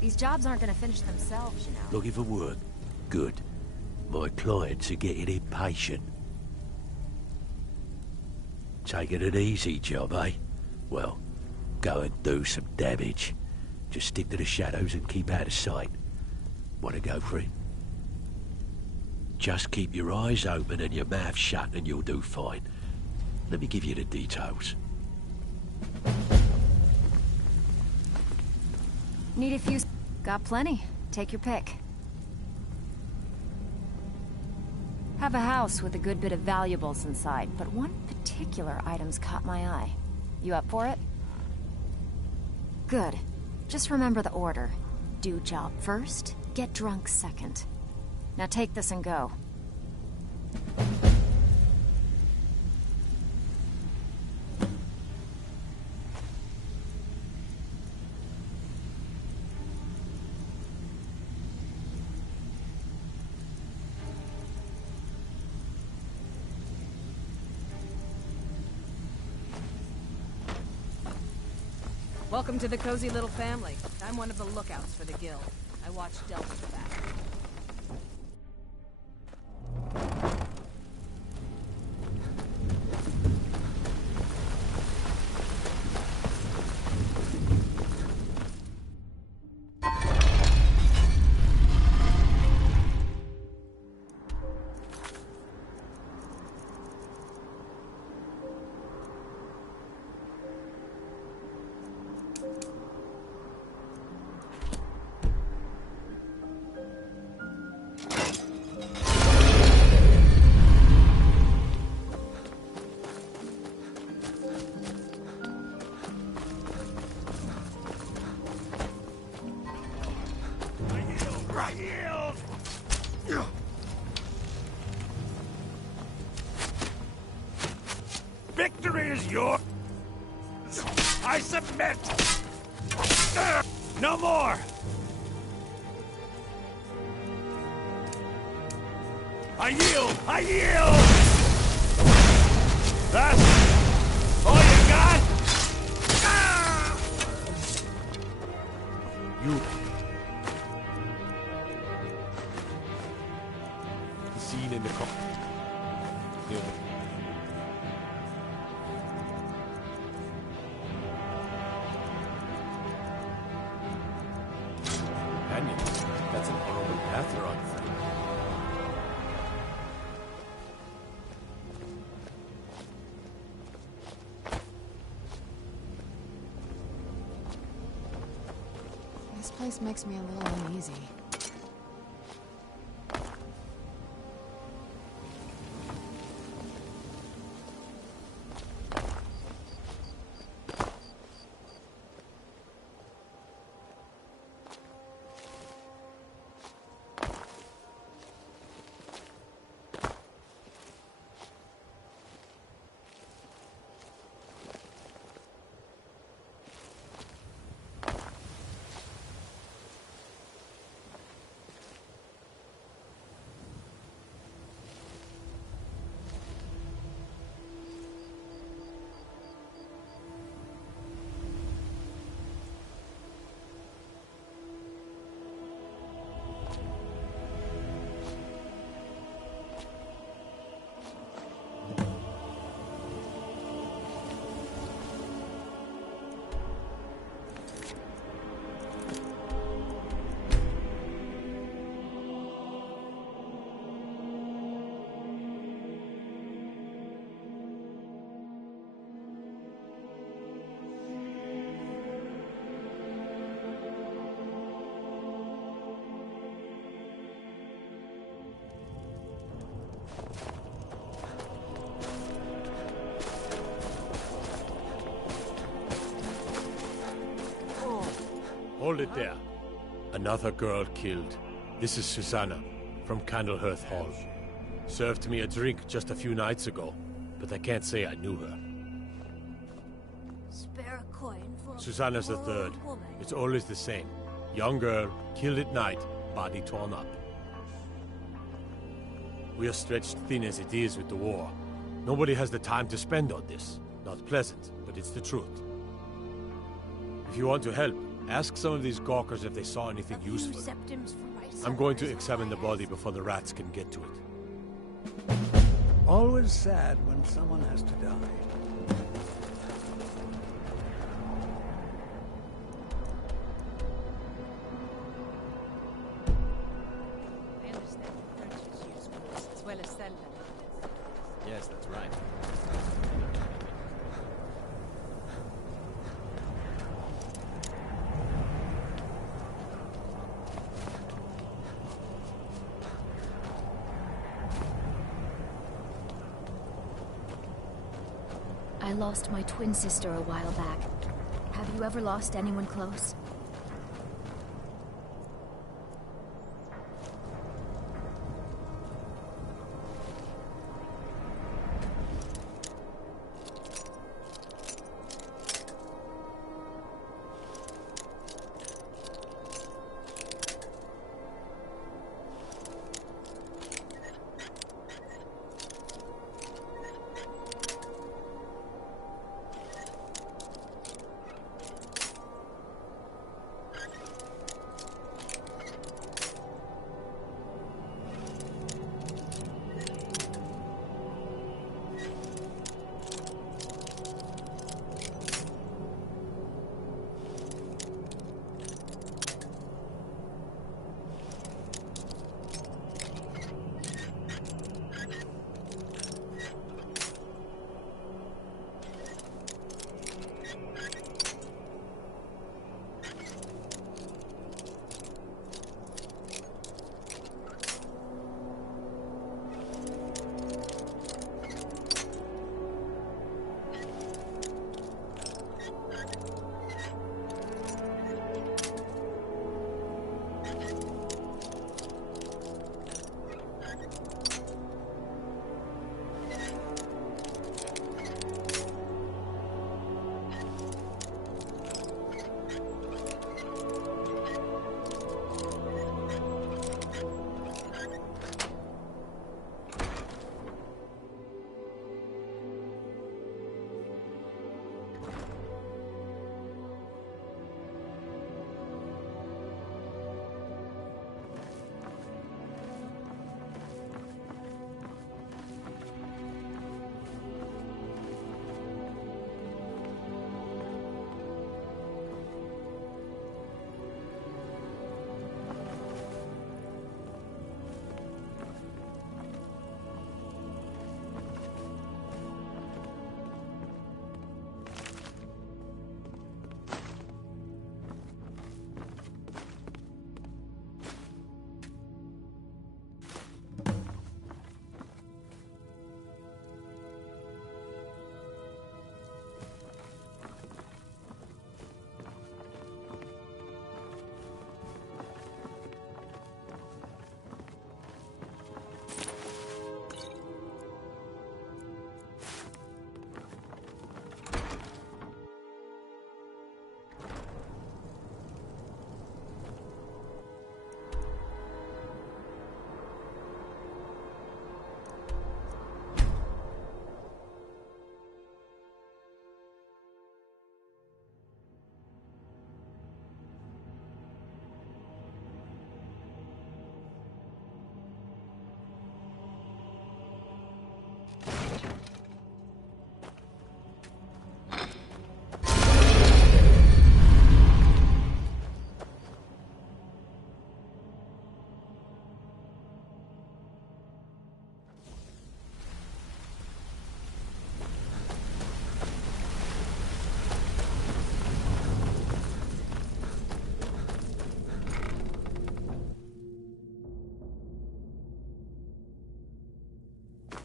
These jobs aren't gonna finish themselves, you know. looking for work. Good. My clients are getting impatient. Taking an easy job, eh? Well, go and do some damage. Just stick to the shadows and keep out of sight. Want to go for it? Just keep your eyes open and your mouth shut and you'll do fine. Let me give you the details. Need a few... Got plenty. Take your pick. Have a house with a good bit of valuables inside, but one particular item's caught my eye. You up for it? Good. Just remember the order. Do job first, get drunk second. Now take this and go. Welcome to the cozy little family. I'm one of the lookouts for the guild. I watch Delta's back. Victory is yours. I submit. No more. I yield. I yield. That's all you got? You... The scene in the car. That's an horrible path you're on, friend. This place makes me a little uneasy. Hold it there. Another girl killed. This is Susanna, from Candlehearth Hall. Served me a drink just a few nights ago, but I can't say I knew her. Spare a coin for Susanna's the third. It's always the same. Young girl, killed at night, body torn up. We are stretched thin as it is with the war. Nobody has the time to spend on this. Not pleasant, but it's the truth. If you want to help, ask some of these gawkers if they saw anything useful. I'm going to examine the body before the rats can get to it. Always sad when someone has to die. I understand the purchase use goods as well as sell them. Yes, that's right. I lost my twin sister a while back. Have you ever lost anyone close?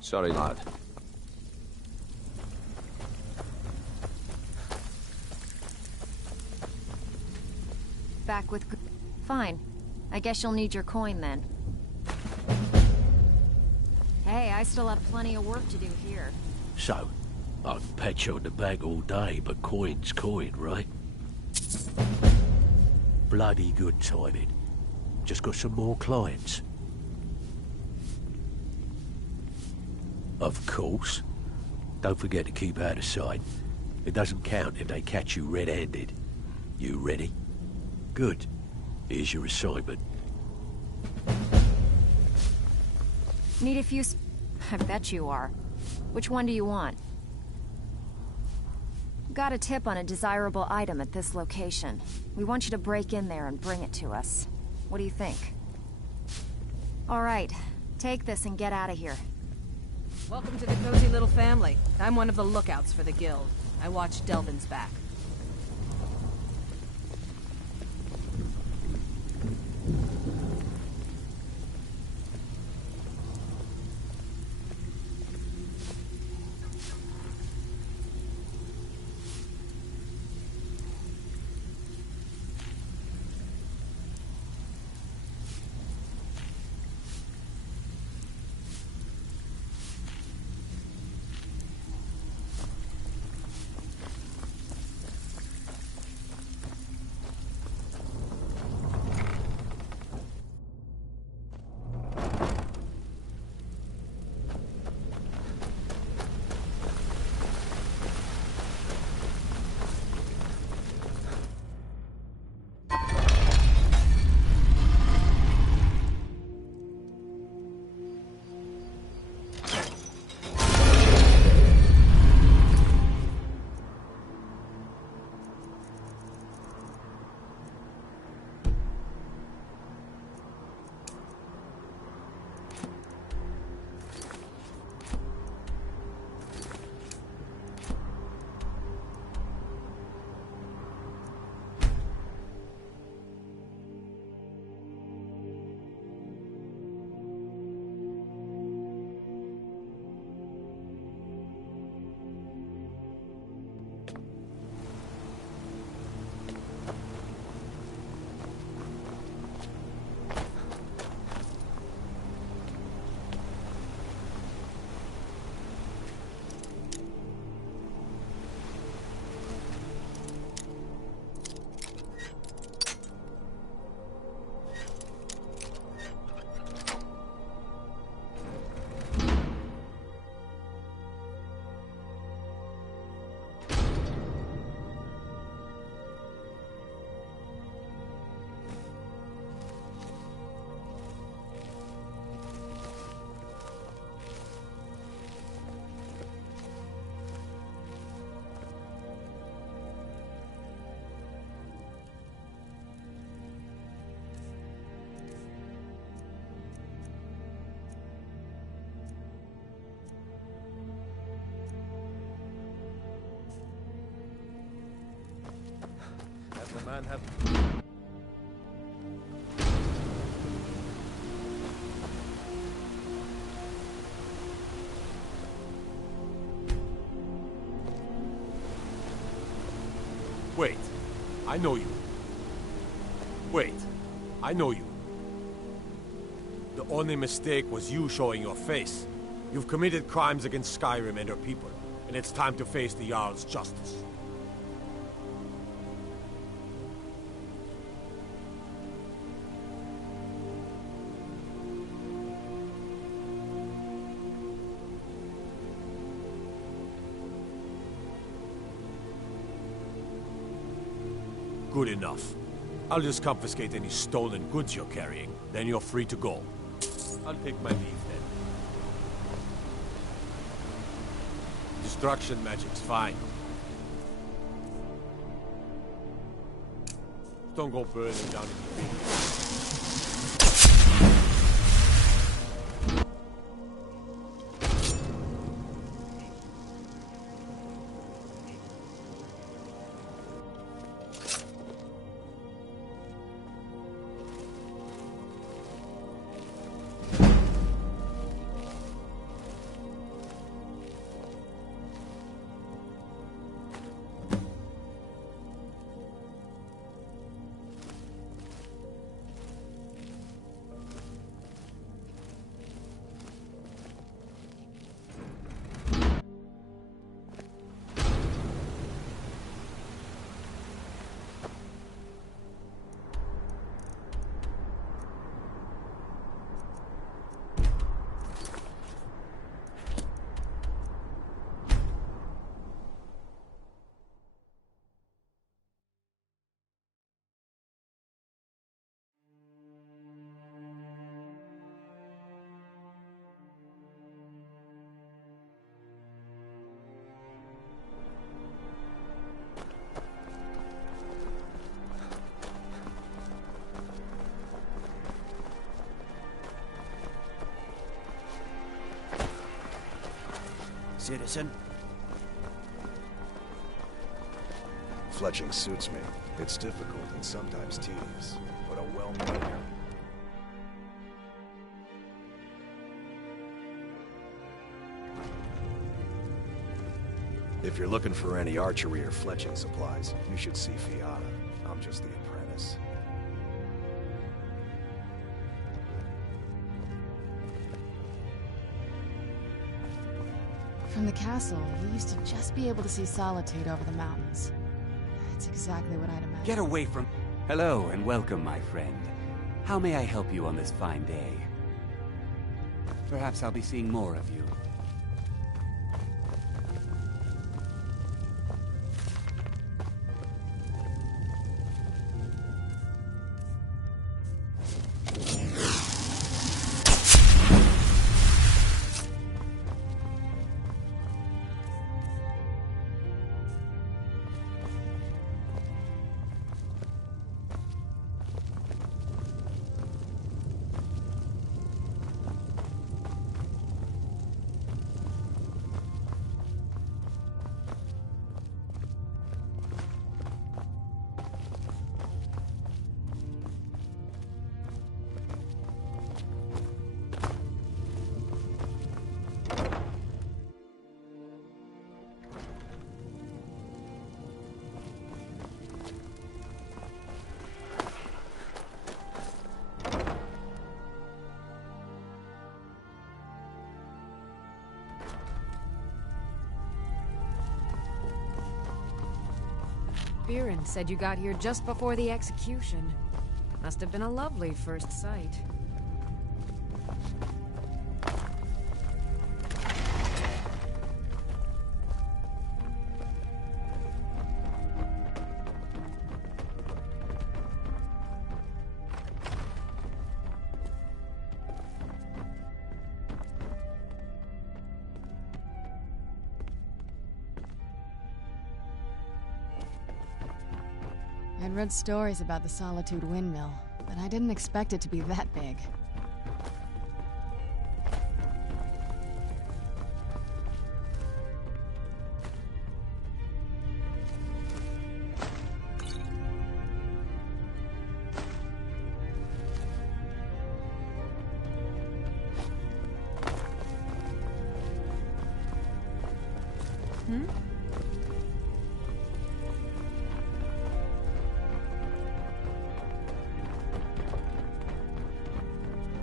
Sorry, lad. Back with... Fine. I guess you'll need your coin then. Hey, I still have plenty of work to do here. So, I can pat you on the back all day, but coin's coin, right? Bloody good timing. Just got some more clients. Of course. Don't forget to keep out of sight. It doesn't count if they catch you red-handed. You ready? Good. Here's your assignment. Need a few I bet you are. Which one do you want? Got a tip on a desirable item at this location. We want you to break in there and bring it to us. What do you think? All right. Take this and get out of here. Welcome to the cozy little family. I'm one of the lookouts for the guild. I watch Delvin's back. The man have... Wait, I know you. Wait, I know you. The only mistake was you showing your face. You've committed crimes against Skyrim and her people, and it's time to face the Jarl's justice. Good enough. I'll just confiscate any stolen goods you're carrying, then you're free to go. I'll take my leave then. Destruction magic's fine. Don't go burning down in the field. citizen. Fletching suits me. It's difficult and sometimes tedious, but a well-made. If you're looking for any archery or fletching supplies, you should see Fiata. I'm just the apprentice. From the castle, we used to just be able to see Solitude over the mountains. It's exactly what I'd imagined. Get away from... Hello and welcome, my friend. How may I help you on this fine day? Perhaps I'll be seeing more of you. Viren said you got here just before the execution. Must have been a lovely first sight. I'd read stories about the Solitude windmill, but I didn't expect it to be that big.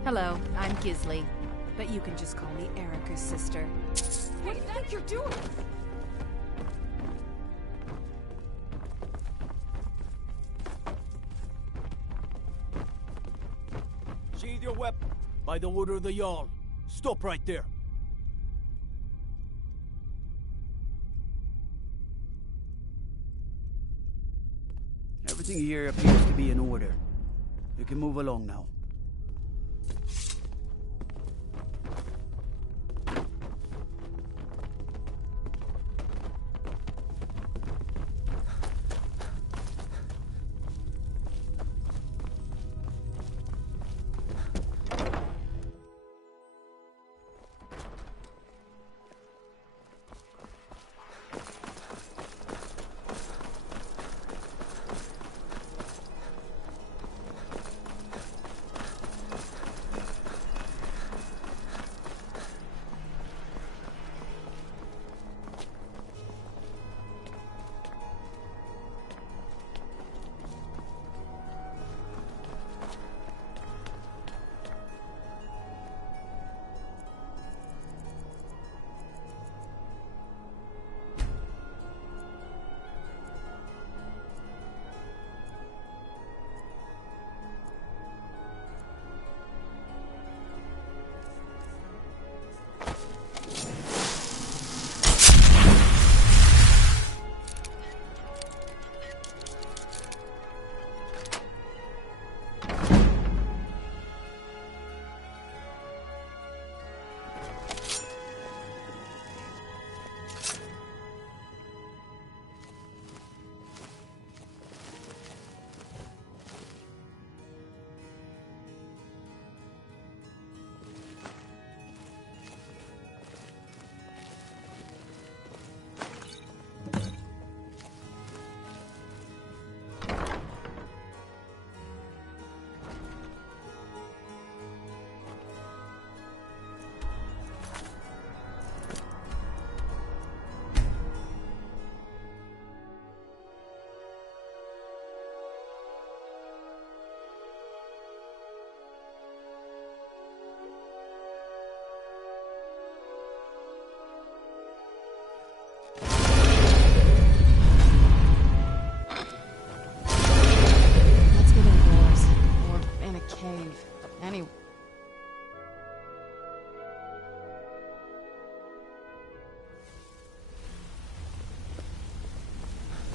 Hello, I'm Gisli, but you can just call me Erica's sister. What do you think you're doing? Sheathe your weapon. By the order of the Jarl. Stop right there. Everything here appears to be in order. You can move along now.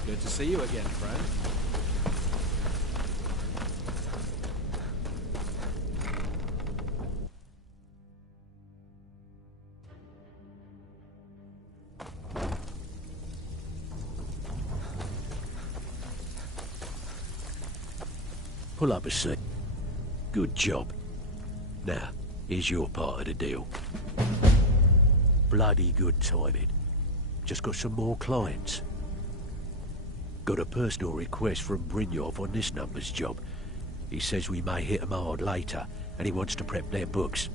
Good to see you again, friend. Pull up a seat. Good job. Now, here's your part of the deal. Bloody good timing. Just got some more clients. Got a personal request from Brynjolf on this numbers job. He says we may hit 'em hard later, and he wants to prep their books.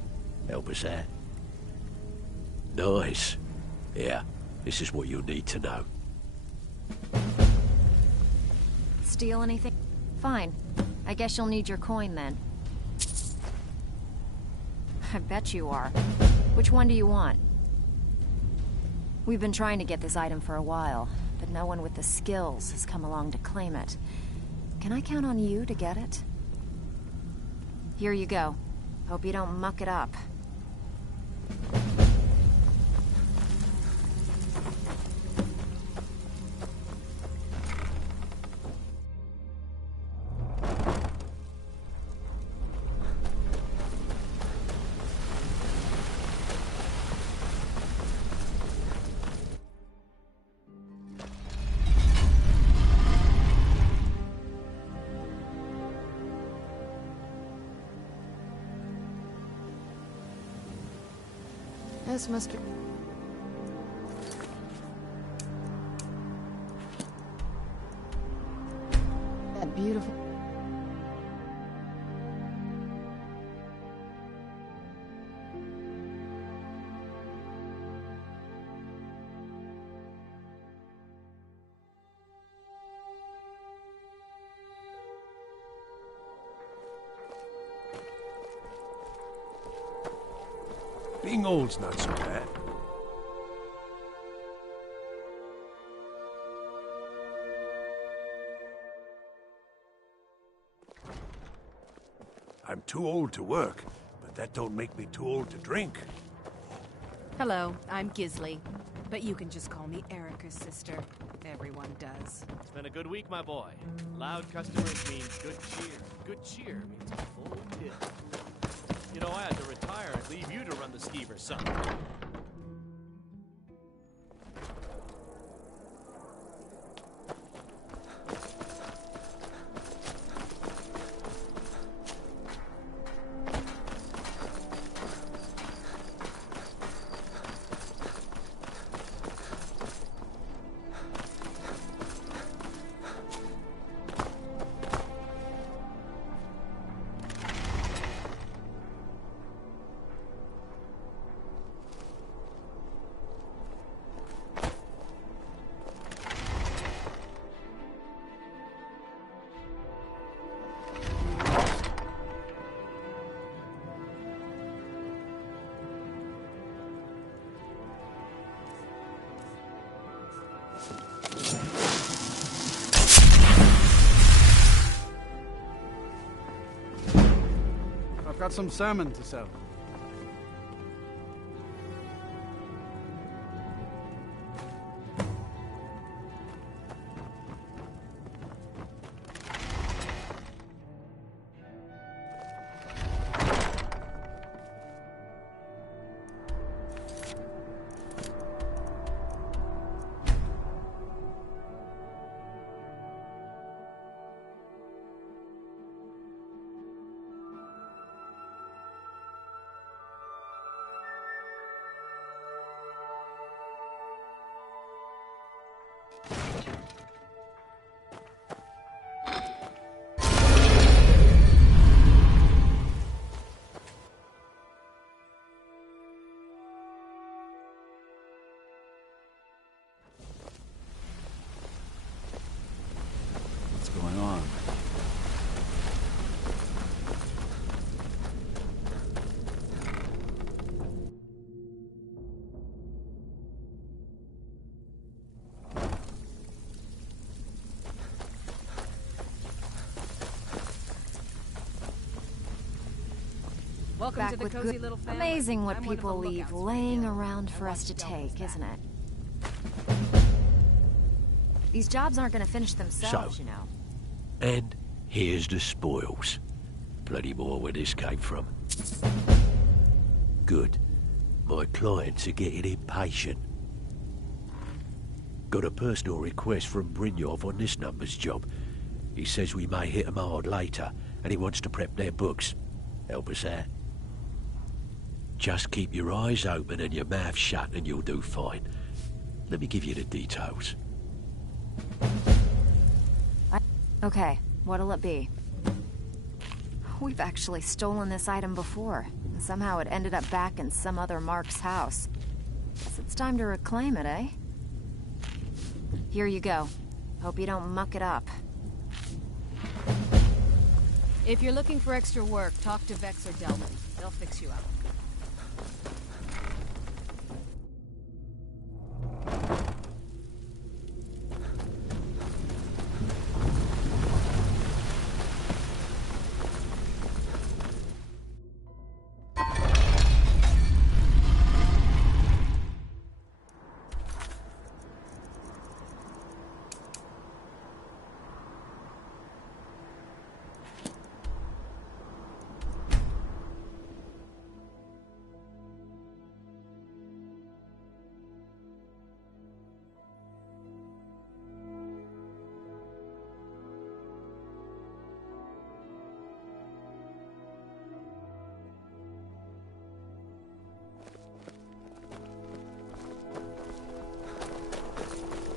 Help us out. Nice. Yeah, this is what you'll need to know. Steal anything? Fine. I guess you'll need your coin then. I bet you are. Which one do you want? We've been trying to get this item for a while, but no one with the skills has come along to claim it. Can I count on you to get it? Here you go. Hope you don't muck it up. This must be... that beautiful... Being old's not so bad. I'm too old to work, but that don't make me too old to drink. Hello, I'm Gisley. But you can just call me Erica's sister. Everyone does. It's been a good week, my boy. Loud customers mean good cheer. Good cheer means a full till. You know, I had to retire and leave you to run the skeever, son. I've got some salmon to sell. What's going on? Welcome Back to the with cozy good... little family. Amazing what I'm one of the people leave lookouts for laying Gil. around for I us to watch Delvin's take, back. isn't it? These jobs aren't gonna finish themselves, you know. And here's the spoils. Plenty more where this came from. Good. My clients are getting impatient. Got a personal request from Brynjolf on this number's job. He says we may hit 'em hard later, and he wants to prep their books. Help us out. Just keep your eyes open and your mouth shut and you'll do fine. Let me give you the details. Okay, what'll it be? We've actually stolen this item before, and somehow it ended up back in some other Mark's house. Guess it's time to reclaim it, eh? Here you go. Hope you don't muck it up. If you're looking for extra work, talk to Vex or Delvin. They'll fix you up.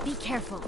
Be careful.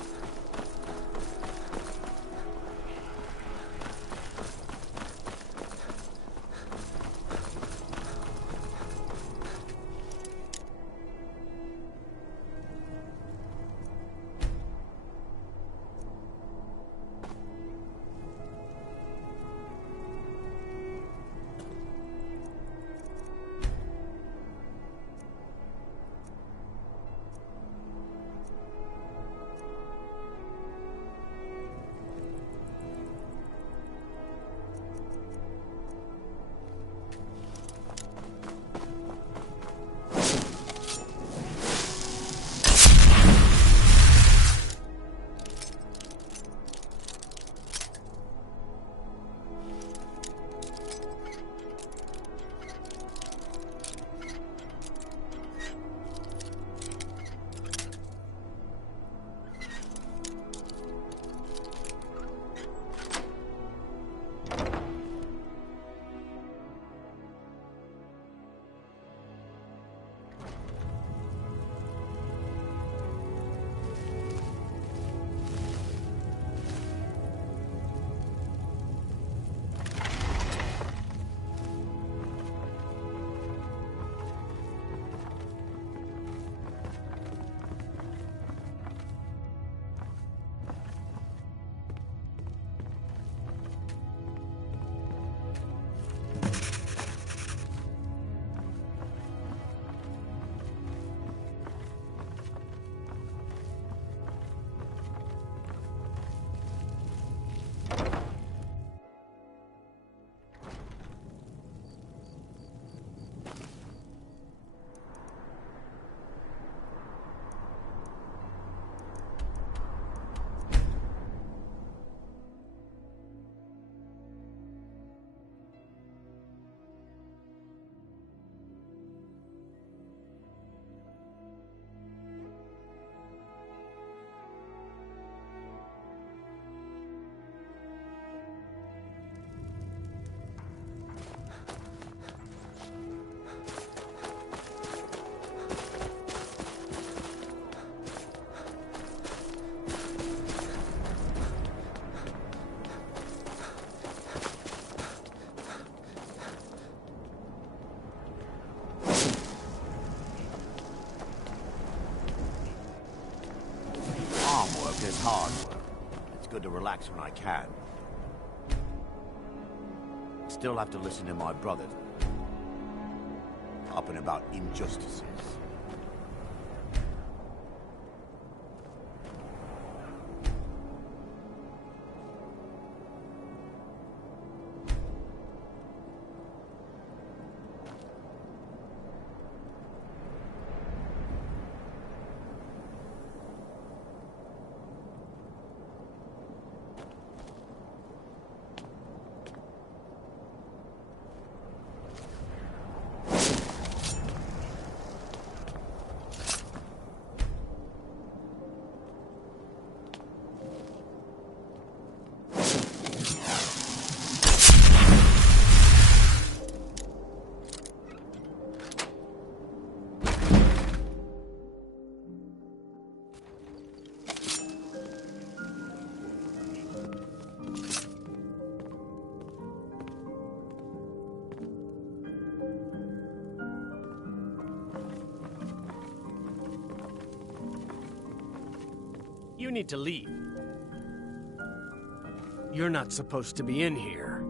It's hard work. It's good to relax when I can. Still have to listen to my brother. Up and about injustices. You need to leave. You're not supposed to be in here.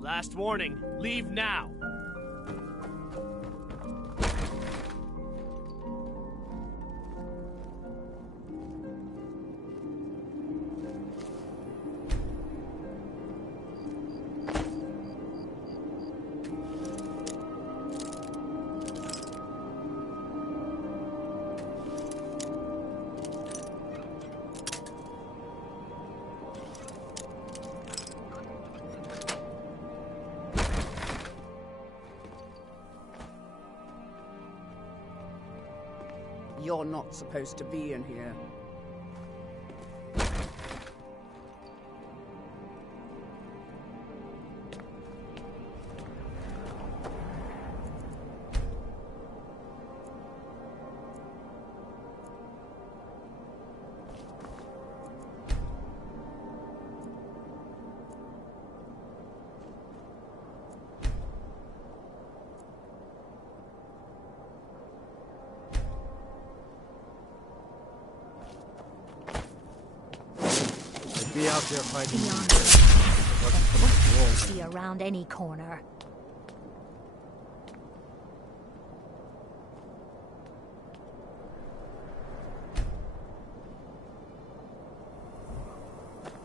Last warning. Leave now. You're not supposed to be in here. Be out there fighting. Be around any corner.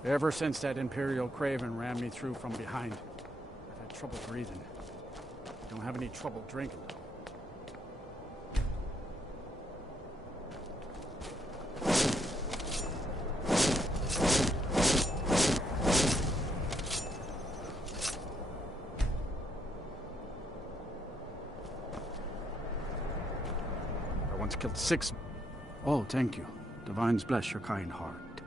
Ever since that Imperial Craven ran me through from behind, I've had trouble breathing. Don't have any trouble drinking, though. Killed 6. Oh, thank you. Divines bless your kind heart.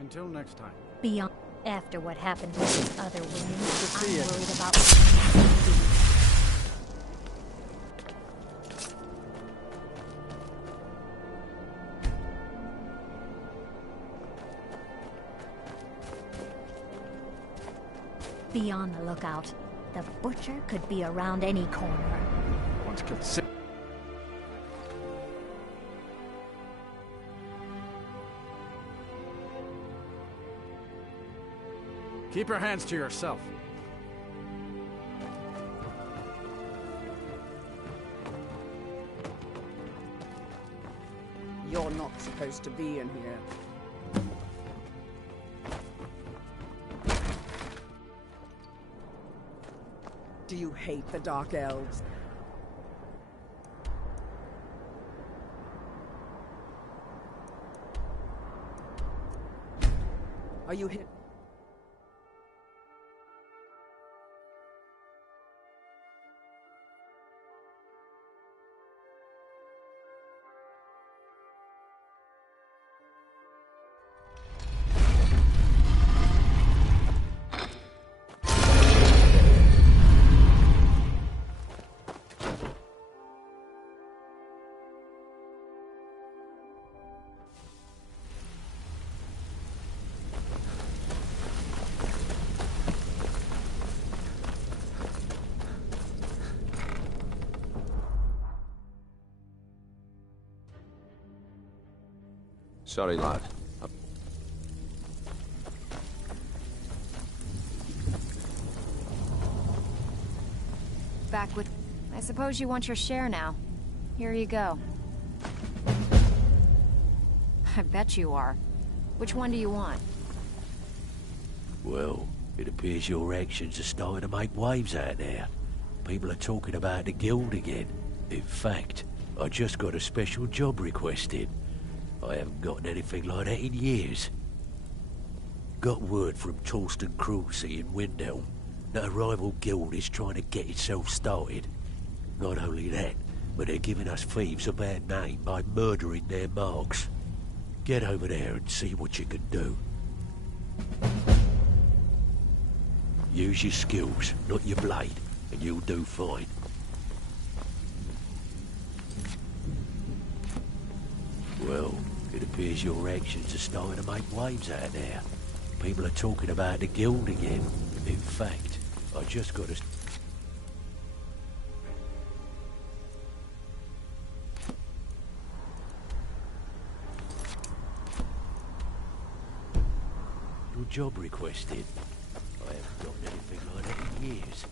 Until next time. Beyond. After what happened with the other women, I'm you. worried about. Be on the lookout. The butcher could be around any corner. Once killed 6. Keep your hands to yourself. You're not supposed to be in here. Do you hate the Dark Elves? Are you hit? Sorry, lad. Back with... I suppose you want your share now. Here you go. I bet you are. Which one do you want? Well, it appears your actions are starting to make waves out there. People are talking about the guild again. In fact, I just got a special job requested. I haven't gotten anything like that in years. Got word from Torsten Cruelty in Windhelm that a rival guild is trying to get itself started. Not only that, but they're giving us thieves a bad name by murdering their marks. Get over there and see what you can do. Use your skills, not your blade, and you'll do fine. Well, it appears your actions are starting to make waves out there. People are talking about the guild again. In fact, I just got a... job request in. I haven't done anything like that in years.